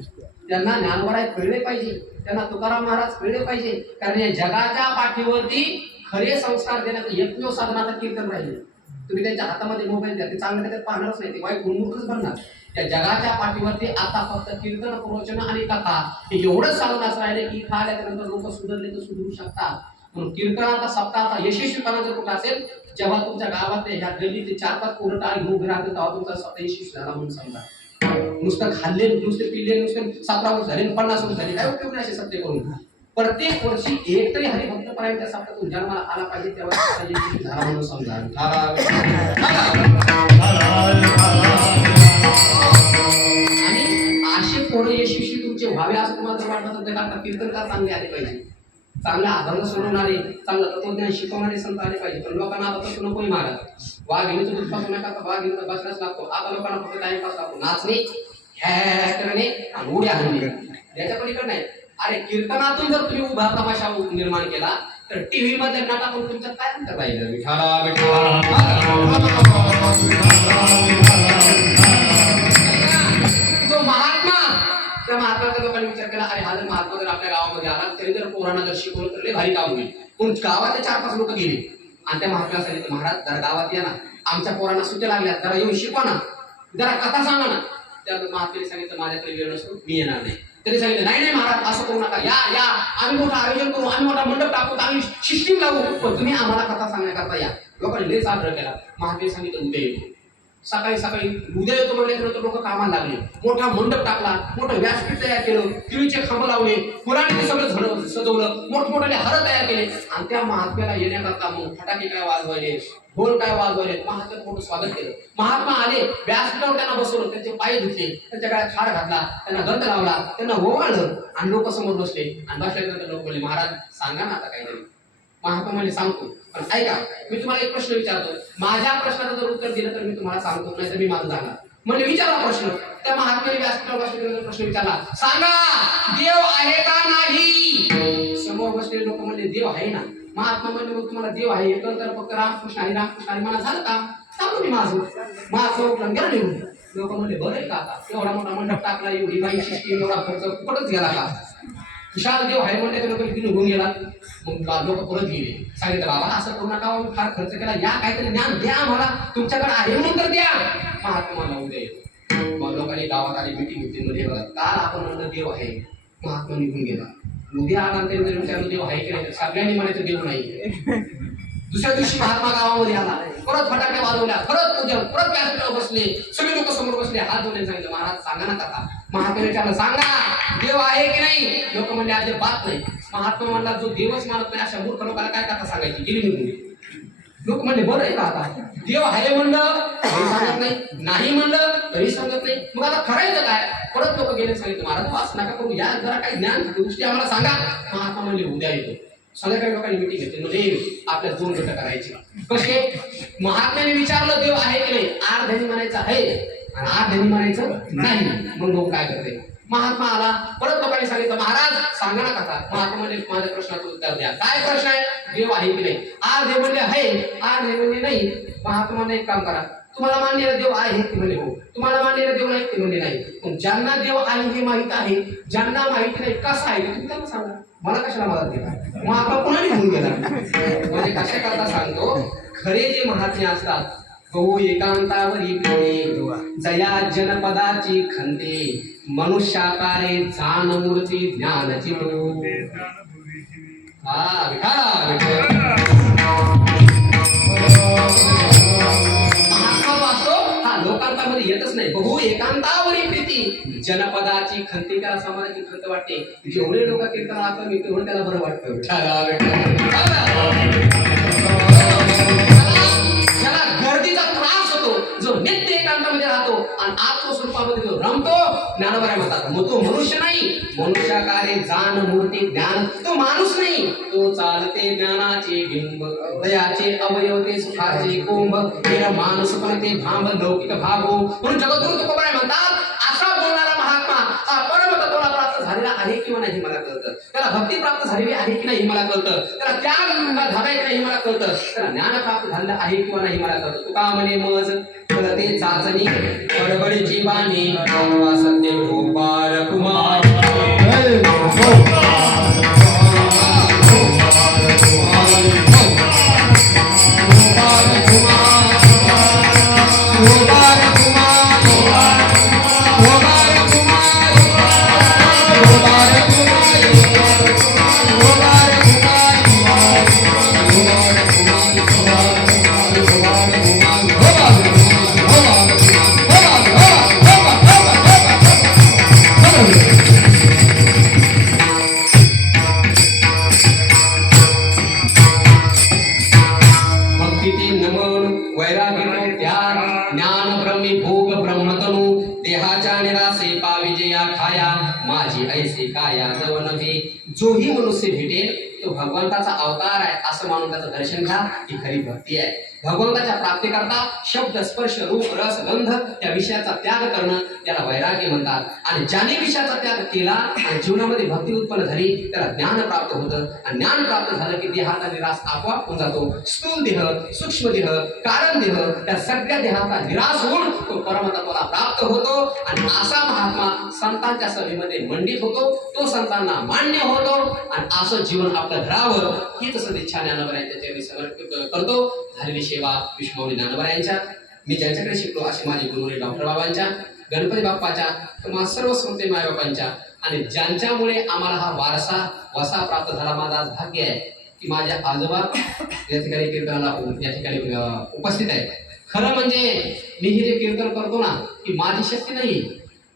त्यांना ज्ञानोबा कळले पाहिजे त्यांना तुकाराम महाराज कळले पाहिजे कारण या जगाच्या पाठीवरती खरे संस्कार देण्याचं एकमेव साधन आता कीर्तन राहिले तुम्ही त्यांच्या हातामध्ये मोबाईल द्या ते चांगलं त्याच्यात पाहणारच नाही ते वाईट गुणमुखच बनणार त्या जगाच्या पाठीवरती आता फक्त कीर्तन प्रवचन आणि कथा हे एवढंच साधन असं राहिले की इथं आल्यानंतर लोक सुधरले तर सुधरू शकतात म्हणून कीर्तनाचा सप्ताहाचा यशस्वीपणा जर कुठं असेल जेव्हा तुमच्या गावातले ह्या गल्लीतले 4-5 पोरं टाळ घेऊन राहतील तेव्हा तुमचा सप्ताह यशस्वी झाला म्हणून समजा नुसतं खाल्ले नुसते पिल्ले नुसते 17 वर्ष झाले 50 वर्ष झाले काय उपयोग नाही असे सत्य करून प्रत्येक वर्षी एक तरी हरिभक्त पर्यंत सप्ताहातून जन्माला आला पाहिजे तेव्हा यशस्वी झाला म्हणून समजा आणि असे पोरं यशस्वी तुमचे व्हावे असं तुम्हाला जर वाटतं तर आता कीर्तनकार चांगले आले पाहिजे चांगला अभंग सोडवणारे चांगलं तत्वज्ञान शिकवणारे संत आले पाहिजे पण लोकांना आता तसं नकोय महाराज वाघ घेण्याचं दूध पासून नका वाघ घेण्याचं बसण्यास लागतो आता लोकांना फक्त टाइमपास लागतो नाचणे ह्या करणे आणि उड्या हाणणे याच्या पलीकडे नाही अरे कीर्तनातून जर तुम्ही उभा तमाशा निर्माण केला तर टीव्ही मध्ये नाटक तुमच्यात काय अंतर राहिलं तो महात्मा त्या महात्माच्या लोकांनी विचार केला अरे हा जर महात्मा जर आपल्या गावामध्ये आला तरी जर पोरांना जर शिकवलं तर लय भारी काम होईल पण गावातले 4-5 लोक गेले आणि त्या महात्म्याला सांगितलं महाराज जरा गावात या ना आमच्या पोरांना सुट्ट्या लागल्या जरा येऊन शिकवा ना जरा कथा सांगा ना त्या महात्म्याने सांगितलं माझ्याकडे वेळ नसतो मी येणार नाही तरी सांगितलं नाही महाराज असं करू नका या आम्ही मोठं आयोजन करू आम्ही मोठा मंडप टाकू आम्ही सिस्टीम लावू पण तुम्ही आम्हाला कथा सांगण्याकरता या लोकांनी लयच आग्रह केला महात्म्याने सांगितलं उद्या येतो सकाळी सकाळी उद्या येतो म्हणल्यानंतर लोक कामाला लागले, मोठा मंडप टाकला, मोठं व्यासपीठ तयार केलं, टीव्हीचे खांब लावले, पुराणे सगळं झाडं सजवलं, मोठमोठाले हार तयार केले आणि त्या महात्म्याला येण्याकरता मग फटाके काय वाजवायले, ढोल काय वाजवायले, महात्म्याचं मोठं स्वागत केलं. महात्मा आले, व्यासपीठावर त्यांना बसवलं, त्यांचे पाय धुतले, त्यांच्या गळ्यात हार घातला, त्यांना गंध लावला, त्यांना ओवाळलं आणि लोक समोर बसले आणि बसल्यानंतर लोक बोलले, महाराज सांगा ना आता काहीतरी. महात्मा म्हणजे सांगतो, पण ऐका मी तुम्हाला एक प्रश्न विचारतो, माझ्या प्रश्नाचं जर उत्तर दिलं तर मी तुम्हाला सांगतो, नाही तर मी माझं जाणार. म्हणजे विचारा प्रश्न. त्या महात्म्याने व्यासपीठावर बसल्यानंतर प्रश्न विचारला, सांगा देव आहे का नाही? समोर बसलेले लोक म्हणले देव आहे ना. महात्मा म्हणजे मग तुम्हाला देव आहे एकल तर फक्त रामकृष्ण आणि रामकृष्ण आणि मला झालं का? सांगतो मी माझं. महात्मा उठला गेला निघून. लोक म्हणले बरं आहे का आता एवढा मोठा मंडप टाकला, एवढी बाई सिस्टीम, एवढा खर्च कुठंच गेला का? विशाल देव आहे म्हणते लोक किती निघून गेला. मग लोक परत गेले, सांगितलं बाबा असं करू नका, फार खर्च केला, या काहीतरी ज्ञान द्या आम्हाला, तुमच्याकडे आहे म्हणून तर द्या. महात्मा उद्या येतो. मग लोकांनी गावात आली, मिटिंग होती मध्ये, बघा काल आपण म्हणलं देव आहे, महात्मा निघून गेला. उद्या आल्यानंतर विचारलं देव आहे की नाही, सगळ्यांनी म्हणायचं देव नाही. दुसऱ्या दिवशी महात्मा गावामध्ये आला, परत फटाक्या वाजवल्या, परत पूजा, परत व्यासपीठावर बसले, सगळे लोक समोर बसले, हात जोडले, सांगितलं महाराज सांगा ना कथा. महात्मा विचारलं सांगा देव आहे की नाही? लोक म्हणले अजिबात नाही. महात्मा म्हणला जो देवच मानत नाही अशा मूर्ख लोकांना काय कथा सांगायची, गेली निघून. लोक म्हणले बरं आहे का आता देव आहे म्हणलं तरी सांगत नाही, नाही म्हणलं तरी सांगत नाही, मग आता करायचं काय? परत लोक गेले, सांगितलं महाराज वाच नका करू, या जरा काही ज्ञान गोष्टी आम्हाला सांगा. महात्मा म्हणले उद्या येतो. संध्याकाळी लोकांनी मिटिंग घेतली, म्हणजे आपल्या 2 गट करायचे. कसे? महात्म्याने विचारलं देव आहे की नाही, अर्ध्याने म्हणायचं आहे आणि अर्ध्याने म्हणायचं नाही. मग लोक काय करते? महात्मा आला, परत लोकांनी सांगितलं महाराज सांगा ना कथा. महात्मा म्हणजे माझ्या प्रश्नाचं उत्तर द्या. काय प्रश्न आहे? देव आहे की नाही? अर्धे म्हणले आहे, अर्धे म्हणले नाही. महात्माने एक काम करा, तुम्हाला मान्य देव आहे ते म्हणले हो, तुम्हाला मान्य देव नाही ते म्हणले नाही. पण ज्यांना देव आहे हे माहित आहे, ज्यांना माहिती नाही कसं आहे तुम्ही त्यांना सांगा, मला कशाला मदत देता? मग आपण पुन्हा निघून गेला. म्हणजे कशा करता सांगतो, खरे जे महात्मे असतात बहु एकांतावरी प्रेते, जया जनपदाची खंते, मनुष्याकारे जाण मूर्ती ज्ञानाची मूर्ती. हा विठा महात्मा वाचतो हा लोकांतामध्ये येतच नाही. बहु एकांतावरी प्रीती, जनपदाची खंती, त्याला समाजाची खंत वाटते. जेवढे लोक कीर्तन आपण मी तेवढं त्याला बरं वाटतं. त्याला गर्दीचा त्रास होतो, जो नित्य एकांतामध्ये राहतो आणि आत्मस्वरूपामध्ये जो रमतो, ज्ञानोबा म्हणतात. मग तो मनुष्य नाही, मनुष्याकारे जाण मूर्ती ज्ञान. तो माणूस नाही, तो चालते ज्ञानाचे बिंब, दयाचे अवयव ते सुखाचे कोंब, माणूस पण ते भांब लौकिक भागो. म्हणून जगद्गुरु तुकोबाराय म्हणतात, असा बोलणारा महात्मा हा परमतत्वाला प्राप्त झालेला आहे किंवा नाही मला कळतं, त्याला भक्ती प्राप्त झालेली आहे की नाही मला कळतं, त्याला त्याग झालाय की नाही मला कळतं, त्याला ज्ञान प्राप्त झालेलं आहे किंवा नाही मला कळतं. तुका म्हणे मज कळते चाचणी बडबडीची बाणी, सत्य गोपाल कुमार. माझी ऐसे काया जव नव्हे. जोही मनुष्य भेटेल तो भगवंताचा अवतार आहे असं मानून त्याचं दर्शन घ्या, ही खरी भक्ती आहे. भगवंताच्या प्राप्तीकरता शब्द स्पर्श रूप रस गंध या विषयाचा त्याग करणं त्याला वैराग्य म्हणतात. आणि ज्याने विषयाचा त्याग केला आणि जीवनामध्ये भक्ती उत्पन्न झाली त्याला ज्ञान प्राप्त होतं. आणि ज्ञान प्राप्त झालं की देहाचा निराश आपोआप होऊन जातो. स्थूल देह, सूक्ष्म देह, कारण देह, त्या सगळ्या देहाचा निराश होऊन तो परमतत्वाला प्राप्त होतो. आणि असा महात्मा संतांच्या सभेमध्ये मंडित होतो, तो संतांना मान्य होतो आणि असं जीवन आपलं घडावं हीच सदिच्छा ज्ञानोबा यांच्या चरणी समर्पित करतो. झालेली सेवा विष्णू ज्ञानोबा यांच्या, मी ज्यांच्याकडे शिकलो असे माझे गुरुवरी डॉक्टर बाबांच्या, गणपती बाप्पाच्या, तुम्हा सर्व संत मायबापांच्या, आणि ज्यांच्यामुळे आम्हाला हा वारसा वसा प्राप्त झाला. माझा भाग्य आहे की माझ्या आजोबा या ठिकाणी कीर्तनाला या ठिकाणी उपस्थित आहेत. खरं म्हणजे मी हे जे कीर्तन करतो ना, की माझी शक्ती नाही,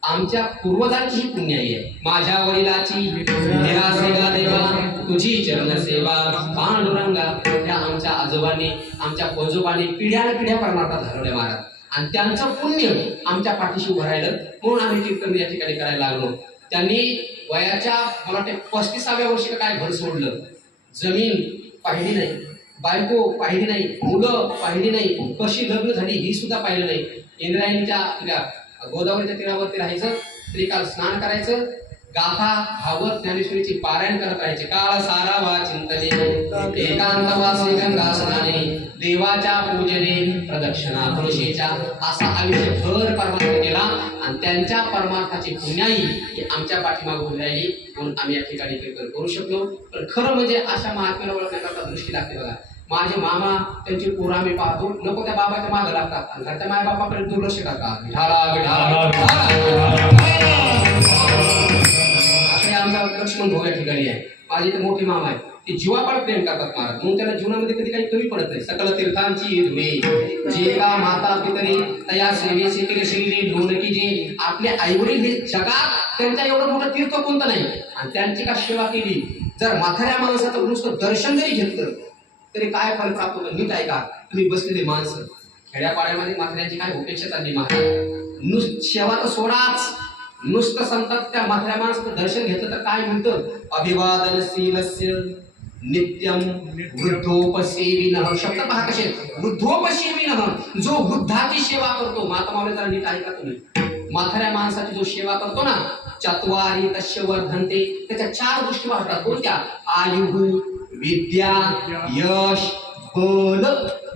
आमच्या पूर्वजांची ही पुण्याई आहे. माझ्या वडिलाची निरासेवा देवा तुझी चरण सेवा पांडुरंगा. त्या आमच्या आजोबांनी आमच्या पजोबांनी पिढ्यानपिढ्या परमार्थ घालवल्या महाराज, आणि त्यांचं पुण्य आमच्या पाठीशी उभं राहिलं म्हणून आम्ही कीर्तन या ठिकाणी करायला लागलो. त्यांनी वयाच्या मला वाटते 35व्या वर्षी का काय घर सोडलं. जमीन पाहिली नाही, बायको पाहिली नाही, मुलं पाहिली नाही, कशी लग्न झाली ही सुद्धा पाहिलं नाही. इंद्रायणीच्या गोदावरीच्या तीरावरती राहायचं, त्रिकाल स्नान करायचं, गाथा भागवत ज्ञानेश्वरीची पारायण करत राहायचे. काळ सारावा चिंतने एकांतवासी गंगा स्नाने देवाच्या पूजने प्रदक्षिणा पुरुषेच्या. असा आयुष्यभर परमार्थ केला आणि त्यांच्या परमार्थाची पुण्याई ही आमच्या पाठीमागे उभी राहिली म्हणून आम्ही या ठिकाणी कीर्तन करू शकलो. पण खरं म्हणजे अशा महात्म्याला ओळखण्याकरता दृष्टी लागते बघा. माझे मामा त्यांची पोरं आम्ही पाहतो, नको त्या बाबाच्या मागं लागतात आणि घरच्या माय बापाकडे दुर्लक्ष करतात. विठाला विठाला आमचा लक्ष्मण भाऊ या ठिकाणी आहे. माझे ते मोठे मामा आहे, ते जीवापाड प्रेम करतात महाराज, म्हणून त्याला जीवनामध्ये कधी काही कमी पडत नाही. सकल तीर्थांची धुवे जे का माता पितरी तया सेवेचे केले शरीरे ढोलकी जे. आपले आईवडील हे जगात त्यांच्या एवढं मोठं तीर्थ कोणतं नाही आणि त्यांची का सेवा केली. जर म्हाताऱ्या माणसाचं नुसतं दर्शन जरी घेतलं तरी काय फल प्राप्त होतं. नीट ऐका तुम्ही बसलेली माणसं, खेड्यापाड्यामध्ये म्हाताऱ्यांची काय उपेक्षा चालली महाराज. सेवा तर सोडाच, नुसतं संतात त्या म्हाताऱ्या माणसाचं दर्शन घेतलं तर काय म्हणतं. अभिवादनशीलस्य नित्यम वृद्धोपसेविनः. शब्द पहा कसे, वृद्धोपसेविनः. जो वृद्धाची सेवा करतो. माता मावळे जरा नीट ऐका तुम्ही. म्हाताऱ्या माणसाची जो सेवा करतो ना, चत्वारी तस्य वर्धन्ते. त्याच्या 4 गोष्टी वाढतात. कोणत्या? आयुः, विद्या, यश, बल.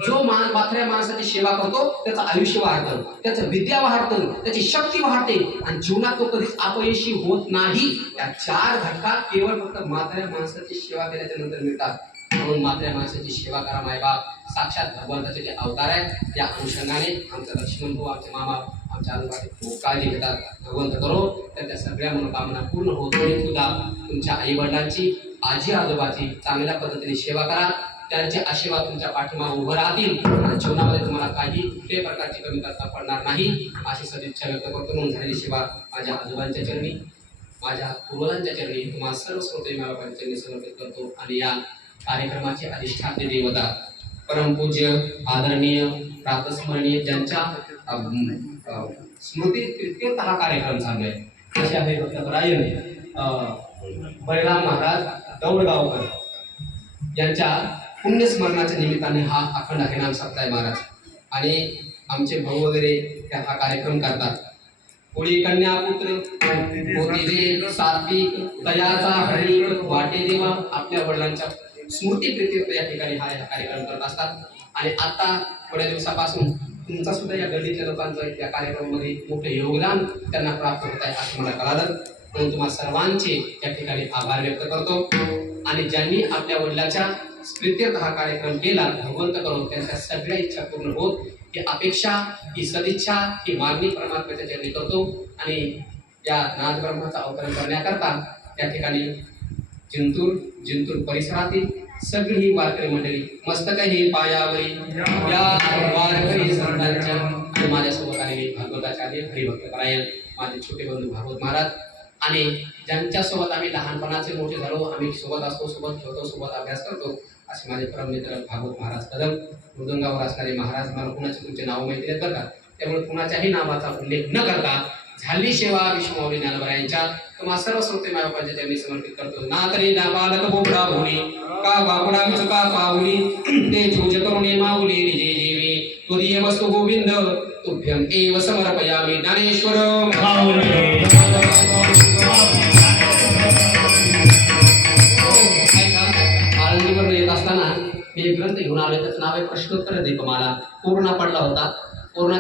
जो म्हाताऱ्या माणसाची सेवा करतो त्याचं आयुष्य वाढतं, त्याचं विद्या वाढतं, त्याची शक्ती वाढते आणि जीवनात तो कधीच अपयशी होत नाही. या 4 घटकात केवळ फक्त म्हाताऱ्या माणसाची सेवा केल्याच्या नंतर मिळतात. म्हणून म्हाताऱ्या माणसाची सेवा करा. मायबाप साक्षात भगवंताचे जे अवतार आहेत त्या अनुषंगाने आमचा लक्ष्मण भाऊ, आमचे मामा, आमच्या आजोबाची खूप काळजी घेतात. भगवंत करो त्यांच्या सगळ्या मनोकामना पूर्ण होत. तुम्ही सुद्धा तुमच्या आई वडिलांची, आजी आजोबाची चांगल्या पद्धतीने सेवा करा. त्यांचे आशीर्वाद तुमच्या पाठीमागे उभं राहतील आणि जीवनामध्ये तुम्हाला काही कुठल्याही प्रकारची कमतरता पडणार नाही अशी सदिच्छा व्यक्त करतो. म्हणून झालेली सेवा माझ्या आजोबांच्या चरणी, माझ्या पूर्वजांच्या चरणी, तुम्हाला सर्व श्रोते मायबापांच्या चरणी समर्पित करतो. आणि या कार्यक्रमाचे अधिष्ठाते देवता परमपूज्य आदरणीय प्रातस्मरणीय ज्यांच्या स्मृती प्रित्यर्थ हा कार्यक्रम चालू आहे असे आहे भक्तपरायण बळीराम महाराज दौडगावकर यांच्या पुण्यस्मरणाच्या निमित्ताने हा अखंड हरिनाम सप्ताह आहे महाराज. आणि आमचे भाऊ वगैरे हा कार्यक्रम करतात. पुढे कन्या पुत्र मोतीदेव सात्विक तयाचा हरी वाटे देवा आपल्या वडिलांच्या स्मृती प्रित्यर्थ या ठिकाणी हा कार्यक्रम करत असतात. आणि आता थोड्या दिवसापासून तुमचा सुद्धा या गल्लीतल्या लोकांचं या कार्यक्रमामध्ये मोठे योगदान त्यांना प्राप्त होत आहे असं मला कळालं. म्हणून तुम्हा सर्वांचे या ठिकाणी आभार व्यक्त करतो. आणि ज्यांनी आपल्या वडिलाच्या स्मृत्यर्थ हा कार्यक्रम केला, भगवंत करून त्यांच्या सगळ्या इच्छा पूर्ण होत ही अपेक्षा, ही सदिच्छा, ही मागणी परमात्म्याच्या चरणी करतो. आणि या नाद ब्रह्माचा अवतरण करण्याकरता या ठिकाणी जिंतूर परिसरातील सगळी ही वारकरी मंडळी मस्तक ही पायावरी या वारकरी संतांच्या आणि माझ्यासोबत आलेले भागवताचार्य हरिभक्तपरायण माझे छोटे बंधू भागवत महाराज आणि ज्यांच्यासोबत आम्ही लहानपणाचे मोठे झालो, आम्ही सोबत असतो, सोबत खेळतो, सोबत अभ्यास करतो असे माझे परममित्र भागवत महाराज कदम. मृदंगावर असणारे महाराज. मला कुणाचे तुमचे नाव माहिती आहेत बरं का, त्यामुळे कुणाच्याही नावाचा उल्लेख न करता झाली सेवा विष्णुमाऊली ज्ञानोबा तुम्हा सर्व श्रोते मायबापांच्या चरणी समर्पित करतो. ना तरी ना बालक बोकडा भोणी का बाकुडा चुका पावली ते चूज करुणे माऊली निजे जीवी त्वदीय वस्तु गोविंद तुभ्यम एव समर्पयामि. ज्ञानेश्वर आळंदीवरून येत असताना मी एक ग्रंथ घेऊन आलो. त्याचं नाव आहे प्रश्नोत्तर दीपमाला. पूर्ण पडला होता